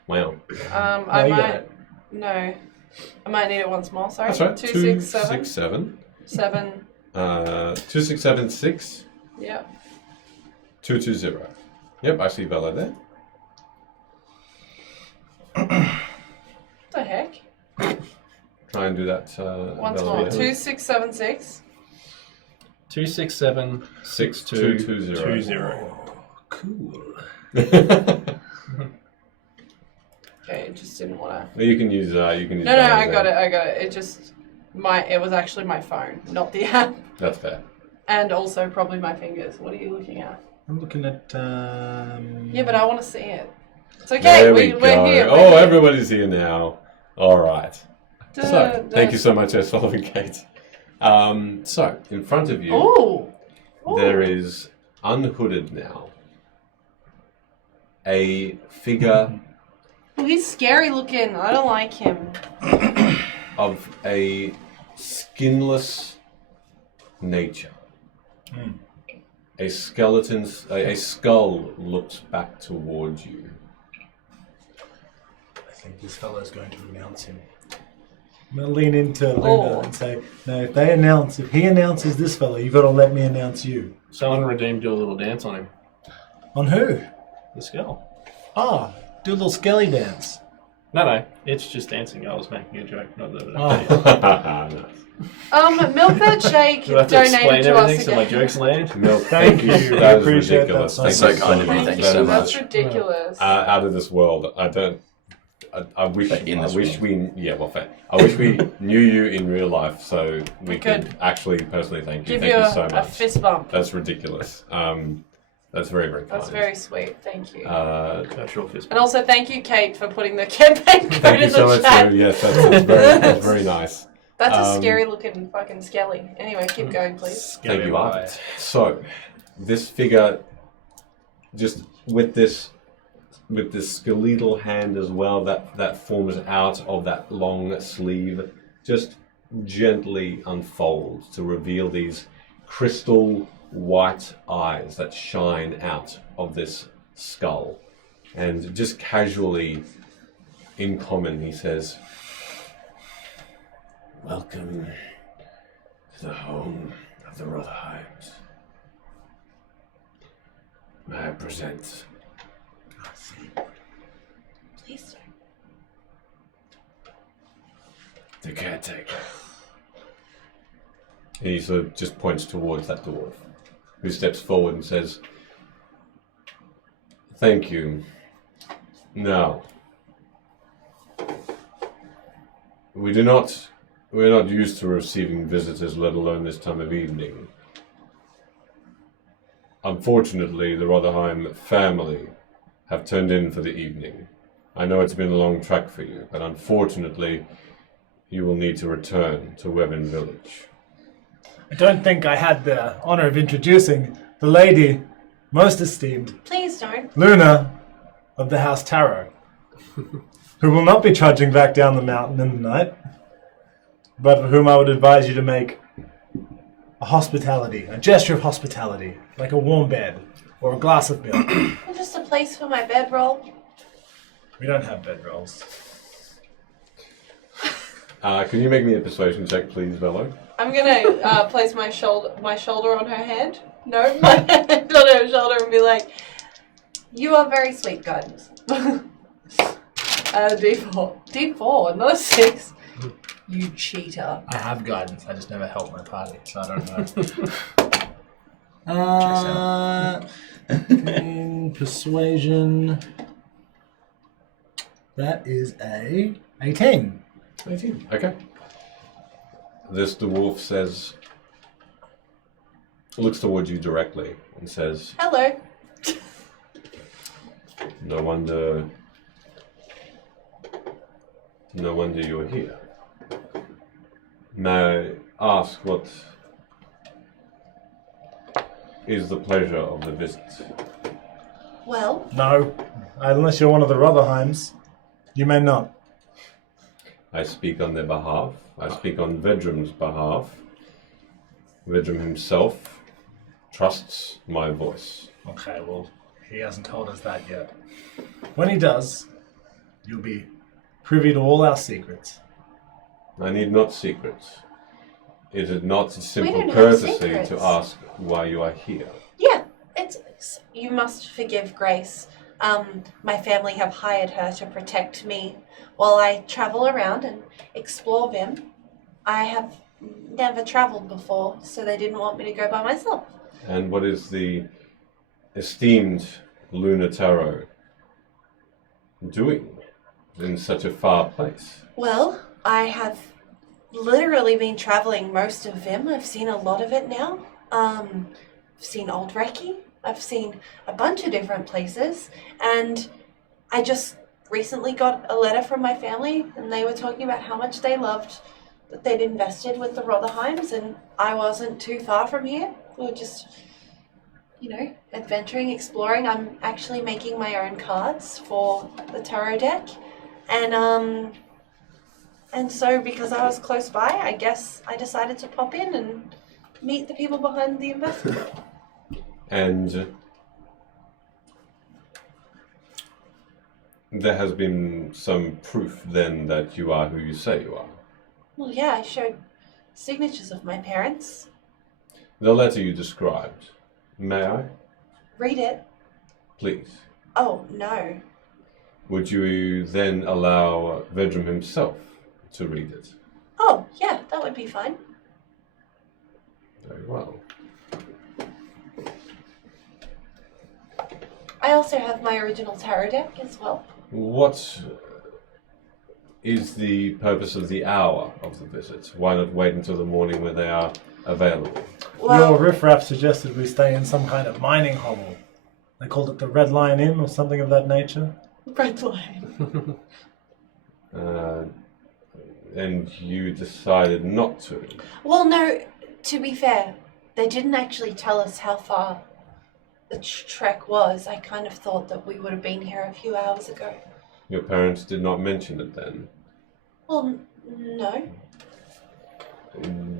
Wow. I you got might. it. No. I might need it once more. Sorry. That's right. 267 267. 7. 2676 Yep. 220. Yep, I see Bella there. What the heck? Try and do that. Once Bella more. again. 2676. 267 6220. Cool. Okay, it just didn't want to. You can use. You can use. No, Bella's I got there. it. I got it. It just. It was actually my phone, not the app. That's fair. And also probably my fingers. What are you looking at? I'm looking at. Yeah, but I want to see it. It's okay. There we We're go. here. Oh, everybody's here now. All right. So, Duh, thank you so much, S. Sullivan Kate. So, in front of you, Ooh. there is unhooded now a figure Oh, he's scary looking. I don't like him. of a skinless nature. A a skull looks back towards you. I think this fellow's going to announce him. I'm going to lean into Luna Oh. and say, no, if he announces this fellow, you've got to let me announce you. Someone redeemed your little dance on him. On who? The skull. Ah, do a little skelly dance. No, it's just dancing. I was making a joke, not that. Oh. Nice. Milk that shake Do I have to explain donated to us everything so my again. jokes land? Milk, Thank you. That We is appreciate ridiculous. that. Thank So you kind of you. much. Thank you That so is, much. That's ridiculous. out of this world. I wish. But in I this wish world. we. Yeah, well, fair. I wish we knew you in real life, so we could could actually personally thank you. Give Thank you you so a much. fist bump. That's ridiculous. That's very, very kind. That's very sweet. Thank you. Virtual fist And also thank you, Kate, for putting the campaign code Thank you in so the much. chat. Yes, that's very nice. That's a Um, scary looking fucking skelly. Anyway, keep going, please. Thank you, Art. So, this figure, just with this skeletal hand as well, that forms out of that long sleeve, just gently unfolds to reveal these crystal white eyes that shine out of this skull. And just casually, in common, he says, Welcome to the home of the Rotherheims. May I present Please don't. the caretaker. He sort of just points towards that dwarf, who steps forward and says, "Thank you. Now, we're not used to receiving visitors, let alone this time of evening. Unfortunately, the Rotherheim family have turned in for the evening. I know it's been a long trek for you, but unfortunately, you will need to return to Wevin Village." I don't think I had the honor of introducing the lady most esteemed, Please don't. Luna of the House Tarot, who will not be trudging back down the mountain in the night, but for whom I would advise you to make a gesture of hospitality, like a warm bed or a glass of milk. Just a place for my bedroll. We don't have bedrolls. Can you make me a persuasion check, please, Velo? I'm gonna place my shoulder on her hand. No, my hand on her shoulder and be like, You are very sweet, guidance. D4. D4, not a 6. You cheater. I have guidance, I just never help my party, so I don't know. Persuasion. That is a 18. 18. Okay. This dwarf says, looks towards you directly and says, Hello. No wonder you're here. May I ask what is the pleasure of the visit? Well, No, unless you're one of the Rotherheims, you may not. I speak on their behalf. I speak on Vedrum's behalf. Vedrum himself trusts my voice. Okay, well, he hasn't told us that yet. When he does, you'll be privy to all our secrets. I need not secrets. Is it not a simple don't have courtesy secrets. to ask why you are here? yeah, it's you must forgive Grace. My family have hired her to protect me while I travel around and explore Vim. I have never traveled before, so they didn't want me to go by myself. And what is the esteemed Luna Tarot doing in such a far place? Well, I have literally been traveling most of Vim. I've seen a lot of it now. I've seen Old Reiki. I've seen a bunch of different places. And I just recently got a letter from my family, and they were talking about how much they loved that they'd invested with the Rotherheims, and I wasn't too far from here. We were just, adventuring, exploring. I'm actually making my own cards for the tarot deck. And so because I was close by, I guess I decided to pop in and meet the people behind the investment. And there has been some proof then that you are who you say you are. Well, yeah, I showed signatures of my parents. The letter you described, may I? Read it. Please. Oh, no. Would you then allow Vedrum himself to read it? Oh, yeah, that would be fine. Very well. I also have my original tarot deck as well. What is the purpose of the hour of the visit? Why not wait until the morning when they are available? Well, Your riffraff suggested we stay in some kind of mining hovel. They called it the Red Lion Inn or something of that nature. Red line. And you decided not to. well, no, to be fair, they didn't actually tell us how far the trek was. I kind of thought that we would have been here a few hours ago. Your parents did not mention it then. Well, no.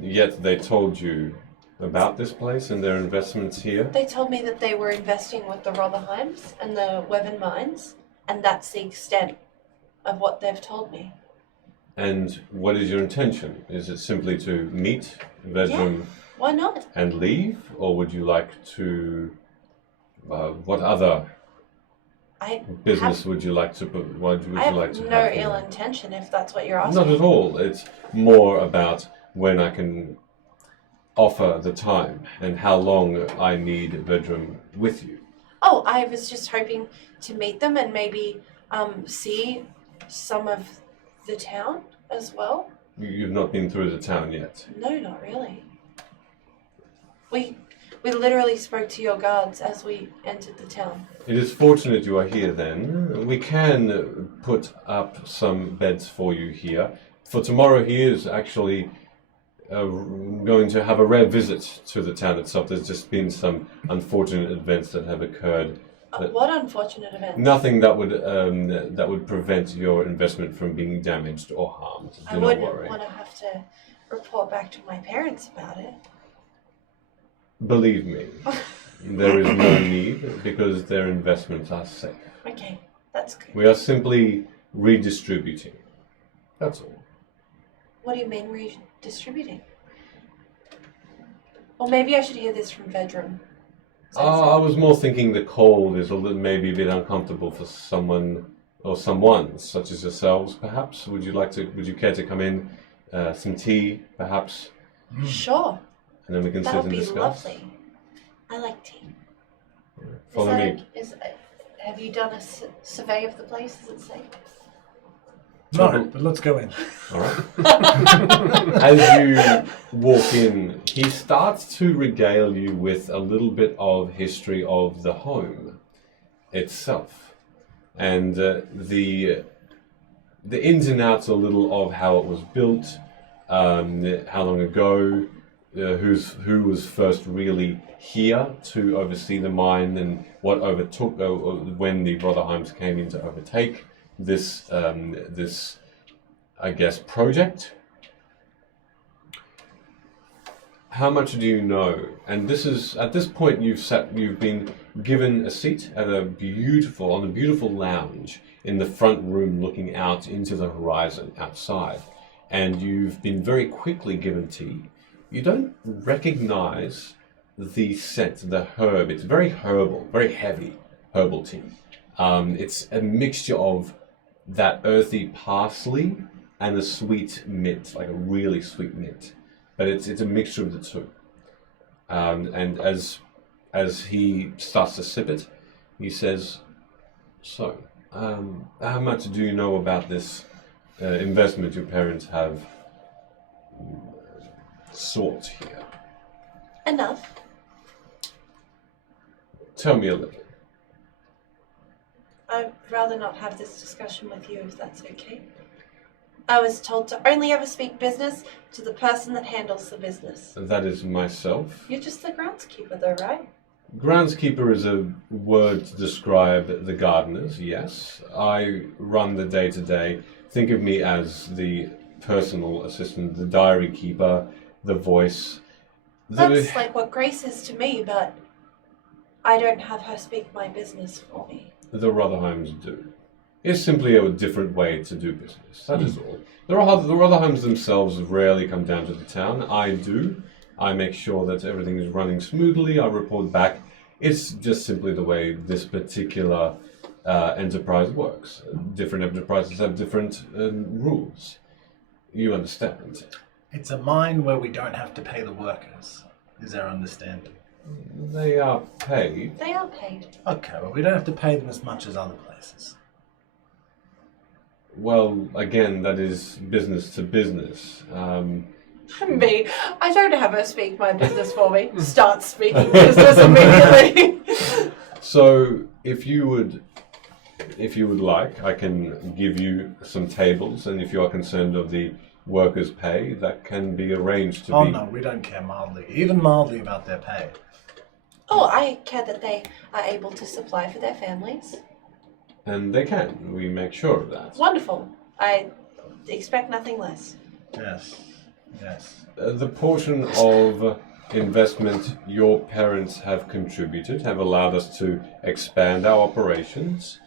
Yet they told you about this place and their investments here. They told me that they were investing with the Rotherheims and the Wevin Mines, and that's the extent of what they've told me. And what is your intention? Is it simply to meet Vedrum Why not? and leave, or would you like to? What other I business would you like to? What would I you have like to no have here? ill intention if that's what you're asking. Not at all. It's more about when I can offer the time and how long I need Vedrum with you. Oh, I was just hoping to meet them and maybe see some of the town as well. You've not been through the town yet. No, not really. We literally spoke to your guards as we entered the town. It is fortunate you are here then. We can put up some beds for you here. For tomorrow he is actually going to have a rare visit to the town itself. There's just been some unfortunate events that have occurred. What unfortunate event? Nothing that would prevent your investment from being damaged or harmed. Do I not wouldn't worry. want to have to report back to my parents about it. Believe me, there is no need because their investments are safe. Okay, that's good. We are simply redistributing. That's all. What do you mean redistributing? Or maybe I should hear this from Vedrum. I was more thinking the cold is maybe a bit uncomfortable for someone or someone such as yourselves, perhaps. Would you care to come in? Some tea, perhaps, Sure, and then we can that sit would and be discuss. lovely. I like tea. Follow me. Have you done a survey of the place? Does it say? No, but let's go in. All right. As you walk in, he starts to regale you with a little bit of history of the home itself, and the ins and outs a little of how it was built, how long ago, who was first really here to oversee the mine, and what overtook when the Rotherheims came in to overtake this I guess project. How much do you know? And this is at this point you've been given a seat at on a beautiful lounge in the front room looking out into the horizon outside, and you've been very quickly given tea. You don't recognize the scent, the herb. It's very herbal, very heavy herbal tea. It's a mixture of that earthy parsley and a sweet mint, like a really sweet mint. But it's a mixture of the two. And as he starts to sip it, he says, "So, how much do you know about this investment your parents have sought here? Enough. Tell me a little." I'd rather not have this discussion with you if that's okay. I was told to only ever speak business to the person that handles the business. That is myself. You're just the groundskeeper though, right? Groundskeeper is a word to describe the gardeners, yes. I run the day-to-day. Think of me as the personal assistant, the diary keeper, the voice. That's like what Grace is to me, but I don't have her speak my business for me. The Rotherheims do. It's simply a different way to do business. That is all. The Rotherheims themselves rarely come down to the town. I do. I make sure that everything is running smoothly. I report back. It's just simply the way this particular enterprise works. Different enterprises have different rules. You understand. It's a mine where we don't have to pay the workers, is our understanding. They are paid. They are paid. Okay, well, we don't have to pay them as much as other places. Well, again, that is business to business. Me, I don't have her speak my business for me. Start speaking business immediately. So, if you would like, I can give you some tables, and if you are concerned of the workers' pay, that can be arranged to Oh be. no, we don't care even mildly about their pay. Oh, I care that they are able to supply for their families. And they can. We make sure of that. Wonderful. I expect nothing less. Yes, yes. The portion of investment your parents have contributed have allowed us to expand our operations.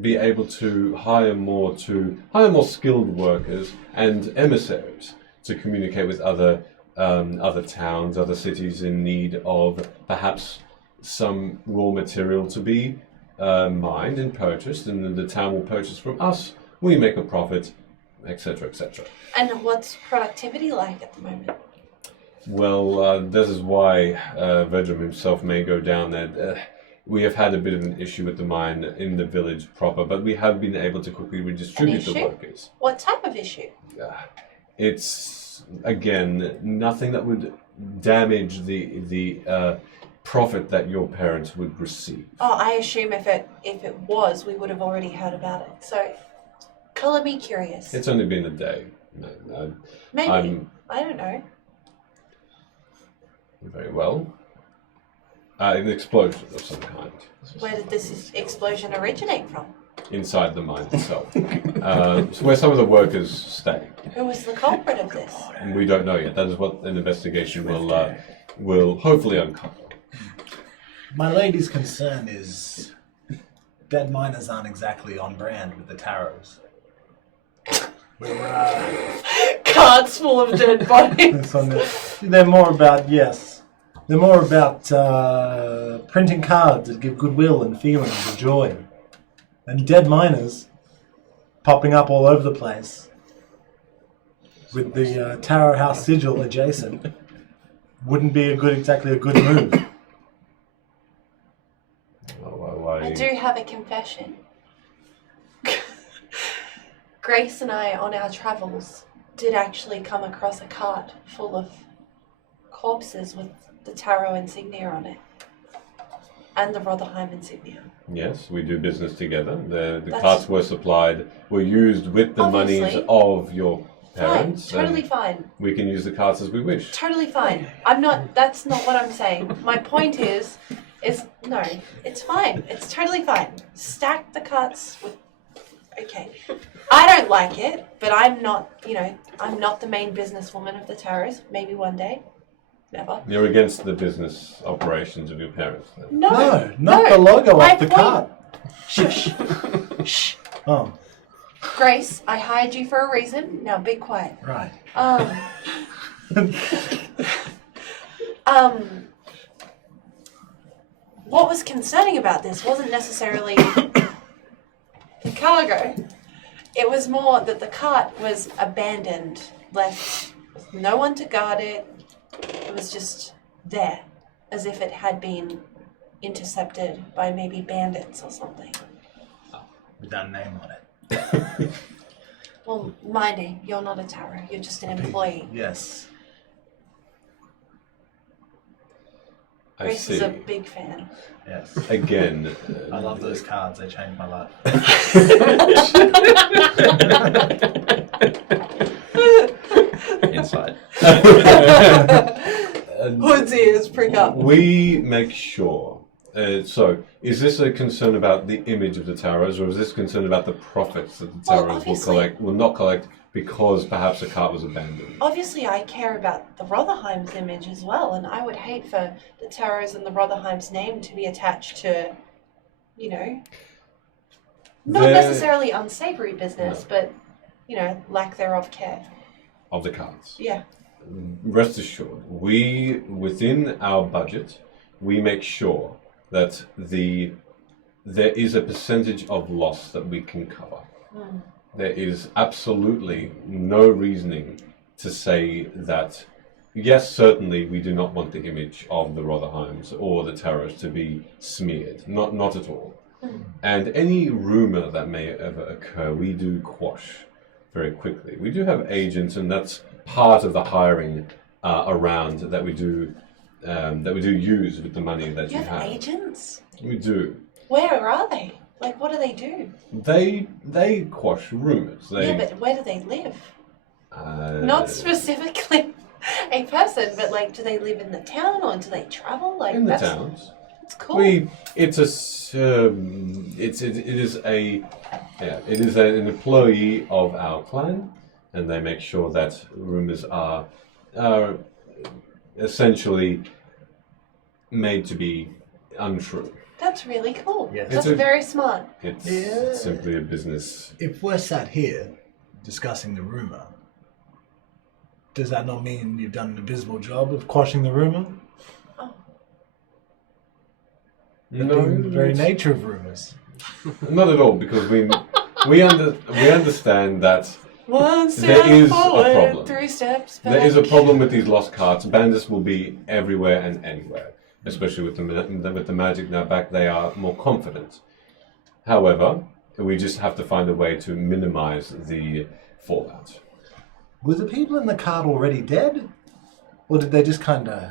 be able to hire more skilled workers and emissaries to communicate with other towns, other cities in need of perhaps some raw material to be mined and purchased, and then the town will purchase from us. We make a profit, etc., etc. And what's productivity like at the moment? Well, this is why Vedram himself may go down there. We have had a bit of an issue with the mine in the village proper, but we have been able to quickly redistribute the workers. What type of issue? It's, again, nothing that would damage the profit that your parents would receive. Oh, I assume if it was, we would have already heard about it. So, color me curious. It's only been a day. Maybe. I don't know. Very well. An explosion of some kind. Where did this explosion originate from? Inside the mine itself. So where some of the workers stay. Who was the culprit of this? And we don't know yet. That is what an investigation will hopefully uncover. My lady's concern is dead miners aren't exactly on brand with the tarots. Carts full of dead bodies. They're more about, they're more about printing cards that give goodwill and feelings of joy. And dead miners popping up all over the place with the Taro House sigil adjacent wouldn't be exactly a good move. I do have a confession. Grace and I, on our travels, did actually come across a cart full of corpses with the Taro insignia on it. And the Rotherheim insignia. Yes, we do business together. The carts were used with the Obviously. monies of your parents. Fine, totally and fine. we can use the carts as we wish. Totally fine. That's not what I'm saying. My point is no, it's fine. It's totally fine. Stack the carts with, okay. I don't like it, but I'm not the main businesswoman of the Taros. Maybe one day. Never. You're against the business operations of your parents, then? No, not the logo My off the point- cart. Shush. Shh. Oh, Grace, I hired you for a reason. Now be quiet. right. What was concerning about this wasn't necessarily the cargo. It was more that the cart was abandoned, left with no one to guard it. It was just there, as if it had been intercepted by maybe bandits or something. Without a name on it. Well, my name, you're not a Taro, you're just an employee. Yes. I Grace see. is a big fan. Yes. Again, I love those cards. They changed my life. Inside. Hood's ears prick up. We make sure. So, is this a concern about the image of the taros, or is this concern about the profits that the Well, taros obviously- will not collect because perhaps a cart was abandoned? Obviously, I care about the Rotherheim's image as well, and I would hate for the Taros and the Rotherheim's name to be attached to, not They're- necessarily unsavory business, but, lack thereof care. Of the carts. Yeah. Rest assured, within our budget, we make sure that there is a percentage of loss that we can cover. There is absolutely no reasoning to say that, yes, certainly we do not want the image of the Rotherheims or the Taros to be smeared. Not at all. And any rumor that may ever occur, we do quash very quickly. We do have agents, and that's part of the hiring around that we do use with the money that You you have have. agents? We do. Where are they? Like, what do they do? They quash rumors. Yeah, but where do they live? uh, Not specifically a person, but, do they live in the town or do they travel? Like, in the that's towns. It's cool. It is an employee of our clan, and they make sure that rumors are essentially made to be untrue. That's really cool. Yes. That's It's a- very smart. It's Yeah. simply a business. If we're sat here discussing the rumor, does that not mean you've done an abysmal job of quashing the rumor? The very nature of rumors. Not at all, because we understand that One step There is a forward, problem. 3 steps back. there is a problem with these lost cards. Bandits will be everywhere and anywhere, especially with the magic now back. They are more confident. However, we just have to find a way to minimize the fallout. Were the people in the cart already dead? Or did they just kind of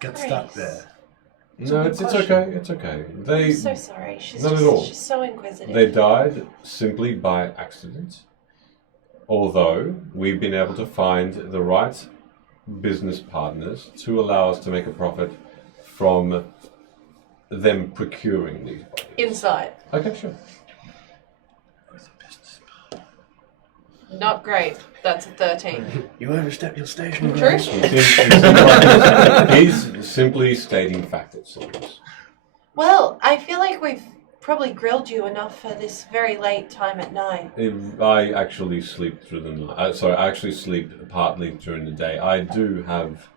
get stuck Grace. there? No, good it's question. okay. It's okay. They I'm so sorry. She's Not just, at all. she's so inquisitive. They died simply by accident. Although we've been able to find the right business partners to allow us to make a profit from them procuring these bodies. Inside. Okay, sure. Not great. That's a 13. You overstep your station. True. It seems like he's simply stating fact, it seems. Well, I feel like we've probably grilled you enough for this very late time at night. I actually sleep through the night. I actually sleep partly during the day. I do have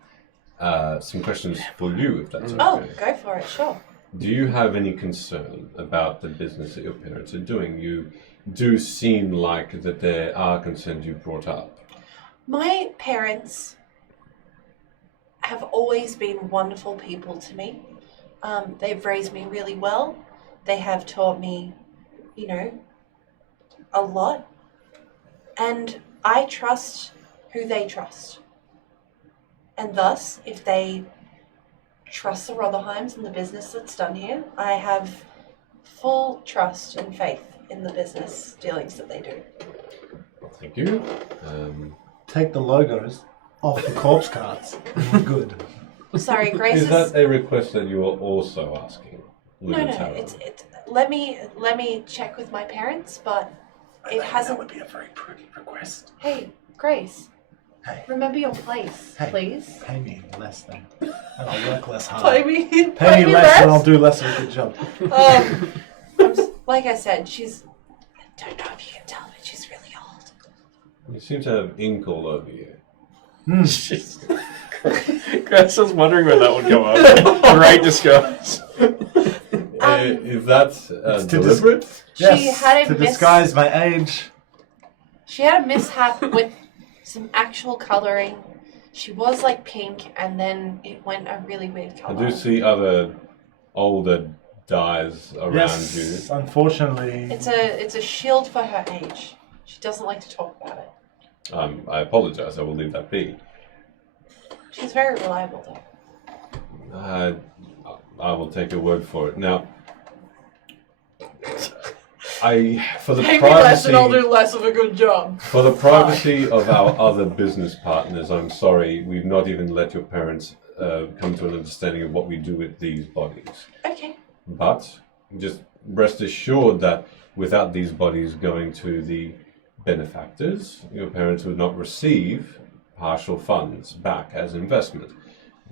some questions for you, if that's okay. Oh, go for it, sure. Do you have any concern about the business that your parents are doing? You do seem like that there are concerns you brought up. My parents have always been wonderful people to me. They've raised me really well. They have taught me, a lot. And I trust who they trust. And thus, if they trust the Rotherheims and the business that's done here, I have full trust and faith in the business dealings that they do. Thank you. Take the logos off the corpse carts. We're good. Sorry, Grace Is that a request that you are also asking? No, it's let me check with my parents, but it hasn't. That would be a very prudent request. Hey, Grace. Hey. Remember your place, Hey. please. Pay me less then. And I'll work less hard. Play me. Pay me less and I'll do less of a good job. Like I said, she's. I don't know if you can tell, but she's really old. You seem to have ink all over you. Grace was wondering when that would come up. Great disguise. Is that It's to deliberate? She had a to disguise my age. She had a mishap with some actual coloring. She was like pink, and then it went a really weird I color. do see other older dyes around Yes, unfortunately. It's a shield for her age. She doesn't like to talk about it. you. I apologize. I will leave that be. She's very reliable, though. I will take your word for it. Now, for the Pay me less and I'll privacy, do less of a good job. for the privacy of our other business partners, I'm sorry, we've not even let your parents come to an understanding of what we do with these bodies. Okay. But just rest assured that without these bodies going to the benefactors, your parents would not receive partial funds back as investment.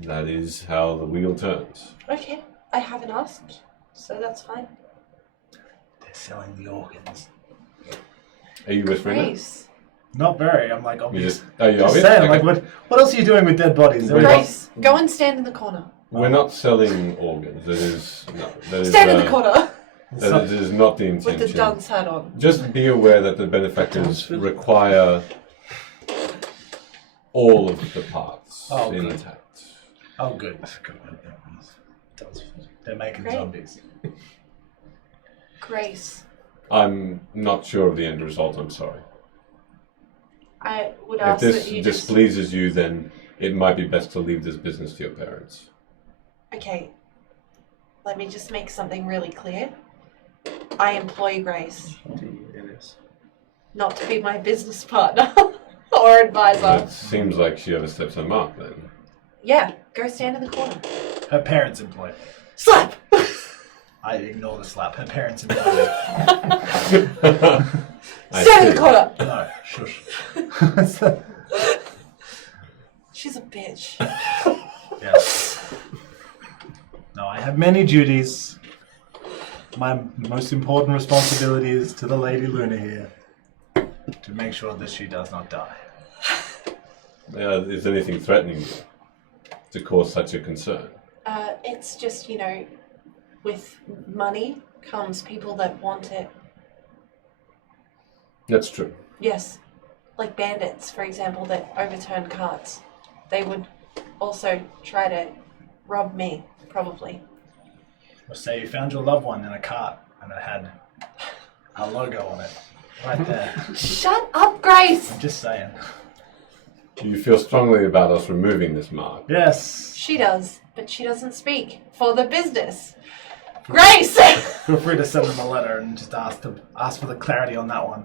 That is how the wheel turns. Okay. I haven't asked, so that's fine. They're selling the organs. Are you whispering that? Grace. Not very. I'm like, You obvious. just, are you Just obvious? saying, Okay. like, what else are you doing with dead bodies? We're not- Grace, go and stand in the corner. We're not selling organs. That is Stand in the corner That is not the with intention. the dunce hat on. Just be aware that the benefactors require all of the parts Oh, good. intact. Oh, good. I forgot about that. They're making Great. zombies. Grace, I'm not sure of the end result. I'm sorry. I would If ask this that you just... displeases you, then it might be best to leave this business to your parents. Okay. Let me just make something really clear. I employ Grace, not to be my business partner or advisor. It seems like she oversteps her mark then. Yeah, go stand in the corner. Her parents employ. Slap! I ignore the slap. Her parents employ. I Stand in see. the corner! No, shush. She's a bitch. Yes. No, I have many duties. my most important responsibility is to the Lady Luna here. To make sure that she does not die. Is anything threatening you to cause such a concern? It's just, with money comes people that want it. That's true. Yes. Like bandits, for example, that overturn carts. They would also try to rob me, probably. Or say you found your loved one in a cart and it had our logo on it. Right there. Shut up, Grace! I'm just saying. Do you feel strongly about us removing this mark? Yes. She does, but she doesn't speak for the business. Grace! Feel free to send them a letter and just ask for the clarity on that one.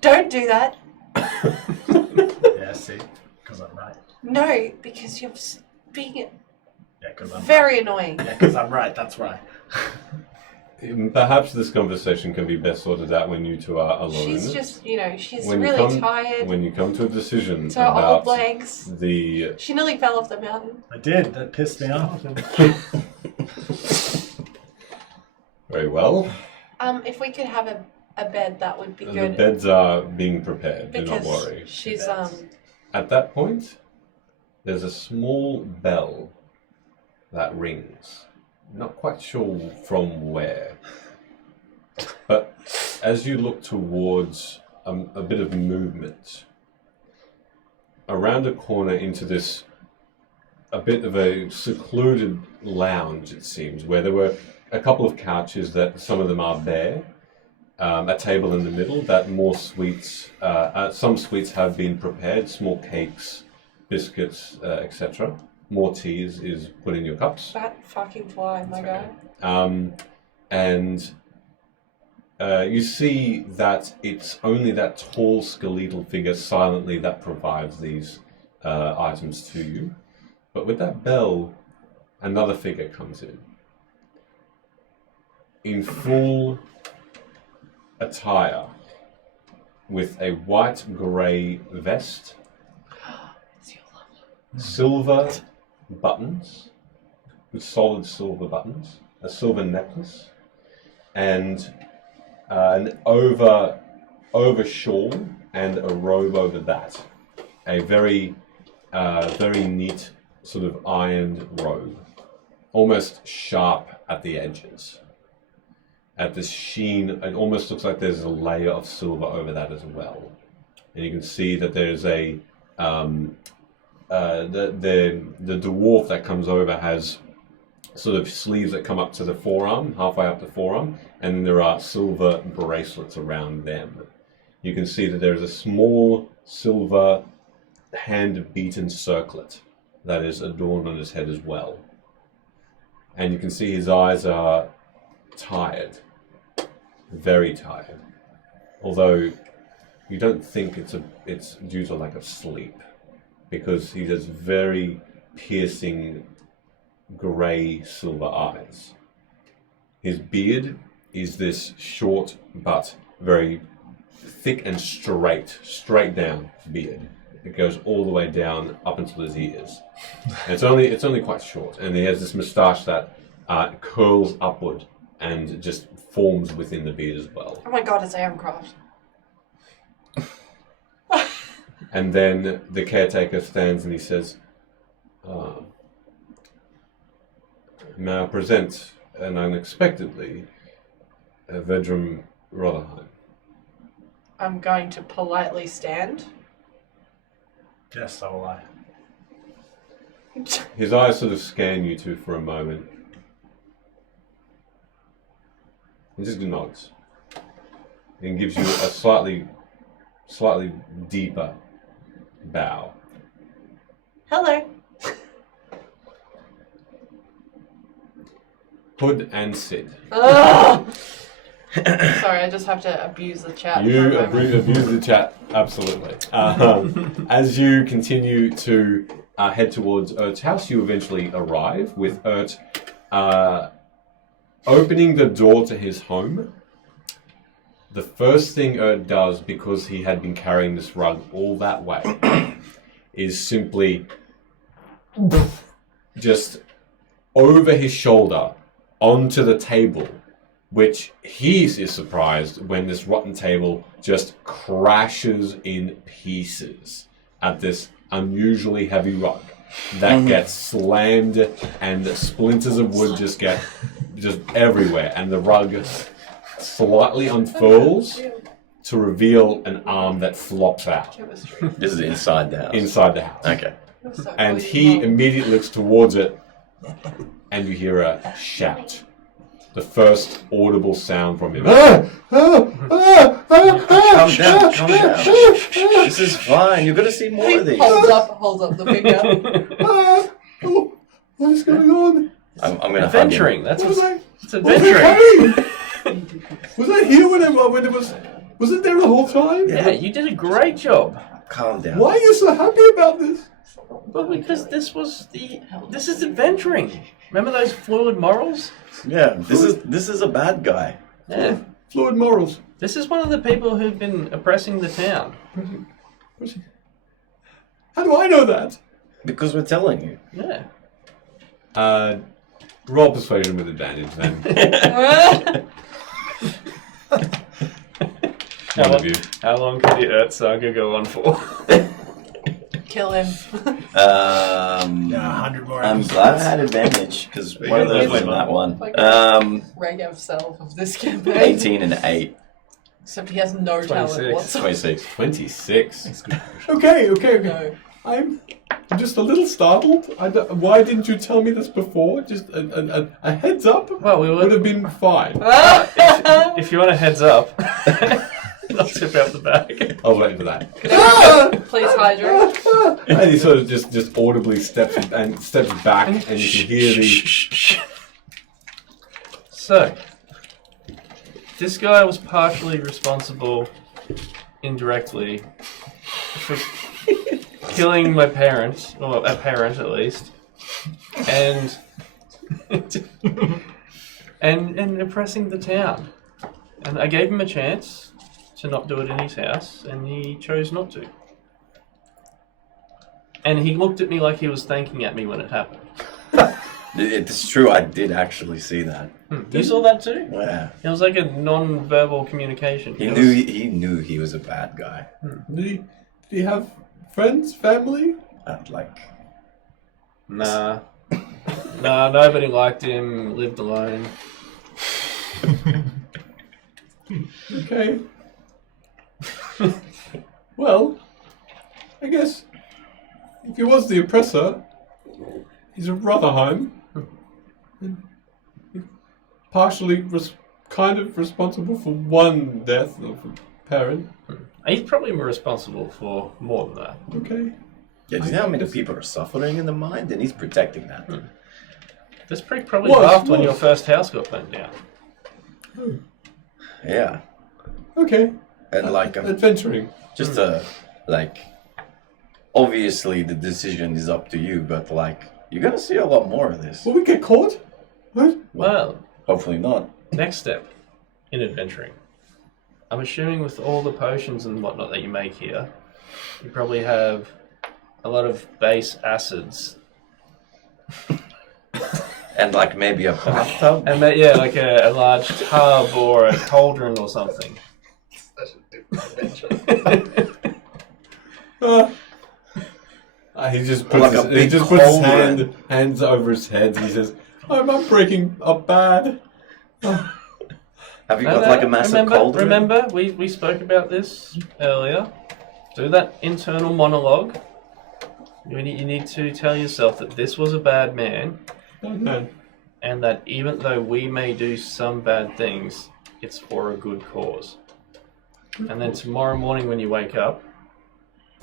Don't do that. Yeah, see? Because I'm right. No, because you're being Yeah, because I'm very annoying. right. Yeah, because I'm right, that's why. Perhaps this conversation can be best sorted out when you two are alone. She's just, she's When you really come- tired. When you come to a decision To her about old legs. the She nearly fell off the mountain. I did, that pissed me off. very well, If we could have a bed, that would be the good. beds are being prepared. Do not Because worry. she's, At that point, there's a small bell that rings. Not quite sure from where. But as you look towards a bit of movement, around a corner into this, a bit of a secluded lounge, it seems, where there were a couple of couches that some of them are bare, a table in the middle that more sweets, some sweets have been prepared, small cakes, biscuits, etc. More tea is put in your cups. that fucking fly, my guy. And you see that it's only that tall skeletal figure silently that provides these items to you. But with that bell, another figure comes in full attire, with a white-grey vest, silver buttons, with solid silver buttons, a silver necklace, and an over shawl and a robe over that. A very neat sort of ironed robe, almost sharp at the edges. At this sheen, it almost looks like there's a layer of silver over that as well. And you can see that there's a the dwarf that comes over has sort of sleeves that come up to the forearm, halfway up the forearm, and there are silver bracelets around them. You can see that there is a small silver hand-beaten circlet that is adorned on his head as well. And you can see his eyes are tired, very tired. Although you don't think it's due to lack of sleep, because he has very piercing grey silver eyes. His beard is this short but very thick and straight down beard. It goes all the way down up until his ears. And it's only quite short, and he has this moustache that curls upward and just forms within the beard as well. Oh my god, it's Aaroncroft. And then the caretaker stands and he says, "May I present, and unexpectedly, Vedrum Rotherheim." I'm going to politely stand. Yes, so will I. His eyes sort of scan you two for a moment. He just nods and gives you a slightly deeper bow. Hello. Hood and Sid. Ugh. Sorry, I just have to abuse the chat. You for a moment. abuse the chat, absolutely. As you continue to head towards Ert's house, you eventually arrive with Ert opening the door to his home. The first thing Ert does, because he had been carrying this rug all that way, is simply just over his shoulder onto the table, which he is surprised when this rotten table just crashes in pieces at this unusually heavy rug that gets slammed, and the splinters of wood just get everywhere, and the rug slightly unfurls to reveal an arm that flops out This is inside the house. inside the house. Okay. And he immediately looks towards it, and you hear a shout. The first audible sound from him. Calm down, calm down. This is fine. You're gonna see more of these. Holds up the finger. What is going on? I'm gonna hug him. Adventuring. That's What was what I? it's What was I adventuring. carrying? Was I here when it was? Was it there the whole time? Yeah, you did a great job. Calm down. Why are you so happy about this? Well, because this is adventuring. Remember those fluid morals? Yeah, this is a bad guy. Yeah. Fluid morals. This is one of the people who've been oppressing the town. How do I know that? Because we're telling you. Yeah. Roll persuasion with advantage then. One of you. How long could the Earth Saga go on for? Kill him. Yeah, 100 more. I'm glad I had advantage because one of those was that one. Regav self of this campaign. 18 and 8. Except he has no 26. talent whatsoever. 26. 26. Okay. No. I'm just a little startled. Why didn't you tell me this before? Just a heads up Well, we would would. have been fine. If you want a heads up, I'll tip out the bag. I'll wait for that. Please hydrate. And he sort of just audibly steps back, and you can hear the. So, this guy was partially responsible, indirectly, for killing my parents, or a parent at least, and and oppressing the town. And I gave him a chance to not do it in his house, and he chose not to. And he looked at me like he was thanking at me when it happened. It's true, I did actually see that. You saw that too? Yeah. It was like a non-verbal communication. He It knew was- he knew he was a bad guy. Did he have friends, family? Like, Nah. Nah, nobody liked him, lived alone. Okay. Well, I guess if he was the oppressor, he's a Rotherheim. And he's partially kind of responsible for one death of a parent. He's probably responsible for more than that. Okay. yeah, do you know how many people are suffering in the mine? And he's protecting that. This prick probably Was- laughed when was. your first house got burnt down. Yeah. Okay. And like, Adventuring. just like, obviously the decision is up to you, but like, you're gonna see a lot more of this. Will we get caught? What? Well, Hopefully not. next step in adventuring. I'm assuming with all the potions and whatnot that you make here, you probably have a lot of base acids. And like maybe a bathtub. And yeah, like a large tub or a cauldron or something. He just Like puts, a he big just puts his cauldron. hands over his head. And he says, I'm breaking up bad. Have you got like a massive cauldron? Remember, we spoke about this earlier. Do that internal monologue. You need to tell yourself that this was a bad man, Okay. and that even though we may do some bad things, it's for a good cause. And then tomorrow morning when you wake up,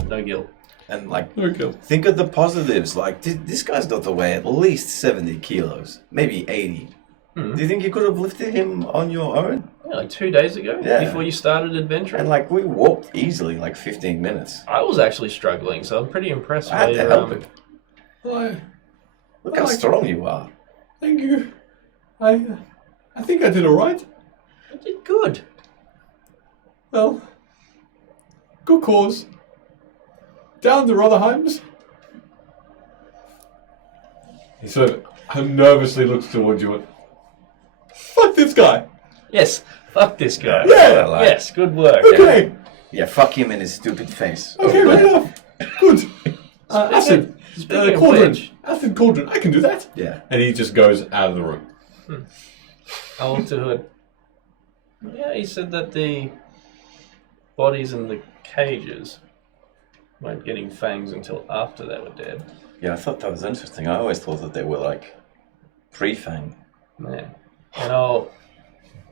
no guilt. And like, Okay. think of the positives. Like, this guy's got to weigh at least 70 kilos, maybe 80. Hmm. Do you think you could have lifted him on your own? Yeah, like 2 days ago, Yeah. before you started adventuring. And like, we walked easily, like 15 minutes. I was actually struggling, so I'm pretty impressed I had by to your help it. Well, Look how strong you are. thank you. I think I did all right. You did good. Well, good cause. Down the Rotherheims. he sort of nervously looks towards you and, fuck this guy. Yes, fuck this guy. Yeah. Yes, good work. Okay. Yeah, fuck him in his stupid face. Okay, right enough. Good. Acid. Speaking of Cauldron. which- Acid cauldron. I can do that. Yeah. And he just goes out of the room. I'll look to Hood. Yeah, he said that the bodies in the cages weren't getting fangs until after they were dead. Yeah, I thought that was interesting. I always thought that they were like pre-fang. Yeah. And I'll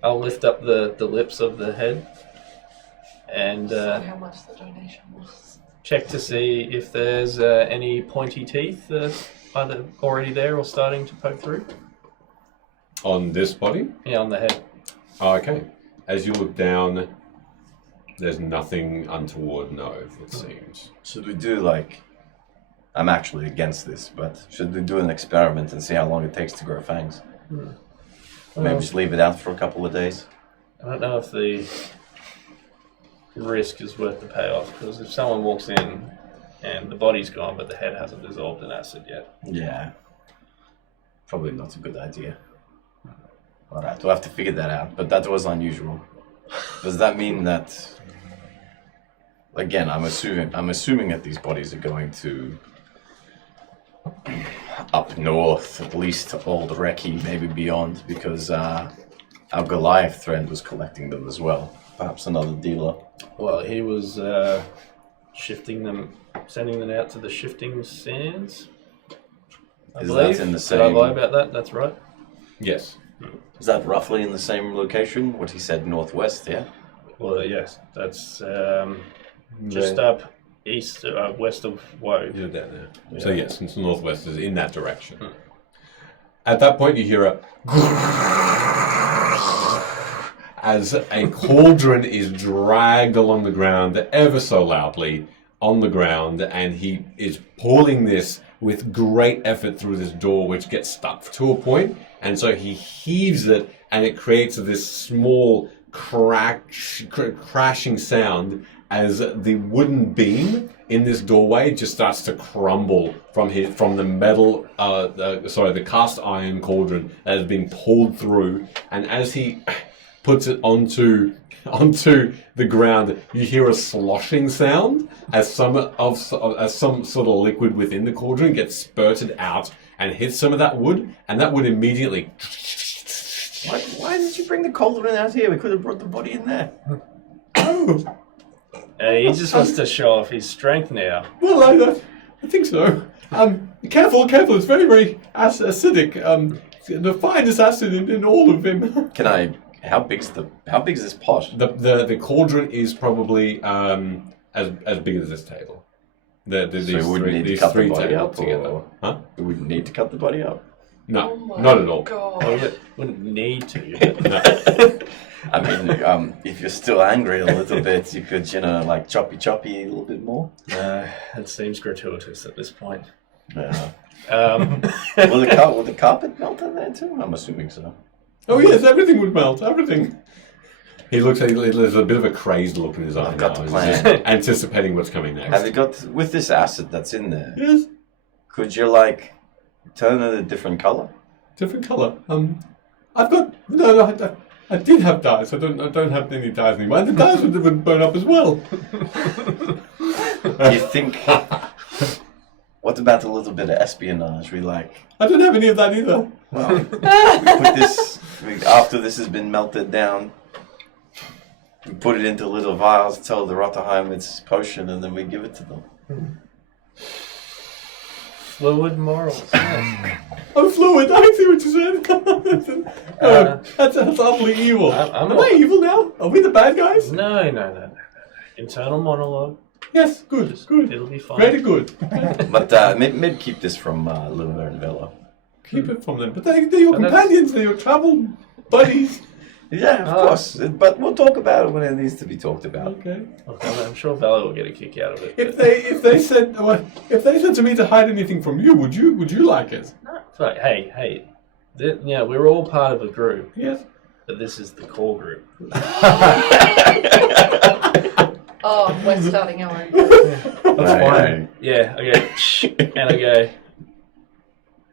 lift up the lips of the head and How much the donation was. check to see if there's any pointy teeth either already there or starting to poke through. On this body? Yeah, on the head. Oh, okay. As you look down, there's nothing untoward, no, it seems. Should we do like... I'm actually against this, but should we do an experiment and see how long it takes to grow fangs? Maybe just leave it out for a couple of days? I don't know if the risk is worth the payoff, because if someone walks in and the body's gone but the head hasn't dissolved in acid yet. Yeah. Probably not a good idea. Alright, we'll have to figure that out, but that was unusual. Does that mean that... Again, I'm assuming that these bodies are going to... up north, at least to Old Reki, maybe beyond, because our Goliath friend was collecting them as well. Perhaps another dealer. Well, he was shifting them, sending them out to the shifting sands. I Is believe. that in the Did I same... lie about that? That's right. Yes. Is that roughly in the same location? What he said, northwest, yeah? Well, yes, that's just up east, west of Woe. You're down there. So yes, it's northwest is in that direction. At that point, you hear a as a cauldron is dragged along the ground ever so loudly on the ground, and he is pulling this with great effort through this door, which gets stuck to a point, and so he heaves it, and it creates this small crashing sound as the wooden beam in this doorway just starts to crumble from the metal, the cast iron cauldron that has been pulled through, and as he puts it onto the ground, you hear a sloshing sound as some sort of liquid within the cauldron gets spurted out and hits some of that wood, and that wood immediately. Why did you bring the cauldron out here? We could have brought the body in there. He just wants to show off his strength now. Well, I think so. Careful! It's very, very acidic. The finest acid in all of him. Can I? How big's this pot? The cauldron is probably as big as this table. So These we wouldn't need to these cut the three body tables up, together. or Huh? we wouldn't need to cut the body up. No, Oh my not at all. God. Well, wouldn't need to. No. I mean, if you're still angry a little bit, you could, like choppy a little bit more. It seems gratuitous at this point. Yeah. Will Will the carpet melt in there too? I'm assuming so. Oh yes, everything would melt. Everything. He looks. There's a bit of a crazed look in his eye I've got now. the He's plan. just anticipating what's coming next. Have you got with this acid that's in there? Yes, Could you turn it a different color? different color. I've got no. I did have dyes. I don't have any dyes anymore. And the dyes would burn up as well. You think? What about a little bit of espionage? I don't have any of that either. Well, we put this after this has been melted down. We put it into little vials, tell the Rotterheim it's potion, and then we give it to them. Fluid morals. Yes. I'm fluid. I see what you said. That's utterly evil. I'm Am I evil now? Are we the bad guys? No. Internal monologue. Yes. Good. Good. It'll be fine. Very good. But maybe keep this from Luna and Velo. Keep it from them. But they're your And that's- companions. They're your travel buddies. Yeah, of course. But we'll talk about it when it needs to be talked about. Okay. I'm sure Bella will get a kick out of it. If they said to me to hide anything from you, would you like it? But hey, we're all part of a group, Yes. but this is the core group. Oh, we're starting our own. That's Right, fine. right. Yeah, I go, shh, and I go,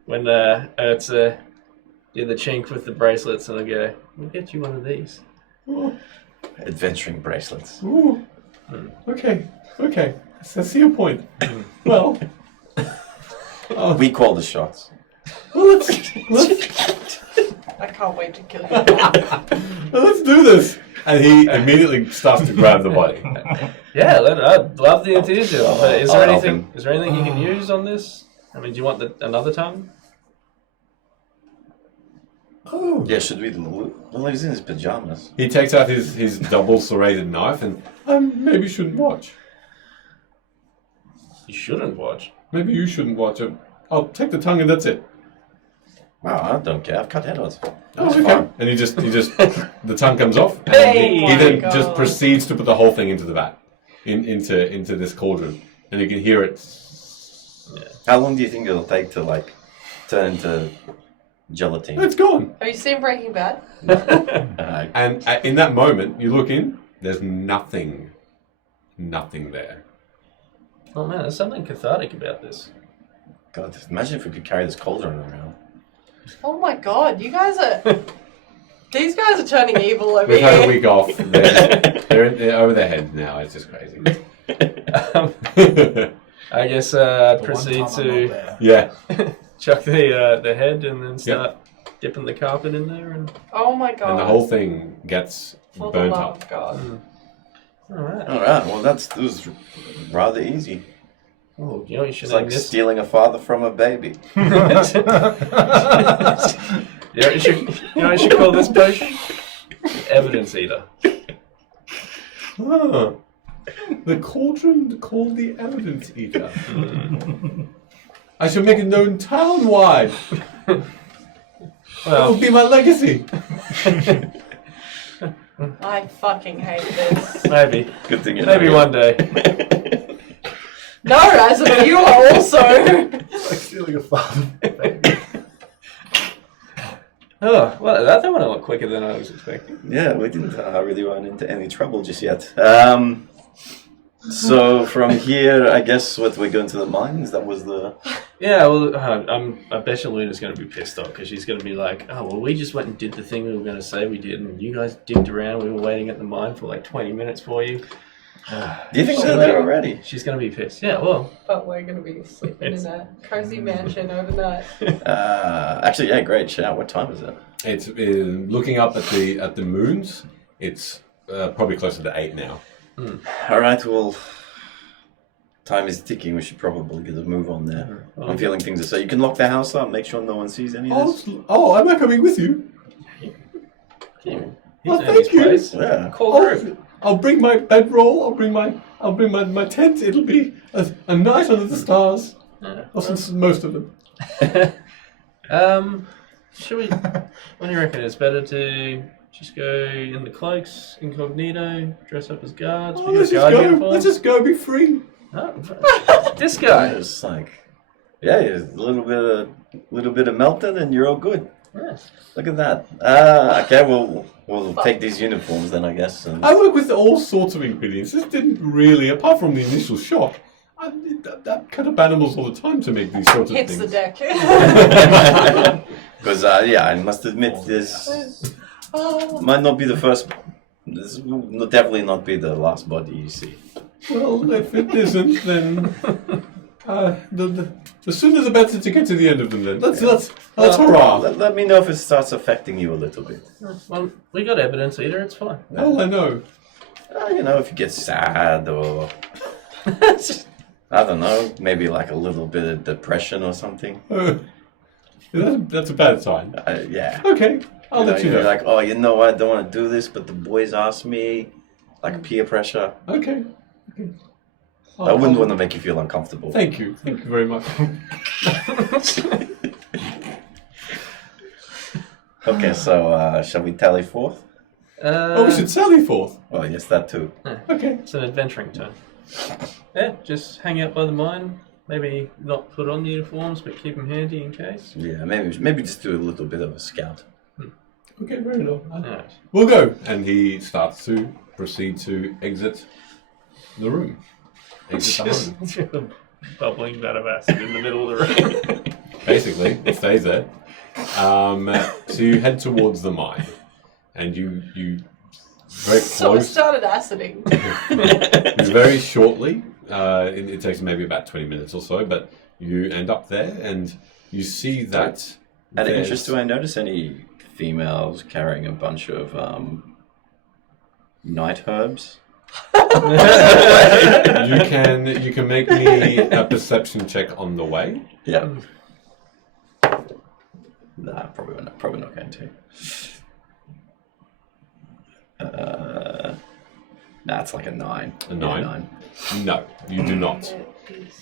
when it's do the chink with the bracelets, and I go, "We'll get you one of these." Oh, Adventuring bracelets. ooh. Okay. I see your point. Well, We call the shots. let's I can't wait to kill you. let's do this. And he immediately starts to grab the body. Yeah, I'd love the enthusiasm. But is there I'll help anything? him. Is there anything you can use on this? I mean, do you want another tongue? Oh. Yeah, should we? Well, he's in his pajamas. He takes out his double serrated knife and maybe shouldn't watch. You shouldn't watch. Maybe you shouldn't watch it. I'll take the tongue and that's it. Wow, I don't care. I've cut head offs. Oh, That's okay. fine. And he just the tongue comes off and Hey! he Oh then my just God. proceeds to put the whole thing into the vat. Into this cauldron. And you can hear it. How long do you think it'll take to turn into gelatine? It's gone. Have you seen Breaking Bad? And in that moment, you look in, there's nothing there. Oh man, there's something cathartic about this. God, imagine if we could carry this cauldron around. Oh my god, you guys are. These guys are turning evil over We've had a here. week off. They're over their heads now. It's just crazy. I guess The one proceed time I'm to not there. Yeah. chuck the head and then start dipping the carpet in there and. Oh my god. And the whole thing gets For the burnt love up. of God. All right. All right. Well, that was rather easy. Oh, you know what you should It's name like this? stealing a father from a baby. You know what you should call this potion? Evidence eater. Ah, the cauldron called the evidence eater. I shall make it known town-wide. That Well, will be my legacy. I fucking hate this. maybe. Good thing you Maybe know. one day. No, as a viewer also. It's like stealing a father. Oh, well, that went a lot quicker than I was expecting. Yeah, we didn't really run into any trouble just yet. So from here, I guess what we're going to the mines. That was the. Yeah, well, I bet you Luna's going to be pissed off because she's going to be like, oh, well, we just went and did the thing we were going to say we did, and you guys dicked around. We were waiting at the mine for like 20 minutes for you. Do you think they're there already? She's going to be pissed. Yeah, well. But we're gonna be sleeping in a cozy mansion overnight. Actually, yeah, great shout. What time is it? It's looking up at the moons. It's probably closer to 8 now. All right, well, time is ticking. We should probably get a move on there. I'm feeling things to say. You can lock the house up, make sure no one sees any of this. Oh, am I coming with you? He's Oh, in thank his you. place. Yeah. Cool group. I'll bring my bedroll. I'll bring my tent. It'll be a night under the stars. Yeah. Or since most of them. Should we? What do you reckon? It's better to just go in the cloaks, incognito, dress up as guards. Oh, we let's got just guard go. uniforms? Let's just go. Be free. Oh, this guy. It's like, yeah, a little bit of melting, and you're all good. Yes. Look at that. Okay, we'll take these uniforms then, I guess. And I work with all sorts of ingredients. This didn't really, apart from the initial shock, that cut up animals all the time to make these sorts of Hits the things. deck. Because yeah, I must admit this Oh. might not be the first. This will definitely not be the last body you see. Well, if it isn't, then the sooner the better to get to the end of them. Then let's hurrah! Let me know if it starts affecting you a little bit. Well, we got evidence eater. It's fine. All I know. If you get sad or I don't know, maybe like a little bit of depression or something. That's a bad sign. Yeah. Okay, I'll let you You're know. like, oh, you know what? I don't want to do this, but the boys asked me, like peer pressure. Okay. I wouldn't want to make you feel uncomfortable. Thank you very much. Okay, so shall we tally forth? Oh, we should sally forth. Well, yes, that too. Okay. It's an adventuring turn. Yeah, just hang out by the mine. Maybe not put on the uniforms, but keep them handy in case. Yeah, maybe just do a little bit of a scout. Okay, very well. Alright. We'll go. And he starts to proceed to exit the room. Exit the home. Just bubbling vat of acid in the middle of the room. Basically, it stays there. So you head towards the mine, and you very So I close. started aciding. Very shortly. It takes maybe about 20 minutes or so, but you end up there, and you see that. Out of there's- interest, do I notice any females carrying a bunch of night herbs? you can make me a perception check on the way. Yeah. Nah, probably not going to. Nah, it's like a 9. A 9? Yeah, 9. No, you do not.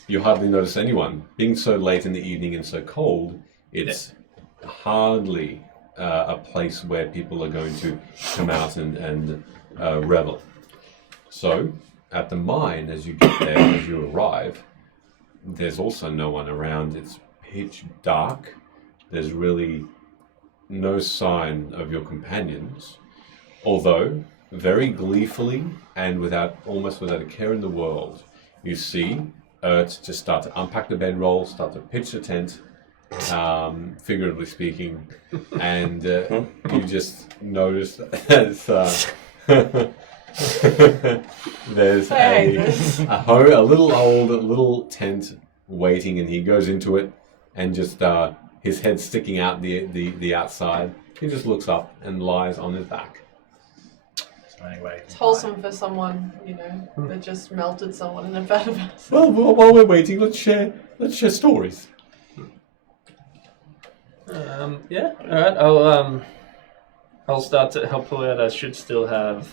You hardly notice anyone. Being so late in the evening and so cold, it's hardly a place where people are going to come out and revel. So, at the mine, as you get there, as you arrive, there's also no one around. It's pitch dark. There's really no sign of your companions, although very gleefully and almost without a care in the world, you see Ert just start to unpack the bedroll, start to pitch the tent, figuratively speaking, and you just notice that there's a little tent waiting, and he goes into it, and just his head sticking out the outside. He just looks up and lies on his back. So anyway, It's wholesome for someone, that just melted someone in a vat of acid. Well, while we're waiting, let's share stories. Yeah. All right. I'll start to help pull out. I should still have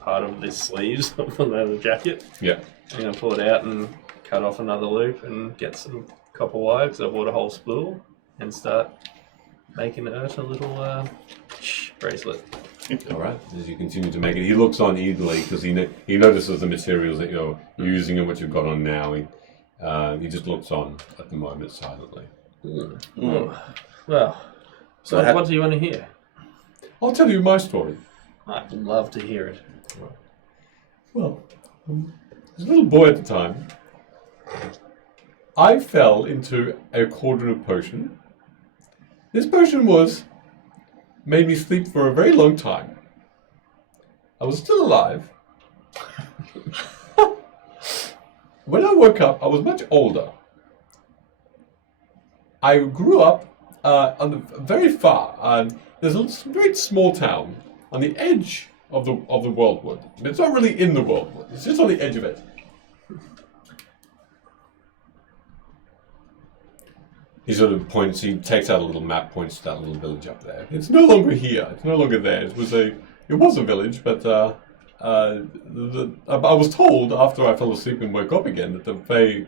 part of the sleeves of the leather jacket. Yeah. I'm gonna pull it out and cut off another loop and get some copper wire because I bought a whole spool and start making Ert a little bracelet. All right. As you continue to make it, he looks on eagerly because he notices the materials that you're using and what you've got on now. He just looks on at the moment silently. Well, So what do you want to hear? I'll tell you my story. I'd love to hear it. Well, as a little boy at the time, I fell into a cauldron of potion. This potion made me sleep for a very long time. I was still alive. When I woke up, I was much older. I grew up very far. There's a very small town on the edge of the worldwood. It's not really in the worldwood. It's just on the edge of it. He sort of points. He takes out a little map, points to that little village up there. It's no longer here. It's no longer there. It was a village, but I was told after I fell asleep and woke up again that the Fae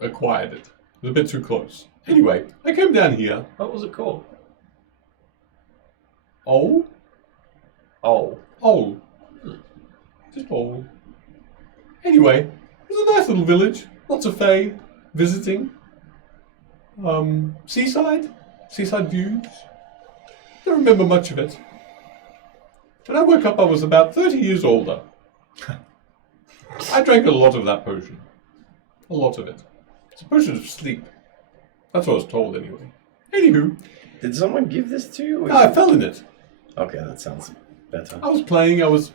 acquired it. It was a bit too close. Anyway, I came down here. What was it called? Ol? Oh. Ol. Just Ol. Anyway, it was a nice little village. Lots of Fae visiting. Seaside views. Don't remember much of it. When I woke up, I was about 30 years older. I drank a lot of that potion. A lot of it. It's a potion of sleep. That's what I was told, anyway. Anywho, Did someone give this to you? I fell in it. Okay, that sounds better. I was playing. I was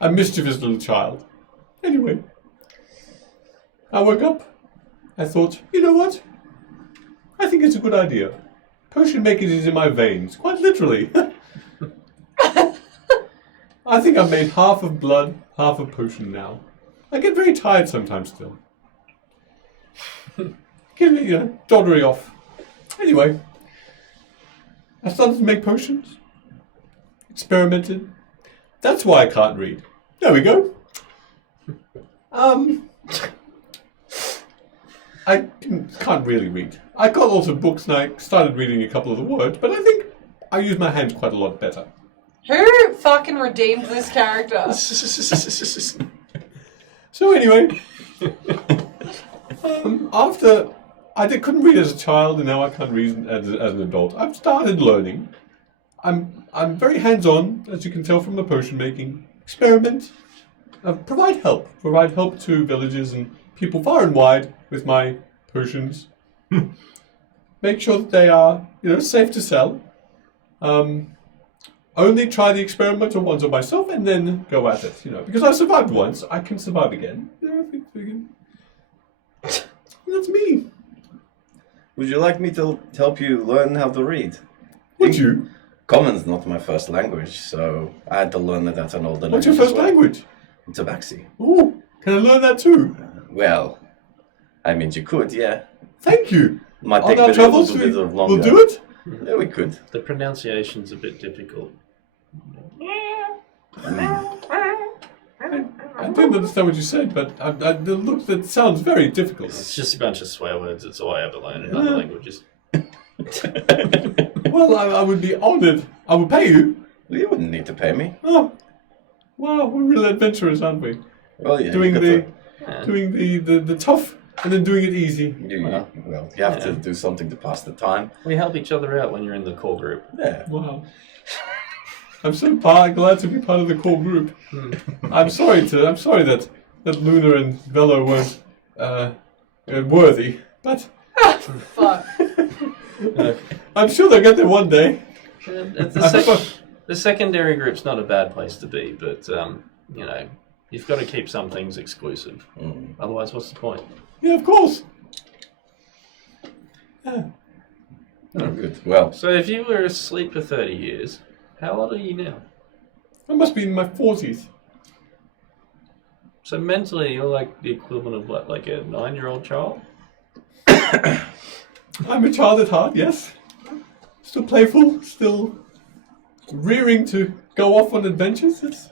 a mischievous little child. Anyway, I woke up. I thought, you know what? I think it's a good idea. Potion making is in my veins, quite literally. I think I've made half of blood, half of potion now. I get very tired sometimes still. Give me, doddery off. Anyway, I started to make potions. Experimented. That's why I can't read. There we go. I can't really read. I got lots of books and I started reading a couple of the words, but I think I use my hands quite a lot better. Who fucking redeemed this character? So anyway, after couldn't read as a child and now I can't read as an adult, I've started learning. I'm very hands-on, as you can tell from the potion making. Experiment. Provide help to villages and people far and wide with my potions. make sure that they are, safe to sell. Only try the experimental ones on myself and then go at it, because I survived once, I can survive again. That's me. Would you like me to help you learn how to read? Would you? Common's not my first language, so I had to learn that at an older What's your first language? Tabaxi. Ooh, can I learn that too? Well, I mean, you could, yeah. Thank you. Might On take our a travels, little bit of longer. we'll do it. Yeah, we could. The pronunciation's a bit difficult. I didn't understand what you said, but that sounds very difficult. It's just a bunch of swear words. It's all I ever learn in other languages. Well, I would be honoured. I would pay you. You wouldn't need to pay me. Oh, wow, we're real adventurers, aren't we? Well, yeah. Doing you the tough and then doing it easy. you have to do something to pass the time. We help each other out when you're in the core group. Yeah. Wow. I'm so glad to be part of the core group. I'm sorry that Luna and Velo weren't worthy, but Fuck. I'm sure they'll get there one day. The secondary group's not a bad place to be, but you've got to keep some things exclusive. Otherwise, what's the point? Yeah, of course. Oh, good. Well, So if you were asleep for 30 years, how old are you now? I must be in my 40s. So mentally, you're like the equivalent of what, like a 9-year-old child? I'm a child at heart, yes. Still playful, still rearing to go off on adventures.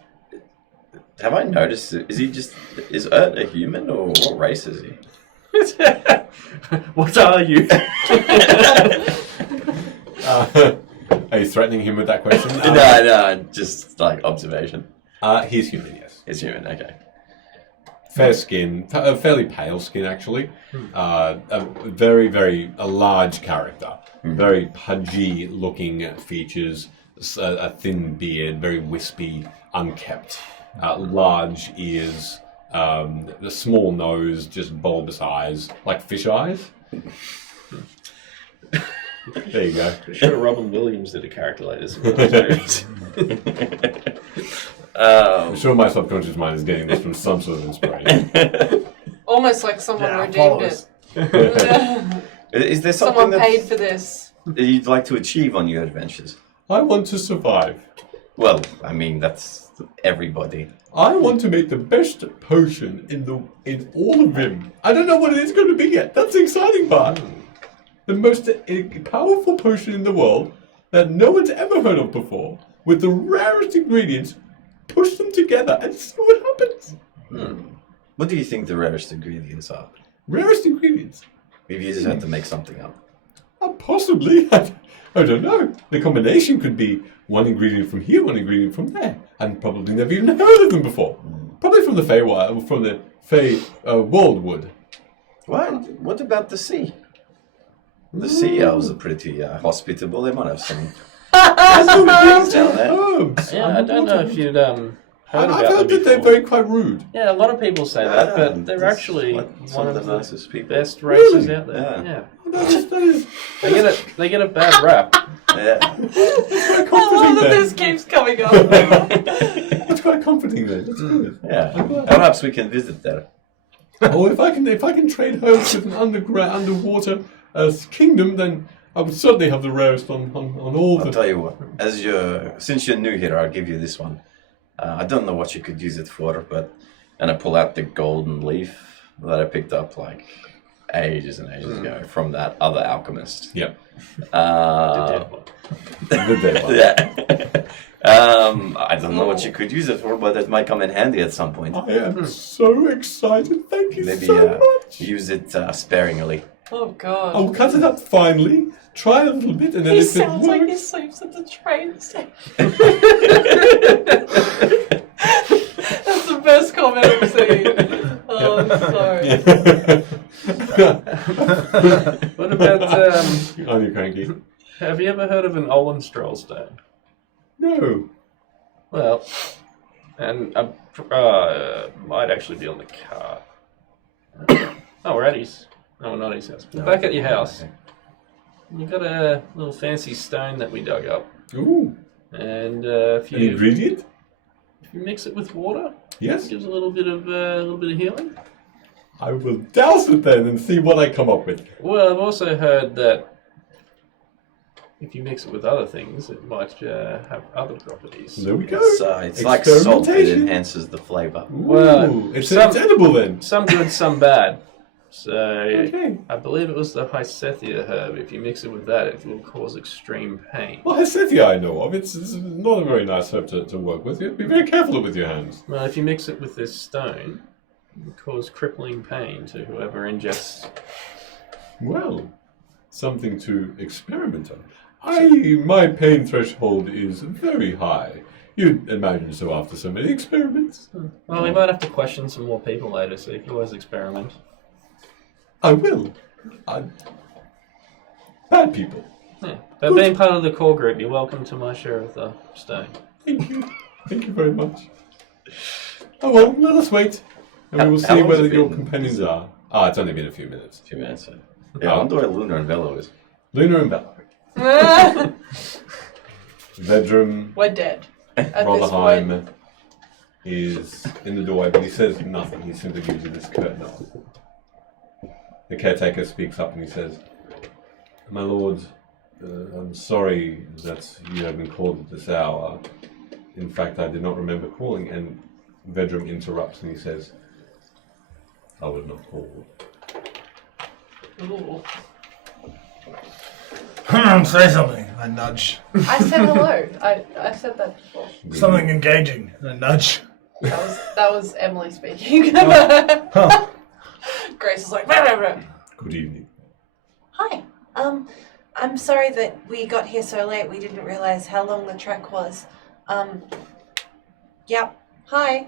have I noticed? Is Ert a human or what race is he? What are you? Are you threatening him with that question? No, just like observation. He's human, yes. He's human, okay. Fair skin, fairly pale skin actually. A very, very large character. Very pudgy looking features, a thin beard, very wispy, unkept. Large ears, a small nose, just bulbous eyes, like fish eyes. There you go. I'm sure Robin Williams did a character like this. In experience. I'm sure my subconscious mind is getting this from some sort of inspiration. Almost like someone redeemed it. Is there something Someone paid for this. that you'd like to achieve on your adventures? I want to survive. Well, I mean, that's everybody. I want to make the best potion in all of Vim. I don't know what it is going to be yet. That's the exciting part. The most powerful potion in the world that no one's ever heard of before, with the rarest ingredients. Push them together and see what happens. What do you think the rarest ingredients are? Rarest ingredients? Maybe you just have to make something up. Possibly. I don't know. The combination could be one ingredient from here, one ingredient from there, and probably never even heard of them before. Probably from the Fey Worldwood. What about the sea? The sea elves are pretty hospitable. They might have some things down there. Herbs. Yeah, I don't know if you'd heard about I've heard them that they're before. very quite rude. Yeah, a lot of people say that, but they're that's actually like some one of of the the nicest people. best races Really? out there. Yeah. That is They get a bad rap. Yeah. I love comforting that then. this keeps coming up. It's quite comforting then. That's good. Yeah. Perhaps we can visit there. Oh, if I can trade herbs with an underwater kingdom, then I would certainly have the rarest on all I'll the. tell you what. Since you're new here, I'll give you this one. I don't know what you could use it for, and I pull out the golden leaf that I picked up like ages and ages ago from that other alchemist. Yep. The dead one. The Yeah. I don't know what you could use it for, but it might come in handy at some point. I am so excited. Thank you Maybe so much. use it sparingly. Oh god. I'll cut it up finely, try a little bit, and then He if it sounds like he works, sleeps at the train station. That's the best comment I've seen. Oh, I'm sorry. What about, Are you cranky? have you ever heard of an Olenstrel stone? No. Well, and might actually be on the car. Oh, we're at his. No, we're not at his house. We're back at your house. You've got a little fancy stone that we dug up, Ooh. and An ingredient? if you mix it with water, Yes. it gives a little bit of healing. I will douse it then and see what I come up with. Well, I've also heard that if you mix it with other things, it might have other properties. There we go. It's like salt that Experimentation. enhances the flavour. Well, it's some- edible then. Some good, some bad. So Okay. I believe it was the Hysethia herb. If you mix it with that, it will cause extreme pain. Well, Hesethia I know of. It's not a very nice herb to work with. You have to be very careful with your hands. Well, if you mix it with this stone, it will cause crippling pain to whoever ingests. Well, something to experiment on. My pain threshold is very high. You'd imagine so after so many experiments. Well, we might have to question some more people later, so you can always experiment. I will. Bad people. Yeah. But being part of the core group, you're welcome to my share of the stone. Thank you. Thank you very much. Oh well, let us wait. And we will How see long has whether it your been? companions are. Ah, it's only been a few minutes. A few minutes. Yeah, I wonder where Luna and Velo is. Luna and Bella. Vedrum We're dead. At this point. Rotherheim is in the doorway, but he says nothing. He simply gives you this curt nod. The caretaker speaks up and he says, "My lord, I'm sorry that you have been called at this hour. In fact, I did not remember calling." And Vedrum interrupts and he says, "I would not call." Ooh. Say something. I nudge. I said hello. I said that before. Something engaging. I nudge. That was Emily speaking. Huh. Grace is like, "Blah, blah, blah." Good evening. Hi. I'm sorry that we got here so late. We didn't realize how long the trek was. Yep. Hi.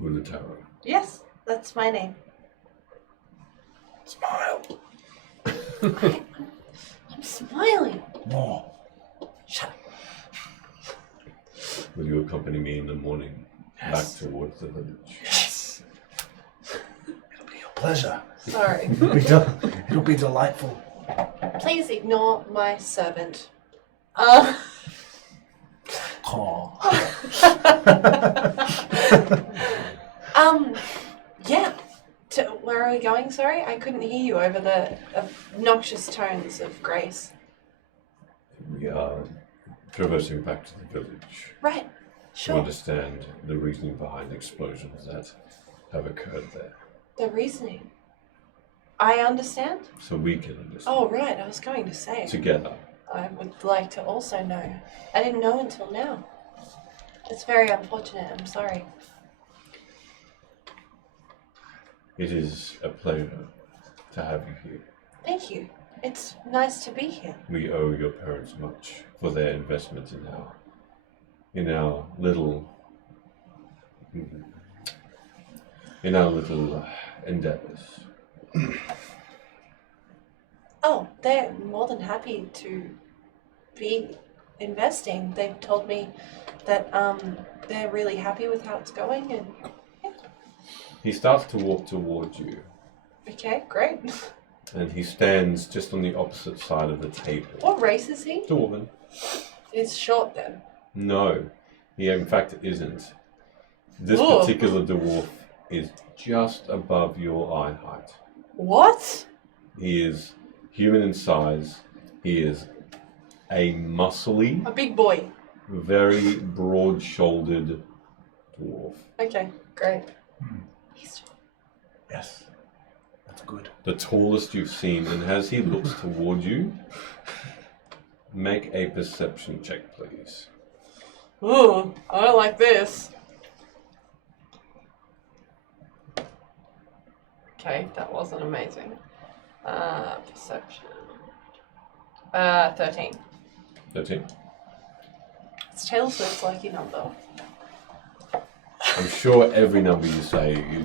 Lunataro. Yes, that's my name. Smile. I'm smiling. More. Shut up. Will you accompany me in the morning Yes. back towards the village? Yes. It'll be a pleasure. Sorry. It'll be delightful. Please ignore my servant. Oh. Yeah. Where are we going? Sorry, I couldn't hear you over the obnoxious tones of Grace. We are traversing back to the village Right. to Sure. understand the reasoning behind the explosions that have occurred there, The reasoning. I understand. so we can understand Oh, right. I was going to say. together. I would like to also know. I didn't know until now. It's very unfortunate. I'm sorry. It is a pleasure to have you here. Thank you. It's nice to be here. We owe your parents much for their investment in our little endeavors. Oh, they're more than happy to be investing. They've told me that they're really happy with how it's going, and He starts to walk towards you, okay, great. and he stands just on the opposite side of the table. What race is he? Dwarven. It's short then. No, he in fact isn't. This Ooh. particular dwarf is just above your eye height. What? He is human in size. He is a muscly, A big boy. very broad-shouldered dwarf. Okay, great. He's Yes. That's good. The tallest you've seen, and as he looks toward you, make a perception check, please. Ooh, I don't like this. Okay, that wasn't amazing. Perception. 13. 13. It's Taylor Swift's lucky number. I'm sure every number you say, you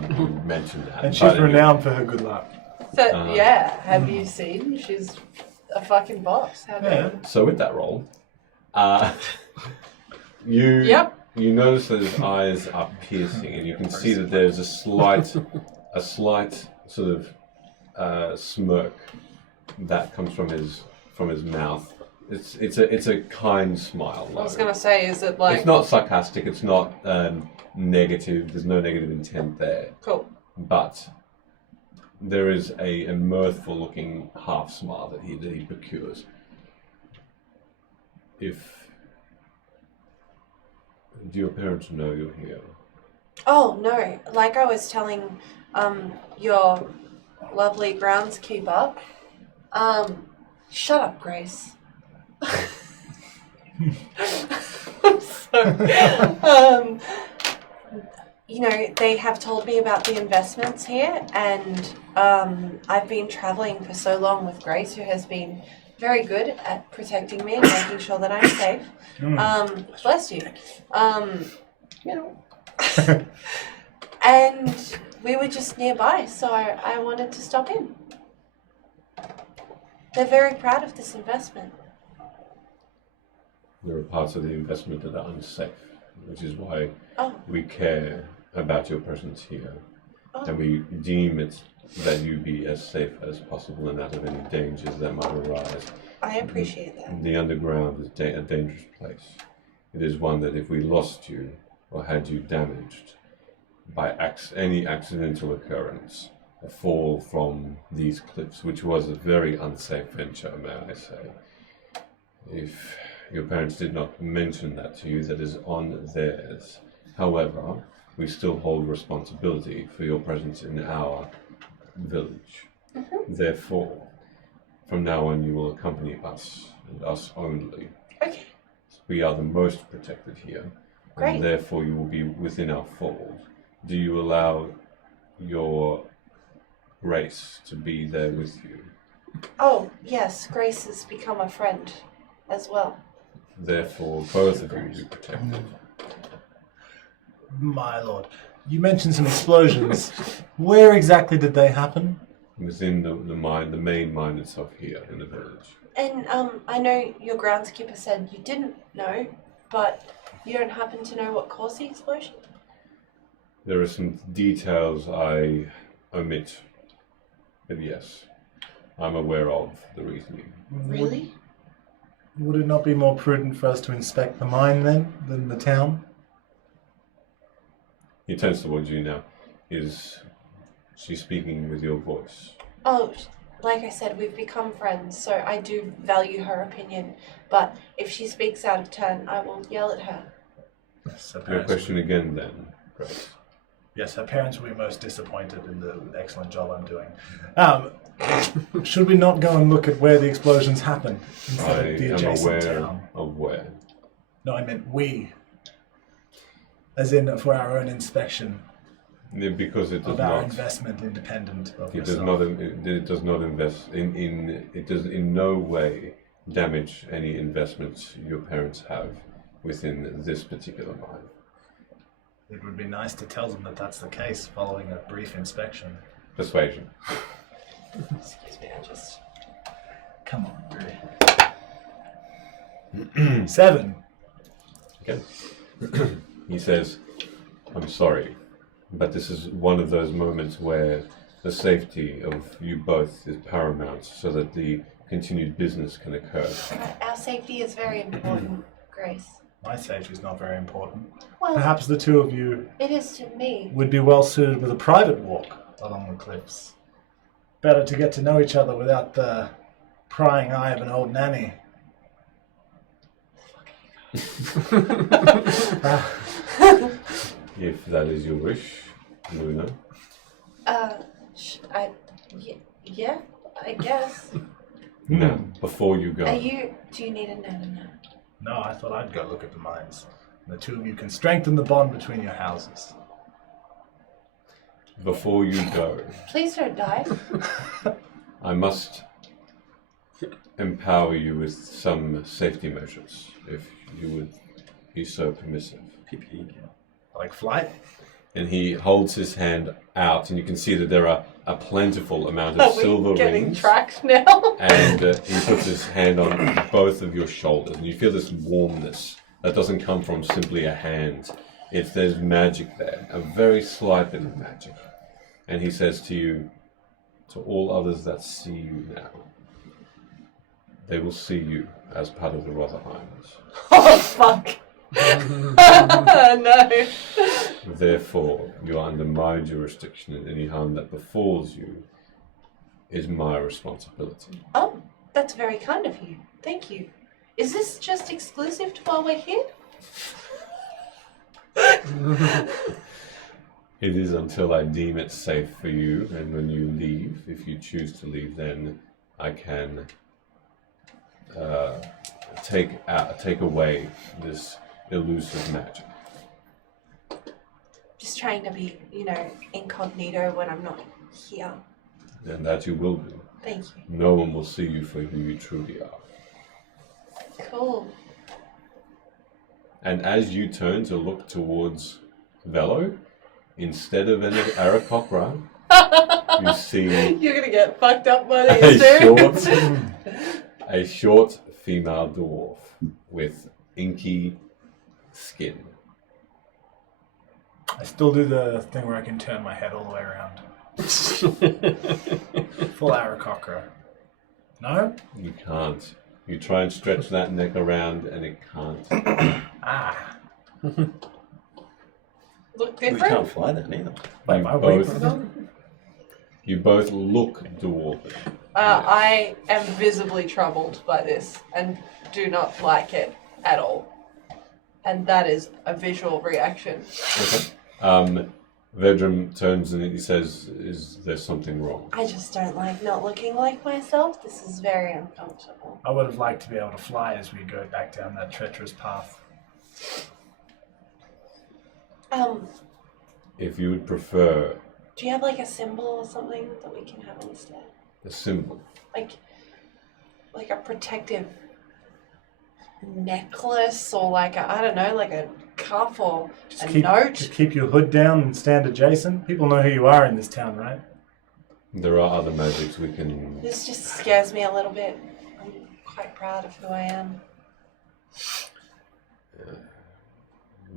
mention that. And she's but anyway. renowned for her good luck. So, yeah, have you seen? She's a fucking boss. How dare you? So with that roll, you Yep. you notice that his eyes are piercing, and you can see that there's a slight sort of smirk that comes from his mouth. It's a kind smile. I was gonna say, is it like It's not sarcastic. It's not negative. There's no negative intent there. cool? But there is a mirthful-looking half smile that he procures. Do your parents know you're here? Oh no! Like I was telling your lovely groundskeeper. Shut up, Grace. You know, they have told me about the investments here, and I've been traveling for so long with Grace, who has been very good at protecting me and making sure that I'm safe. Bless you. And we were just nearby, so I wanted to stop in. They're very proud of this investment. There are parts of the investment that are unsafe, which is why Oh, we care about your presence here. oh. And we deem it that you be as safe as possible and out of any dangers that might arise. I appreciate that. The underground is a dangerous place. It is one that if we lost you or had you damaged by any accidental occurrence, a fall from these cliffs, which was a very unsafe venture, may I say. If your parents did not mention that to you, that is on theirs. However, we still hold responsibility for your presence in our village. Therefore, from now on, you will accompany us, and us only. Okay, We are the most protected here, great. and therefore you will be within our fold. Do you allow your race to be there with you? Oh, yes, Grace has become a friend as well. Therefore, both of you will be protected. My lord, you mentioned some explosions. Where exactly did they happen? Within the mine, the main mine itself here in the village. And I know your groundskeeper said you didn't know, but you don't happen to know what caused the explosion? There are some details I omit, but yes, I'm aware of the reasoning. Really? Would it not be more prudent for us to inspect the mine then than the town? He turns towards you now. Is she speaking with your voice? Oh, like I said, we've become friends, so I do value her opinion. But if she speaks out of turn, I will yell at her. So Your parents question again then, Grace. Yes, her parents will be most disappointed in the excellent job I'm doing. Should we not go and look at where the explosions happened I instead of the am adjacent aware town? of where. No, I meant we. As in for our own inspection Because it does of our not. investment independent of It yourself. does not. It does not invest in. It does in no way damage any investments your parents have within this particular mine. It would be nice to tell them that that's the case following a brief inspection. Persuasion. Excuse me, I just... Come on, 7. Okay. He says, "I'm sorry, but this is one of those moments where the safety of you both is paramount, so that the continued business can occur." Our safety is very important, Grace. My safety is not very important. Well, Perhaps the two of you it is to me. would be well suited with a private walk. Along the cliffs. Better to get to know each other without the prying eye of an old nanny. If that is your wish, Luna. Yeah, I guess. Now, before you go, Do you need a no? No, I thought I'd go look at the mines. The two of you can strengthen the bond between your houses. before you go, Please don't die. I must empower you with some safety measures, if you would be so permissive. PPE. Like flight? And he holds his hand out, and you can see that there are a plentiful amount of Are silver we getting rings. tracked now? And he puts his hand on both of your shoulders, and you feel this warmness that doesn't come from simply a hand. There's magic there, a very slight bit of magic. And he says to you, to all others that see you now, they will see you as part of the Rotherheims. Oh, fuck. No. Therefore, you are under my jurisdiction, and any harm that befalls you is my responsibility. Oh, that's very kind of you. Thank you. Is this just exclusive to while we're here? It is until I deem it safe for you, and when you leave, if you choose to leave, then I can take away this elusive magic. Just trying to be, incognito when I'm not here. And that you will do. Thank you. No one will see you for who you truly are. Cool. And as you turn to look towards Velo, instead of an Aarakocra, you see You're gonna get fucked up by these two. a short female dwarf with inky skin. I still do the thing where I can turn my head all the way around. Full Aarakocra. No? You can't. You try and stretch that neck around and it can't. Ah. Look You different. can't fly that either. Wait, You am I both- waiting for them? You both look dwarven. I am visibly troubled by this and do not like it at all. And that is a visual reaction. Okay. Vedrum turns and he says, "Is there something wrong?" I just don't like not looking like myself. This is very uncomfortable. I would have liked to be able to fly as we go back down that treacherous path. If you would prefer Do you have like a symbol or something that we can have instead? a symbol, Like a protective necklace or like a, I don't know, like a cuff or a note? Just keep your hood down and stand adjacent. People know who you are in this town, right? there are other magics we can. This just scares me a little bit. I'm quite proud of who I am.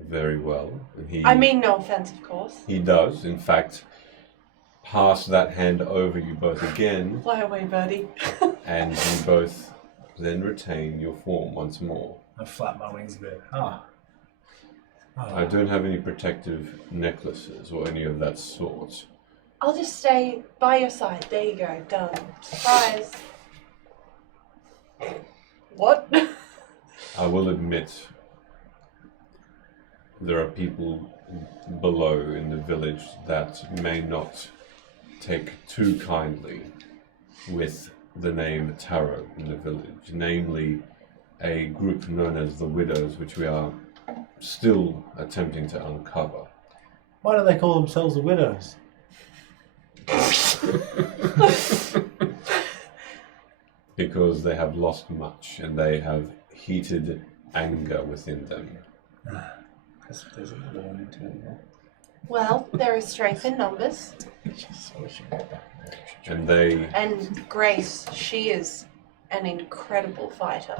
Very well. And he, I mean, no offense, of course. he does, in fact, pass that hand over you both again, Fly away, birdie. and you both then retain your form once more. I flap my wings a bit. I don't have any protective necklaces or any of that sort. I'll just stay by your side. There you go. Done. Surprise. What? I will admit there are people below in the village that may not take too kindly with the name Tarot in the village, namely a group known as the Widows, which we are still attempting to uncover. Why do they call themselves the Widows? Because they have lost much and they have heated anger within them. There's another one into it, yeah. Well, there is strength in numbers. And they And Grace, she is an incredible fighter.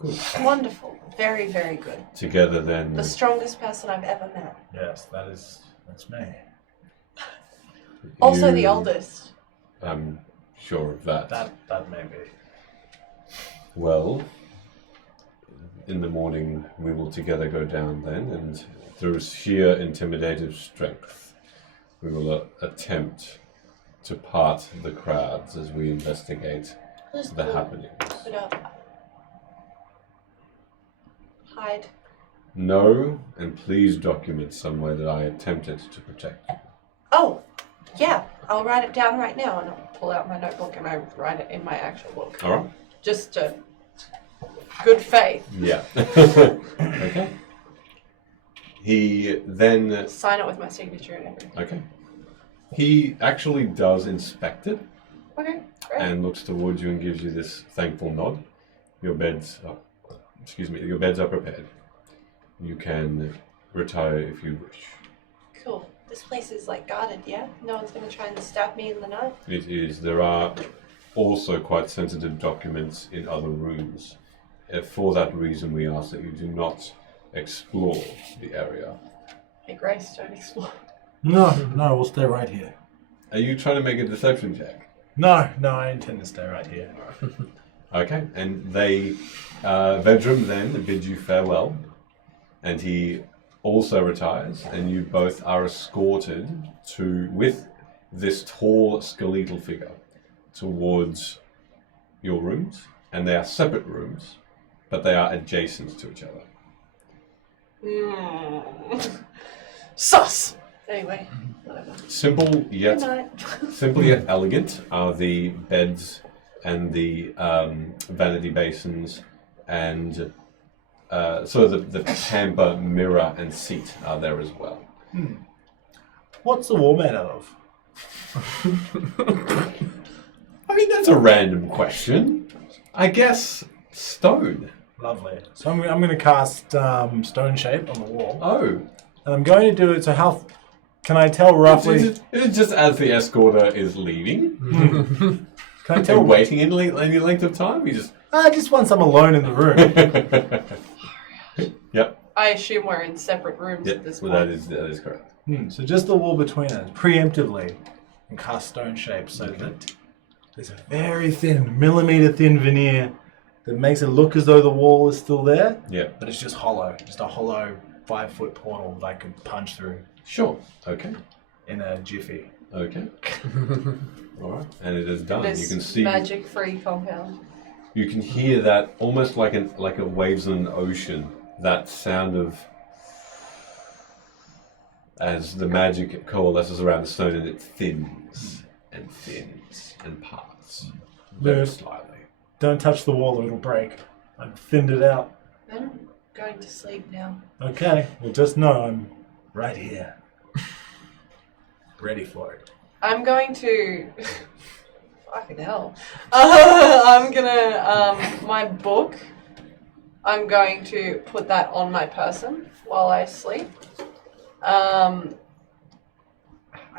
good. Wonderful. Very, very good. Together then The strongest person I've ever met. Yes, that's me. Also you- the oldest. I'm sure of that. That may be. Well, in the morning we will together go down then, and through sheer intimidative strength, we will attempt to part the crowds as we investigate Just the pull happenings. it up. Hide. Know and please document somewhere that I attempted to protect you. Oh, yeah. I'll write it down right now, and I'll pull out my notebook and I write it in my actual book. All right? Just good faith. Yeah. Okay. He then Sign it with my signature and everything. okay. He actually does inspect it Okay, great. and looks towards you and gives you this thankful nod. Your beds are, your beds are prepared. You can retire if you wish. Cool. This place is like guarded, yeah? No one's gonna try and stab me in the night? It is. There are also quite sensitive documents in other rooms. For that reason, we ask that you do not explore the area. Hey, Grace, don't explore. No, we'll stay right here. Are you trying to make a deception check? No, I intend to stay right here. Okay, and they, Vedrum then bids you farewell, and he also retires, and you both are escorted with this tall skeletal figure towards your rooms, and they are separate rooms, but they are adjacent to each other. Sus! Anyway, whatever. Simple Good yet night. Simple yet elegant are the beds and the vanity basins and sort of the pamper, mirror, and seat are there as well. What's the wall made out of? I mean, that's a random question. I guess stone. Lovely. So I'm going to cast stone shape on the wall. Oh. And I'm going to do it, so how... Can I tell roughly... Is it just as the escorter is leaving? Can I Still tell... waiting any length of time? You just... just once I'm alone in the room. Yep. I assume we're in separate rooms at this Well, point. that is correct. So just the wall between us, preemptively, and cast stone shape so that there's a very thin, millimeter thin veneer that makes it look as though the wall is still there, Yeah. but it's just hollow. Just a hollow 5-foot portal that I could punch through Sure. Okay. in a jiffy. Okay. All right. And it is done. This You can see. magic-free compound. You can hear that almost like a waves in an ocean. That sound of as the magic coalesces around the stone and it thins and parts very Yeah. slightly. Don't touch the wall or it'll break. I've thinned it out. I'm going to sleep now. Okay, well just know I'm right here. Ready for it. I'm going to... Fucking hell. I'm gonna... my book, I'm going to put that on my person while I sleep. I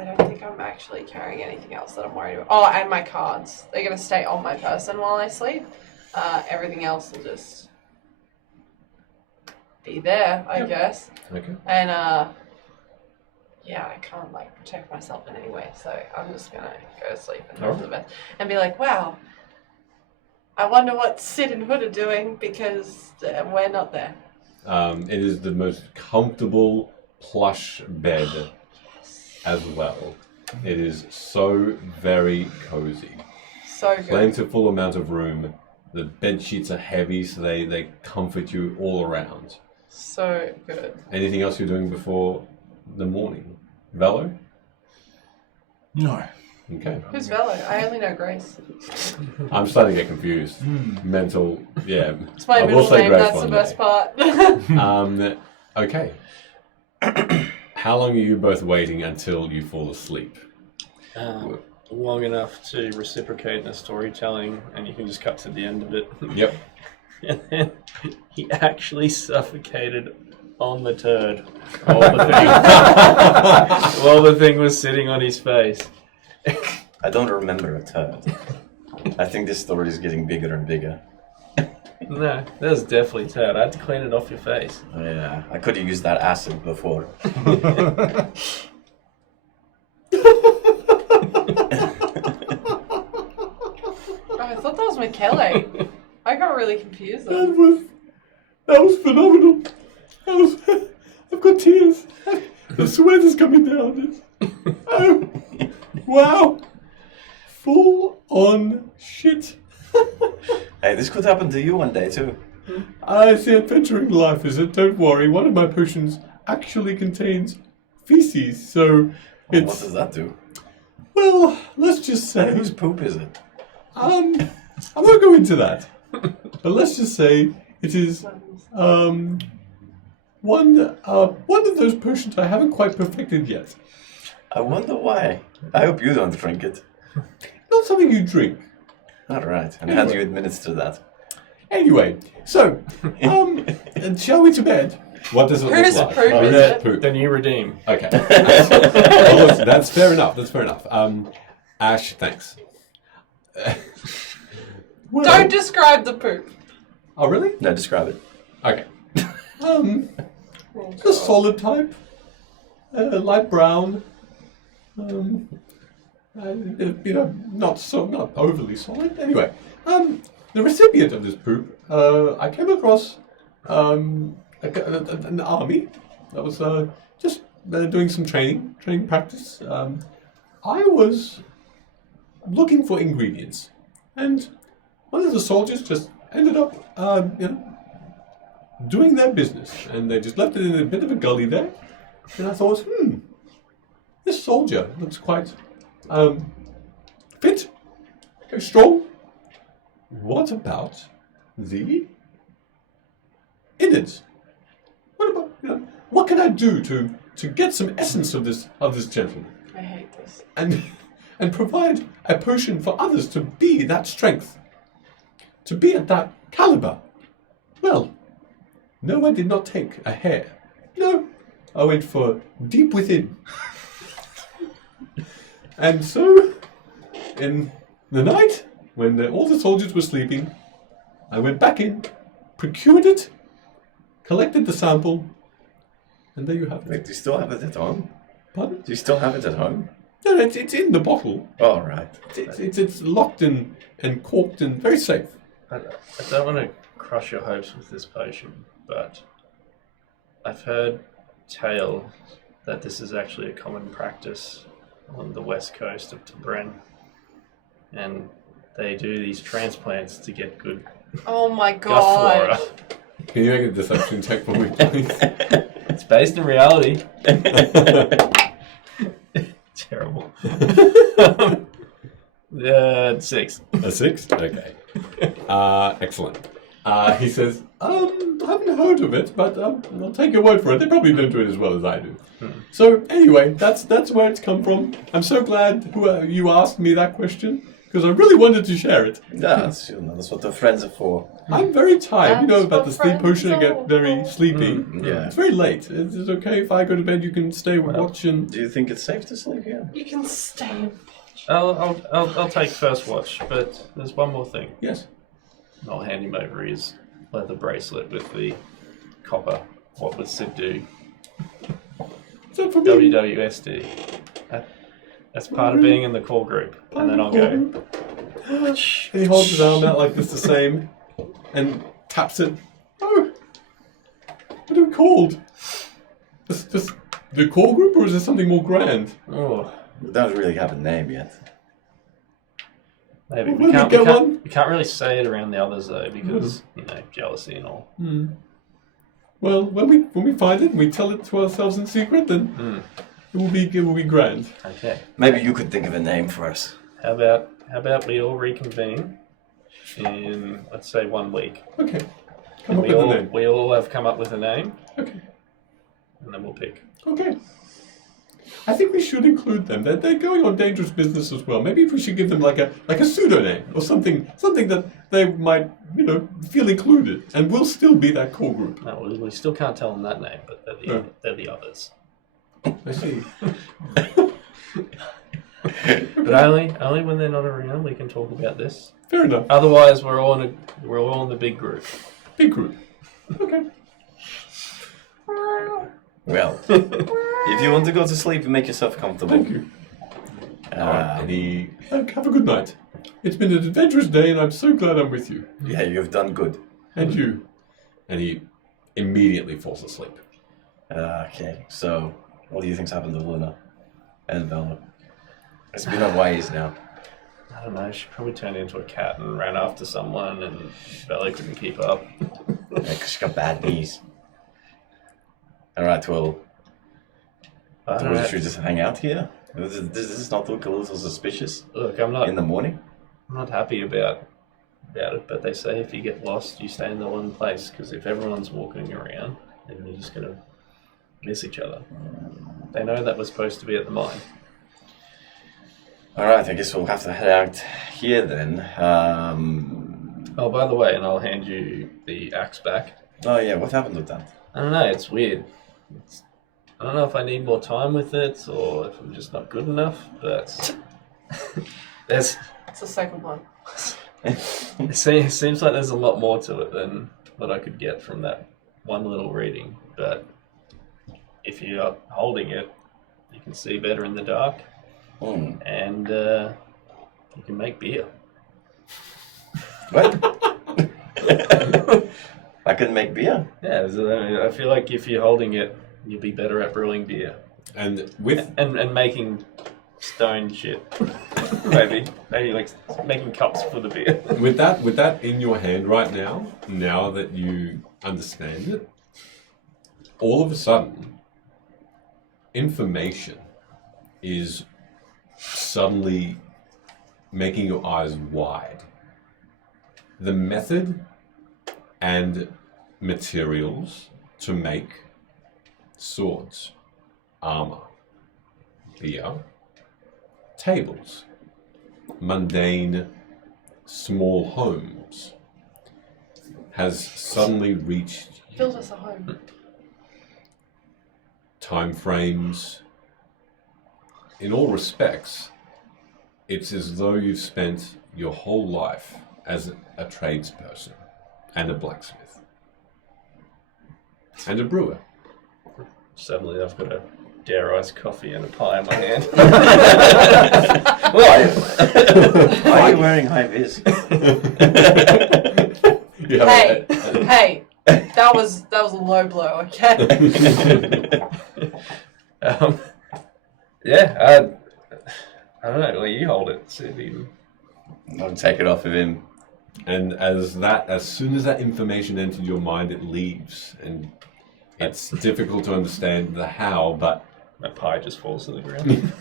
don't think I'm actually carrying anything else that I'm worried about. Oh, and my cards. They're going to stay on my person while I sleep. Everything else will just be there, I guess. Okay. And, yeah, I can't, protect myself in any way, so I'm just going to go to sleep and hope for the best. And be like, wow, I wonder what Sid and Hood are doing because we're not there. It is the most comfortable plush bed as well. It is so very cozy. So good. Plentiful amount of room. The bed sheets are heavy, so they comfort you all around. So good. Anything else you're doing before the morning? Velo? No. Okay. Who's Velo? I only know Grace. I'm starting to get confused. Mental, yeah. It's my I will middle say name, Grace that's the one best day. part. Okay. How long are you both waiting until you fall asleep? Long enough to reciprocate in the storytelling, and you can just cut to the end of it. Yep. And then he actually suffocated on the turd while the thing, while the thing was sitting on his face. I don't remember a turd. I think this story is getting bigger and bigger. No, that was definitely turd. I had to clean it off your face. Yeah, I could have used that acid before. Oh, I thought that was Michele. I got really confused there. That was phenomenal. I've got tears. The sweat is coming down. Oh, wow. Full on shit. Hey, this could happen to you one day too. It's the adventuring life, is it? Don't worry. One of my potions actually contains feces, so What it's... does that do? Well, let's just And say... whose poop is it? I won't go into that. But let's just say it is one of those potions I haven't quite perfected yet. I wonder why. I hope you don't drink it. Not something you drink. All right, and how do you administer that? Anyway, so shall we to bed? What does it look Whose like? poop is Red it? poop. Then you redeem. Okay. Well, look, that's fair enough. That's fair enough. Ash, thanks. Well- Don't describe the poop. Oh, really? No, describe it. Okay. The solid type, light brown, not overly solid. Anyway, the recipient of this poop, I came across an army that was just doing some training practice. I was looking for ingredients, and one of the soldiers just ended up, doing their business, and they just left it in a bit of a gully there. And I thought, this soldier looks quite fit, very strong. What about the innards? What about, what can I do to get some essence of this gentleman? I hate this. And provide a potion for others to be that strength, to be at that caliber. Well, no, I did not take a hair. No, I went for deep within. And so, in the night, when all the soldiers were sleeping, I went back in, procured it, collected the sample, and there you have it. Wait, do you still have it at home? Pardon? Do you still have it at home? No, it's in the bottle. Oh, right. It's locked and corked and very safe. I don't want to crush your hopes with this potion, but I've heard tale that this is actually a common practice on the west coast of Tabren, and they do these transplants to get good Oh my gut god. flora. Can you make a deception check for me, please? It's based in reality. Terrible. 6. A 6? Okay. Excellent. He says, I haven't heard of it, but I'll take your word for it. They probably don't do it as well as I do. So anyway, that's where it's come from. I'm so glad you asked me that question, because I really wanted to share it. Yeah, that's what the friends are for. I'm very tired. That's About what the sleep potion, I friends get are very for. sleepy. Yeah. It's very late. Is it okay if I go to bed? You can stay watch and... Do you think it's safe to sleep here? You can stay. I'll take first watch, but there's one more thing. Yes. I'll hand him over his leather bracelet with the copper. What would Sid do? Is that for me? WWSD. That's part of being in the core group. And then I'll go. And he holds his arm out like this the same and taps it. Oh, what are we called? This the core group, or is there something more grand? Oh, We don't really have a name yet. maybe. Well, will we get one? We can't really say it around the others though, because, jealousy and all. Well, when we find it and we tell it to ourselves in secret, then it will be grand. Okay. Maybe you could think of a name for us. How about we all reconvene in, let's say, 1 week. Okay. Come up with a name. We all have come up with a name, Okay. and then we'll pick. Okay. I think we should include them. They're going on dangerous business as well. Maybe if we should give them like a pseudonym or something that they might, feel included, and we'll still be that core group. No, we still can't tell them that name, but they're the others. I see. But only when they're not around we can talk about this. Fair enough. Otherwise, we're all in the big group. Big group. Okay. Well, if you want to go to sleep and make yourself comfortable. Thank you. Have a good night. It's been an adventurous day, and I'm so glad I'm with you. Yeah, you've done good. And you. And he immediately falls asleep. Okay, so what do you think's happened to Luna and Velma? It's been a ways now. I don't know, she probably turned into a cat and ran after someone, and Bella couldn't keep up. Yeah, because she got bad knees. Alright, well, should we just hang out here? Does this not look a little suspicious Look, I'm not in the morning? happy about it, but they say if you get lost, you stay in the one place, because if everyone's walking around, then you're just going to miss each other. They know that we're supposed to be at the mine. Alright, I guess we'll have to head out here then. Oh, by the way, and I'll hand you the axe back. Oh yeah, what happened with that? I don't know, it's weird. I don't know if I need more time with it, or if I'm just not good enough, but It's the second one. it seems like there's a lot more to it than what I could get from that one little reading. But if you're holding it, you can see better in the dark. and you can make beer. What? I can make beer. Yeah, so I feel like if you're holding it, you'll be better at brewing beer And with and making stone shit. maybe like making cups for the beer. with that in your hand right now that you understand it, all of a sudden, information is suddenly making your eyes wide. The method and materials to make swords, armor, beer, tables, mundane, small homes has suddenly reached Build us a home. time frames. In all respects, it's as though you've spent your whole life as a tradesperson and a blacksmith and a brewer. Suddenly I've got a dare iced coffee and a pie in my hand. Why are you wearing high vis? You have Hey, hey, that was a low blow, okay? Yeah, I don't know. Well, you hold it. See if you I'll take it off of him. And as soon as that information entered your mind, it leaves, and it's difficult to understand the how, but that pie just falls to the ground.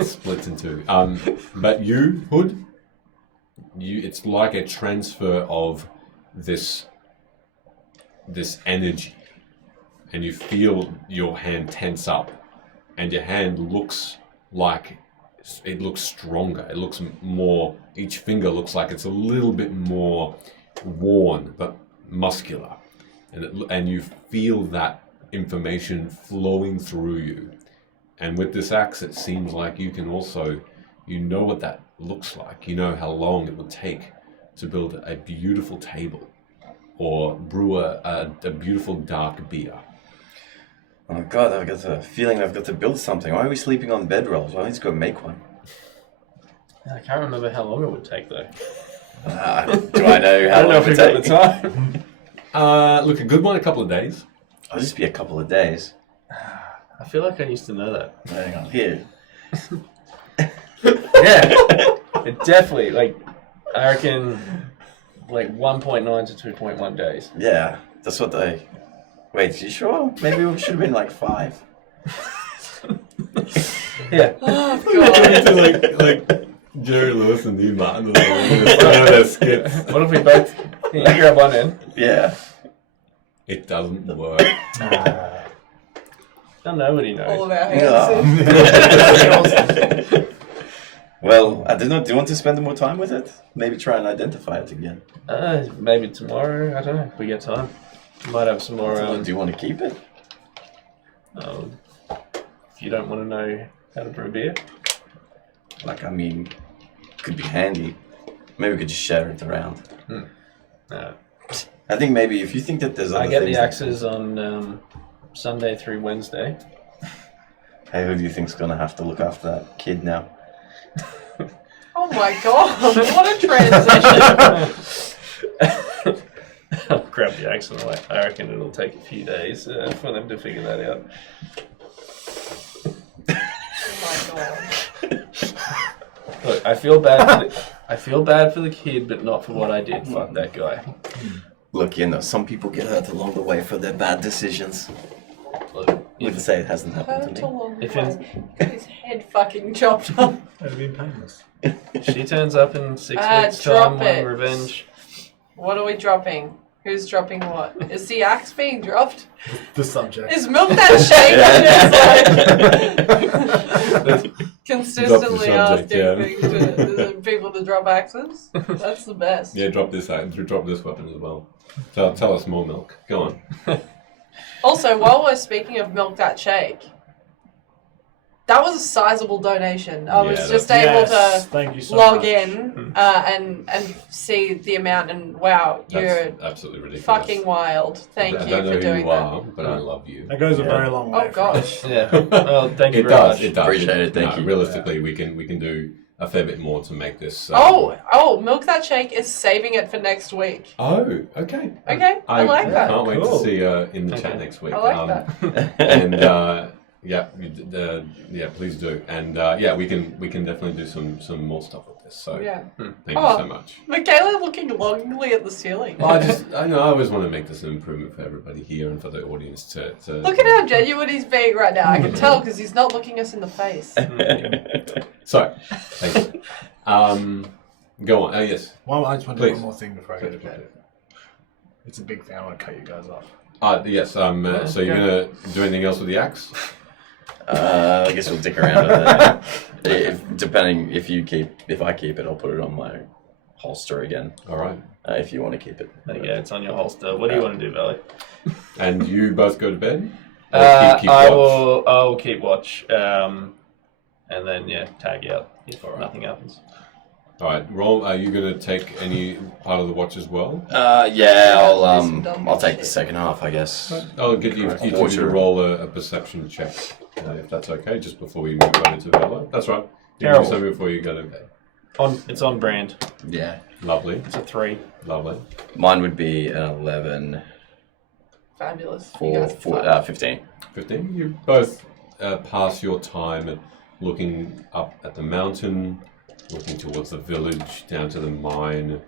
it splits in two. But you, Hood, it's like a transfer of this energy, and you feel your hand tense up, and your hand looks like it looks stronger. It looks more. Each finger looks like it's a little bit more worn, but muscular, and you feel that information flowing through you. And with this axe, it seems like you can also, you know what that looks like. You know how long it would take to build a beautiful table or brew a beautiful dark beer. Oh my god, I've got the feeling I've got to build something. Why are we sleeping on bedrolls? Why don't we just go make one? I can't remember how long it would take though. Do I know I how don't know long if it we've would got take? the time. Look, a good one, a couple of days. I'll just be a couple of days. I feel like I used to know that. Hang on, here. Yeah, it definitely. Like, I reckon, like 1.9 to 2.1 days. Yeah, that's what they... Wait, you sure? Maybe we should have been like 5. Yeah. Oh, God. like Jerry Lewis and Dean Martin. Their skits. What if we both? Can you grab one in? Yeah. It doesn't work. Oh, nobody knows. All of our hands. Yeah. Well, I don't know. Do you want to spend more time with it? Maybe try and identify it again. Maybe tomorrow. I don't know. If we get time, we might have some more. Do you want to keep it? If you don't want to know how to brew beer, Like, I mean, could be handy. Maybe we could just share it around. I think maybe if you think that there's other I get things the axes on Sunday through Wednesday. Hey, who do you think's gonna have to look after that kid now? Oh my God, what a transition. I'll grab the axe and I reckon it'll take a few days for them to figure that out. Oh my God. Look, I feel bad for the kid, but not for what I did. Fuck that guy. Look, you know, some people get hurt along the way for their bad decisions. Look, I wouldn't say it hasn't happened Hurt to me. along the If it's- way. Got his head fucking chopped off. That would have been painless. she turns up in 6 weeks' drop time it. on revenge. What are we dropping? Who's dropping what? Is the axe being dropped? The subject. Is milk that shake? Consistently subject, asking people to drop axes? That's the best. Yeah, drop this weapon as well. Tell us more, Milk. Go on. Also, while we're speaking of milk that shake, that was a sizable donation. I was Yeah, just Yes, able to thank you so log much. in and see the amount, and wow, you're That's absolutely ridiculous. fucking wild. Thank I you don't know for who doing you that. are, but I love you. That goes a Yeah. very long way. Oh gosh. Yeah. Well, thank you It very does. much. It does. Appreciate it, thank No, you. Realistically, we can do a fair bit more to make this. Oh, Milk That Shake is saving it for next week. Oh, okay. Okay, I like that. Can't wait to Cool. see in the chat Okay. next week. I like that. And yeah, please do. And yeah, we can definitely do some more stuff with this. So Yeah. thank you Oh. so much. Michaela looking longingly at the ceiling. Well, I always want to make this an improvement for everybody here and for the audience to Look at how genuine he's being right now. I can tell because he's not looking us in the face. So, thank you. Go on. Oh yes. Well, I just want to do Please. one more thing before I go to Please, bed. It's a big thing. I want to cut you guys off. Yes. So you're gonna do anything else with the axe? I guess we'll dick around with it. Depending if I keep it, I'll put it on my holster again. All right. If you want to keep it. There you go, it's on your holster. What do you want to do, Valley? And you both go to bed? Or keep watch? I will keep watch. And then tag out if nothing happens. All right. Roll. Are you gonna take any part of the watch as well? Yeah, Dumb I'll take the shit. second half, I guess. I'll get you two to Watcher. roll a perception check, if that's okay, just before we move over to Velo. That's right. You can do Terrible. something before you go to bed. It's on brand. Yeah. Lovely. It's a 3. Lovely. Mine would be an 11 Fabulous. You for guys are fun. 15. 15. You both pass your time looking up at the mountain, looking towards the village, down to the mine.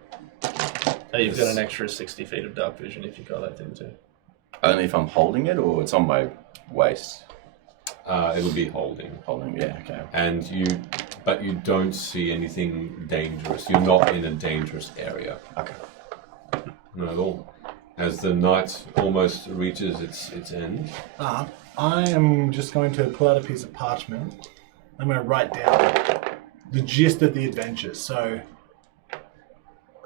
Oh, you've got an extra 60 feet of dark vision if you got that thing too. Only if I'm holding it, or it's on my waist? It'll be holding. Holding, yeah, okay. But you don't see anything dangerous. You're not in a dangerous area. Okay. Not at all. As the night almost reaches its end. I am just going to pull out a piece of parchment. I'm going to write down the gist of the adventure. So,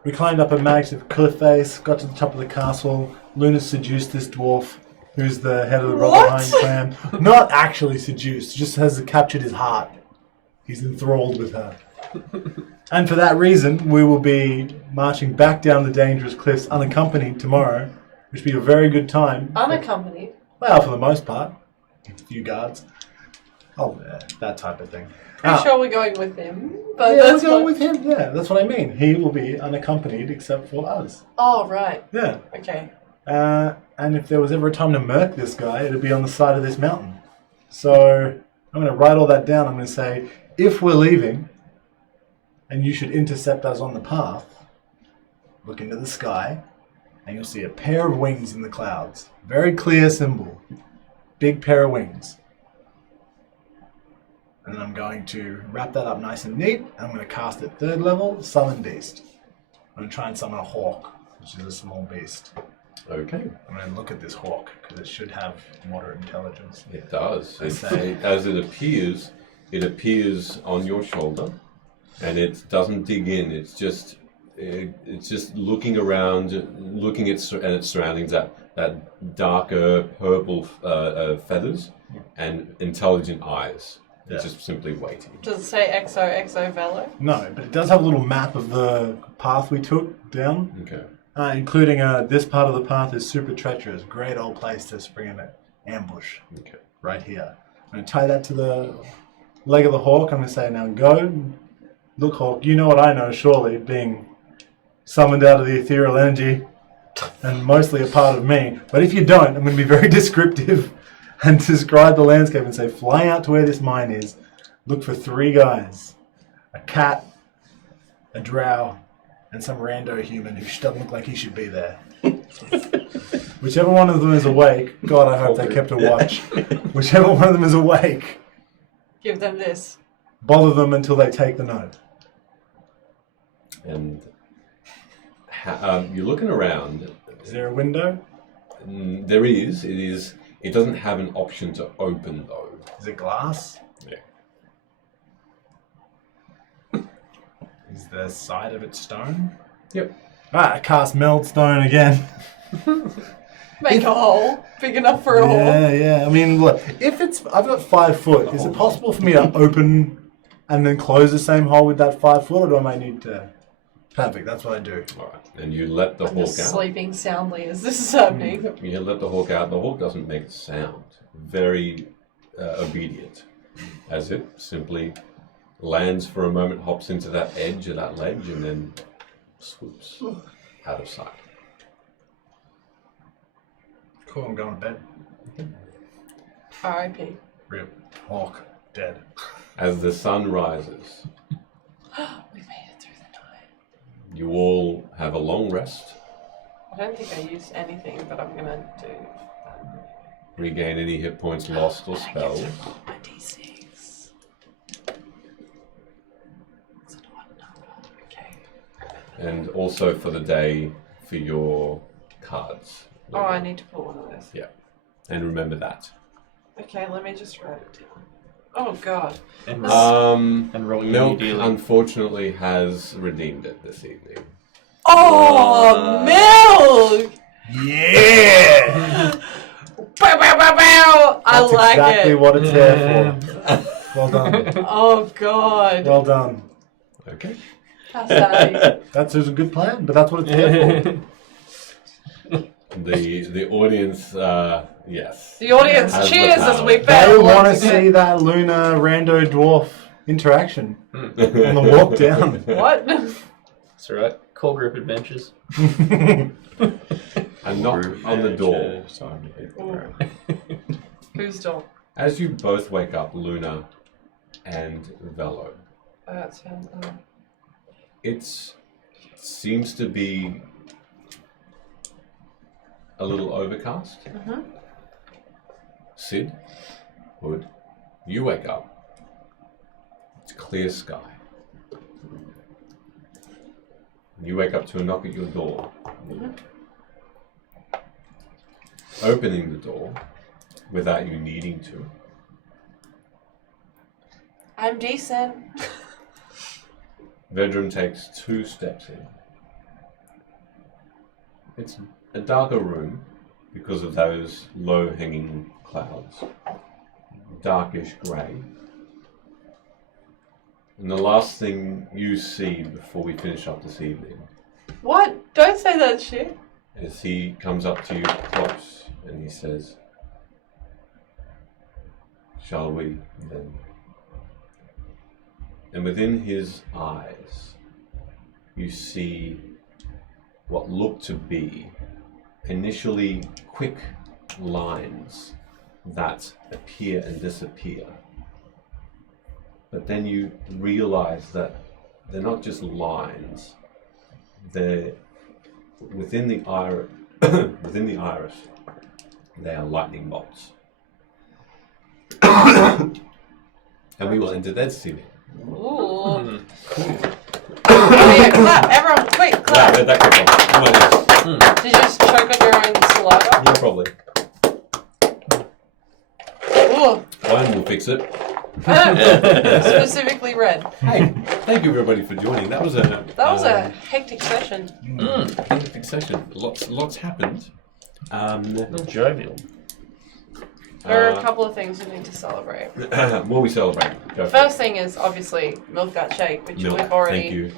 we climbed up a massive cliff face, got to the top of the castle. Luna seduced this dwarf, who's the head of the What? Robberhind clan. Not actually seduced, just has captured his heart. He's enthralled with her. And for that reason, we will be marching back down the dangerous cliffs unaccompanied tomorrow, which will be a very good time. Unaccompanied. Well, for the most part. A few guards. Oh, yeah, that type of thing. Pretty sure we're going with him, but Yeah, that's we're going what... with him. Yeah, that's what I mean. He will be unaccompanied except for us. Oh, right. Yeah. Okay. And if there was ever a time to murk this guy, it'd be on the side of this mountain. So I'm going to write all that down. I'm going to say, if we're leaving, and you should intercept us on the path, look into the sky, and you'll see a pair of wings in the clouds. Very clear symbol. Big pair of wings. And then I'm going to wrap that up nice and neat. And I'm going to cast it 3rd level, Summon Beast. I'm going to try and summon a hawk, which is a small beast. Okay. I'm going to look at this hawk, because it should have moderate intelligence. It does. say. As it appears on your shoulder, and it doesn't dig in. It's just looking around, looking at its surroundings. That darker purple feathers and intelligent eyes. It's just simply waiting. Does it say XO Velo? No, but it does have a little map of the path we took down, Okay. including this part of the path is super treacherous. Great old place to spring an ambush. Okay. Right here. I'm going to tie that to the leg of the hawk. I'm going to say, now go. Look, hawk, you know what I know, surely, being summoned out of the ethereal energy and mostly a part of me. But if you don't, I'm going to be very descriptive and describe the landscape and say, fly out to where this mine is. Look for 3 guys. A cat, a drow, and some rando human who doesn't look like he should be there. Whichever one of them is awake, God, I hope they kept a watch. Whichever one of them is awake, Give them this. bother them until they take the note. And you're looking around. Is there a window? There is. It doesn't have an option to open though. Is it glass? Yeah. Is the side of it stone? Yep. I cast Meld Stone again. Make a hole big enough for a hole. Yeah. I mean, look, if I've got 5 foot, is it possible for me to open and then close the same hole with that 5 foot, or do I need to? Perfect. That's what I do. All right, and you let the I'm hawk just out. sleeping soundly as this is happening. You let the hawk out. The hawk doesn't make a sound. Very obedient, as it simply lands for a moment, hops into that edge of that ledge, and then swoops out of sight. Cool. I'm going to bed. R.I.P. Rip. Hawk. Dead. As the sun rises, We made it through the night. you all have a long rest, I don't think I used anything, but I'm gonna do regain any hit points lost or spelled, my D6. It's an odd number. Okay. and also for the day for your cards. Oh, I need to pull one of those. Yeah, and remember that. Okay, let me just write it down. Oh God. And, And roll your Milk dealing. unfortunately has redeemed it this evening. Oh, milk! Yeah. Bow, bow, bow, bow! I That's like exactly it. what it's there for. Well done. Oh God. Well done. Okay. How sad. That's a good plan, but that's what it's there for. The audience, yes. The audience Has the cheers as power. we They battle. want to once again. see that Luna Rando Dwarf interaction on the walk down. What? That's right. Core group adventures. And knock on the door. Who's door? As you both wake up, Luna and Velo, Oh, that's fine. it seems to be a little overcast. Sid, Hood, you wake up. It's clear sky. You wake up to a knock at your door. Opening the door without you needing to. I'm decent. Vedrum takes 2 steps in. It's a darker room because of those low-hanging clouds. Darkish grey. And the last thing you see before we finish up this evening What? Don't say that shit. is he comes up to you close and he says, "Shall we then?" And within his eyes, you see what look to be initially quick lines that appear and disappear. But then you realize that they're not just lines, they're within the iris, they are lightning bolts. And we will end it there this evening. Ooh. Oh yeah, clap. Everyone, quick, Yeah, clap. where'd that come from? Come on, yes. Did you just choke on your own saliva? Yeah, probably. Ooh. Wine will fix it. Specifically red. Hey, thank you everybody for joining. That was a Hectic session. hectic session. Lots happened. Jovial. There are a couple of things we need to celebrate. What we celebrate? Go for it. First thing is obviously Milk That Shake, which Milk, we've thank already you.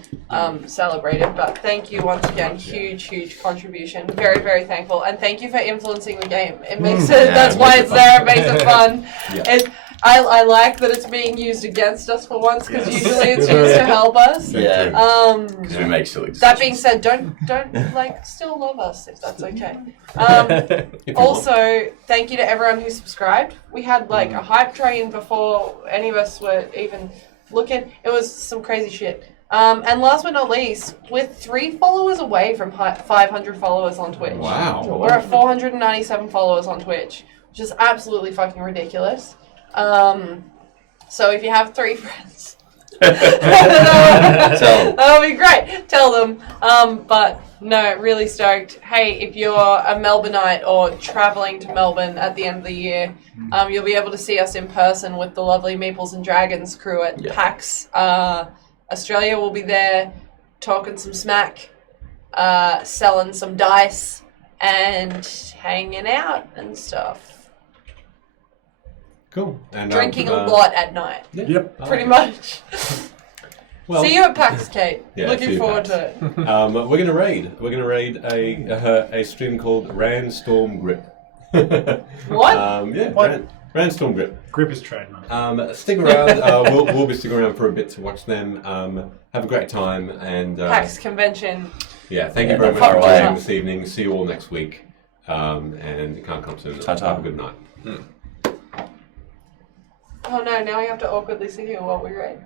celebrated. But thank you once again, huge contribution. Very, very thankful, and thank you for influencing the game. It makes it. Yeah, That's it why makes it's it there. It fun. makes it fun. Yeah. I like that it's being used against us for once because Yes. usually it's used to help us. Yeah. Because we make silly that being said, don't like still love us if that's okay. If you want. Also, thank you to everyone who subscribed. We had like a hype train before any of us were even looking. It was some crazy shit. And last but not least, we're 3 followers away from 500 followers on Twitch. Wow. We're at 497 followers on Twitch, which is absolutely fucking ridiculous. So if you have 3 friends, that'll be great. Tell them. But no, really stoked. Hey, if you're a Melbourneite or traveling to Melbourne at the end of the year, you'll be able to see us in person with the lovely Meeples and Dragons crew at PAX. Australia will be there talking some smack, selling some dice, and hanging out and stuff. Cool. And Drinking a lot at night. Yeah. Yep. I Pretty like it. much. Well, See you at PAX, Kate. Yeah, see Looking you forward PAX. to it. we're gonna raid. We're gonna raid a stream called Randstorm Grip. What? Yeah. What? Randstorm Grip. Grip is trademark. Stick around. We'll be sticking around for a bit to watch them. Have a great time and PAX convention. yeah. Thank Yeah, you very not much far for away. joining this evening. See you all next week. And you can't come soon. Ta-ta. Have a good night. Oh no, now we have to awkwardly sit here while we raid.